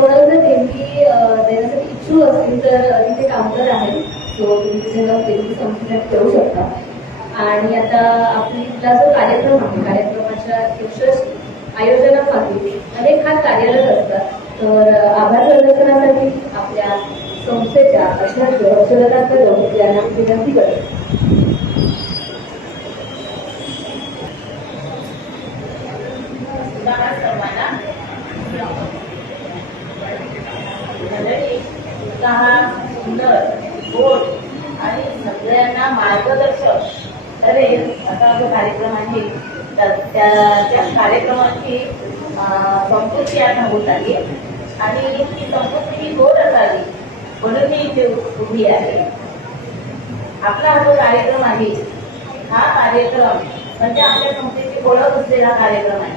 कोणाला जर देणगी देण्यासाठी इच्छुक असतील तर तिथे काउंटर आहे, सो तुम्ही तिथे जाऊन देणगी संस्थेसाठी करू शकता. आणि आता आपला जो कार्यक्रम आहे कार्यक्रमाच्या यशस्वी आयोजनासाठी अनेक हात कार्यरत असतात. तर आभार प्रदर्शनासाठी आपल्या संस्थेच्या अध्यक्ष अक्षरलता कदम यांना विनंती करते. सुंदर गोड आणि सगळ्यांना मार्गदर्शक ठरेल असा जो कार्यक्रम आहे त्या कार्यक्रमाची संस्कृती आता होत आली आणि ती संस्कृती ही गोड असावी म्हणून मी इथे उभी आहे. आपला हा जो कार्यक्रम आहे हा कार्यक्रम म्हणजे आपल्या संस्थेची ओळख असलेला कार्यक्रम आहे.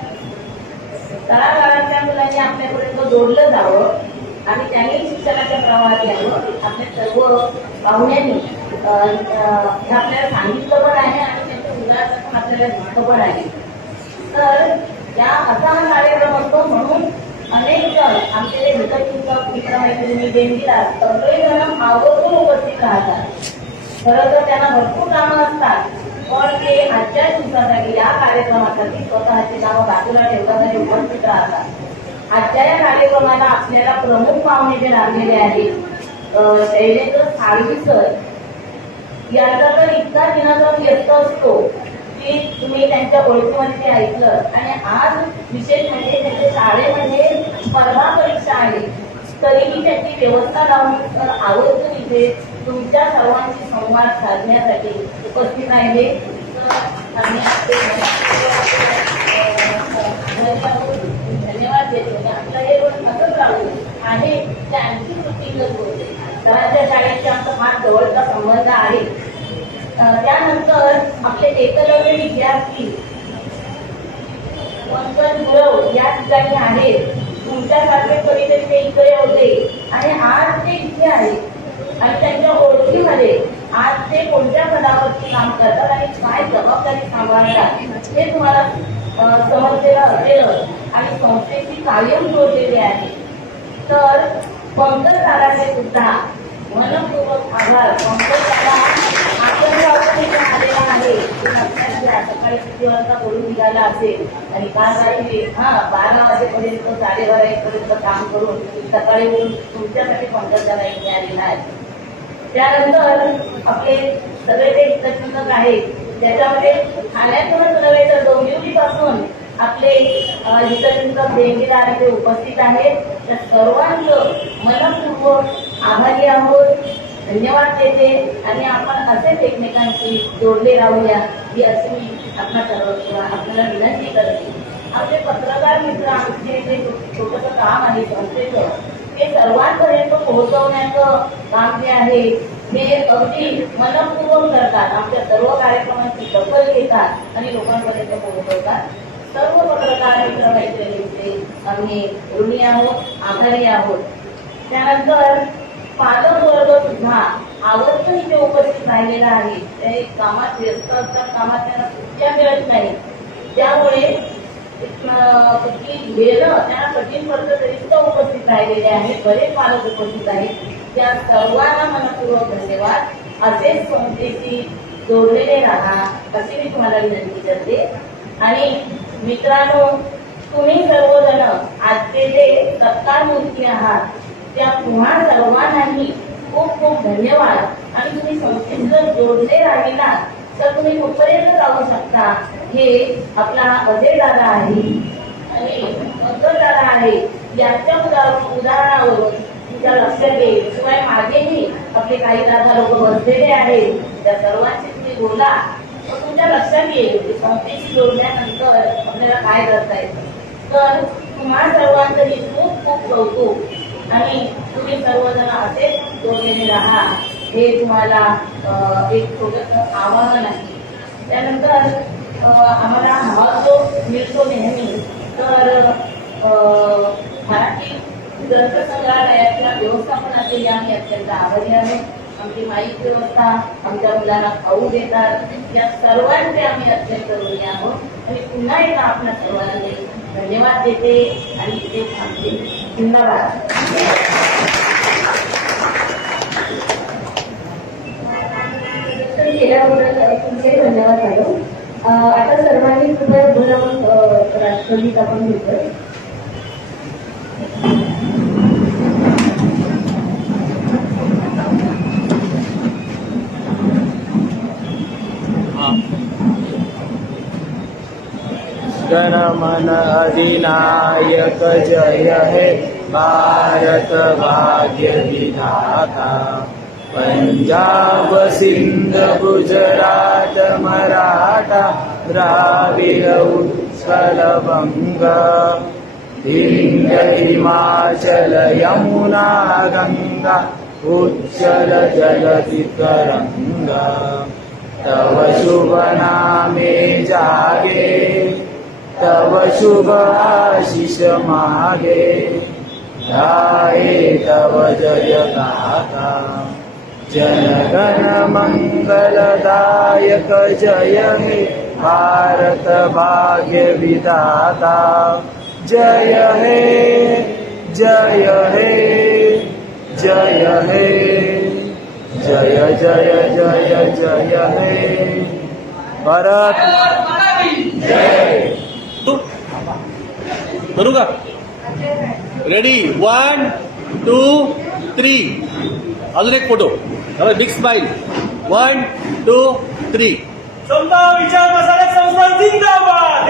तळागाळातल्या मुलांनी आपल्यापर्यंत जोडलं जावं आणि त्यांनी शिक्षणाच्या प्रवाहात यावं. आपल्या सर्व पाहुण्यांनी हे आपल्याला सांगितलं पण आहे आणि त्यांच्या उल्हासात पण आपल्याला दिसतं पण आहे. तर या असा हा कार्यक्रम असतो म्हणून अनेक जण आमचे जे विकसित मित्रमैत्रिणी देणगीदार सगळेजण आवर्जून उपस्थित राहतात. खरं तर त्यांना भरपूर कामं असतात पण ते आजच्या दिवसासाठी या कार्यक्रमासाठी स्वतःची कामं बाजूला ठेवण्यासाठी उपस्थित राहतात. आजच्या या कार्यक्रमाला आपल्याला प्रमुख पाहुणे जे लागलेले आहेत शैलेंद्र साळवी सर यांचा तर इतका दिनाचा व्यस्त असतो की तुम्ही त्यांच्या ओळखीमध्ये ते ऐकलं. आणि आज विशेष म्हणजे त्यांच्या शाळेमध्ये स्पर्धा परीक्षा आहे तरीही त्याची व्यवस्था लावून आवर्जून इथे तुमच्या सर्वांशी संवाद साधण्यासाठी उपस्थित राहिले. धन्यवाद देतो. आपलं हे रोज असंच राहू आहे ते आणखी रुटीनच होते. सरांच्या शाळेशी आमचा फार जवळचा संबंध आहे. त्यानंतर आपले एकलव्य विद्यार्थी पंकज गुरव या ठिकाणी आहेत. तुमच्यासारखे कधीतरी ते इकडे होते आणि आज ते इथे आहेत आणि त्यांच्या ओळखीमध्ये आज ते कोणत्या पदावरती काम करतात आणि काय जबाबदारी सांभाळतात हे तुम्हाला समजलेलं असेल आणि संस्थेची कायम जोडलेली आहे. तर पंकज दादाचे सुद्धा मनपूर्वक आभार. पंकज दादा आपण इथे आलेला आहे लक्षात घ्या. सकाळी किती वाजता बोलून निघाला असेल आणि काल रात्री 12 वाजेपर्यंत 12:30 पर्यंत काम करून सकाळी तुमच्यासाठी पंकज दादा इथे आलेला आहे. त्यानंतर आपले सगळे जे हितचिंतक आहेत त्याच्यामध्ये ठाण्यातूनच नव्हे तर डोंबिवलीपासून आपले हितचिंतक देणगीदार इथे उपस्थित आहेत. त्या सर्वांचं मनपूर्वक आभारी आहोत. धन्यवाद देते आणि आपण असेच एकमेकांशी जोडले राहूया ही अशी मी आपल्याला विनंती करते. आपले पत्रकार मित्र आमचे जे छोटंसं काम आहे संस्थेचं ते सर्वांपर्यंत पोहोचवण्याचं काम जे आहे हे अगदी मनपूर्वक करतात. आमच्या सर्व कार्यक्रमांची दखल घेतात आणि लोकांपर्यंत पोहोचवतात. सर्व पत्रकार मित्र मैत्रिणींचे आम्ही ऋणी आहोत, आभारी आहोत. त्यानंतर पालक वर्ग सुद्धा आवर्जून इथे उपस्थित राहिलेला आहे. ते कामात व्यस्त असतात, कामात त्यांना सुट्ट्या मिळत नाही. त्यामुळे की गेलं त्यांना कठीण पडतं तरी सुद्धा उपस्थित राहिलेले आहेत, बरेच पालक उपस्थित आहेत. त्या सर्वांना मनपूर्वक धन्यवाद. असेच संस्थेशी जोडलेले राहा अशी मी तुम्हाला विनंती करते. आणि मित्रांनो, तुम्ही सर्वजण आजचे जे सत्कार मूर्ती आहात त्या तुम्हा सर्वांनाही खूप खूप धन्यवाद. आणि तुम्ही संस्थेत जर जोडले राहिलात तर तुम्ही कुठपर्यंत जाऊ शकता. हे आपला अजय दादा आहे आणि पंकज दादा आहे, यांच्या उदाहरणावरून तुमच्या लक्षात येईल. शिवाय मागेही आपले काही दादा लोक बसलेले आहेत, त्या सर्वांशी तुम्ही बोला तर तुमच्या लक्षात येईल की संस्थेशी जोडल्यानंतर आपल्याला काय करता येतं. तर तुम्हा सर्वांचंही खूप खूप कौतुक आणि तुम्ही सर्वजण असेच जोडलेले राहा हे तुम्हाला एक छोटंसं आव्हान आहे. त्यानंतर आम्हाला हवा जो मिळतो नेहमी, तर मराठी ग्रंथसंग्रहालयाच्या व्यवस्थापनाचे आम्ही अत्यंत आभारी आहे. आमची माईक व्यवस्था, आमच्या मुलांना खाऊ देतात, या सर्वांचे आम्ही अत्यंत ऋणी आहोत. आणि पुन्हा एकदा आपल्या सर्वांना धन्यवाद देते आणि ते थांबते. धन्यवाद. केल्याबद्दल तुमचे धन्यवाद मॅडम. आता सर्वांनी कृपया बोलावून राष्ट्रगीत आपण घेतोय. जनमन अधिनायक जय हे भारत भाग्य विधाता. पंजाब सिंध गुजरात मराठा द्राविड उत्कल बंग. हिंद हिमाचल यमुना गंगा उच्चल जलधि तरंगा. तव शुभ नामे जागे, तव शुभ आशीष मागे. गाये तव जय गाथा. जनगण मंगलदायक जय हे भारत भाग्य विधाता. जय हे जय हे जय हे जय जय जय जय हे भारत. तू करू का? रेडी 1 2 3. अजून एक फोटो. Big smile. 1 2 3. समता विचार मसाला संस्था जिंदाबाद.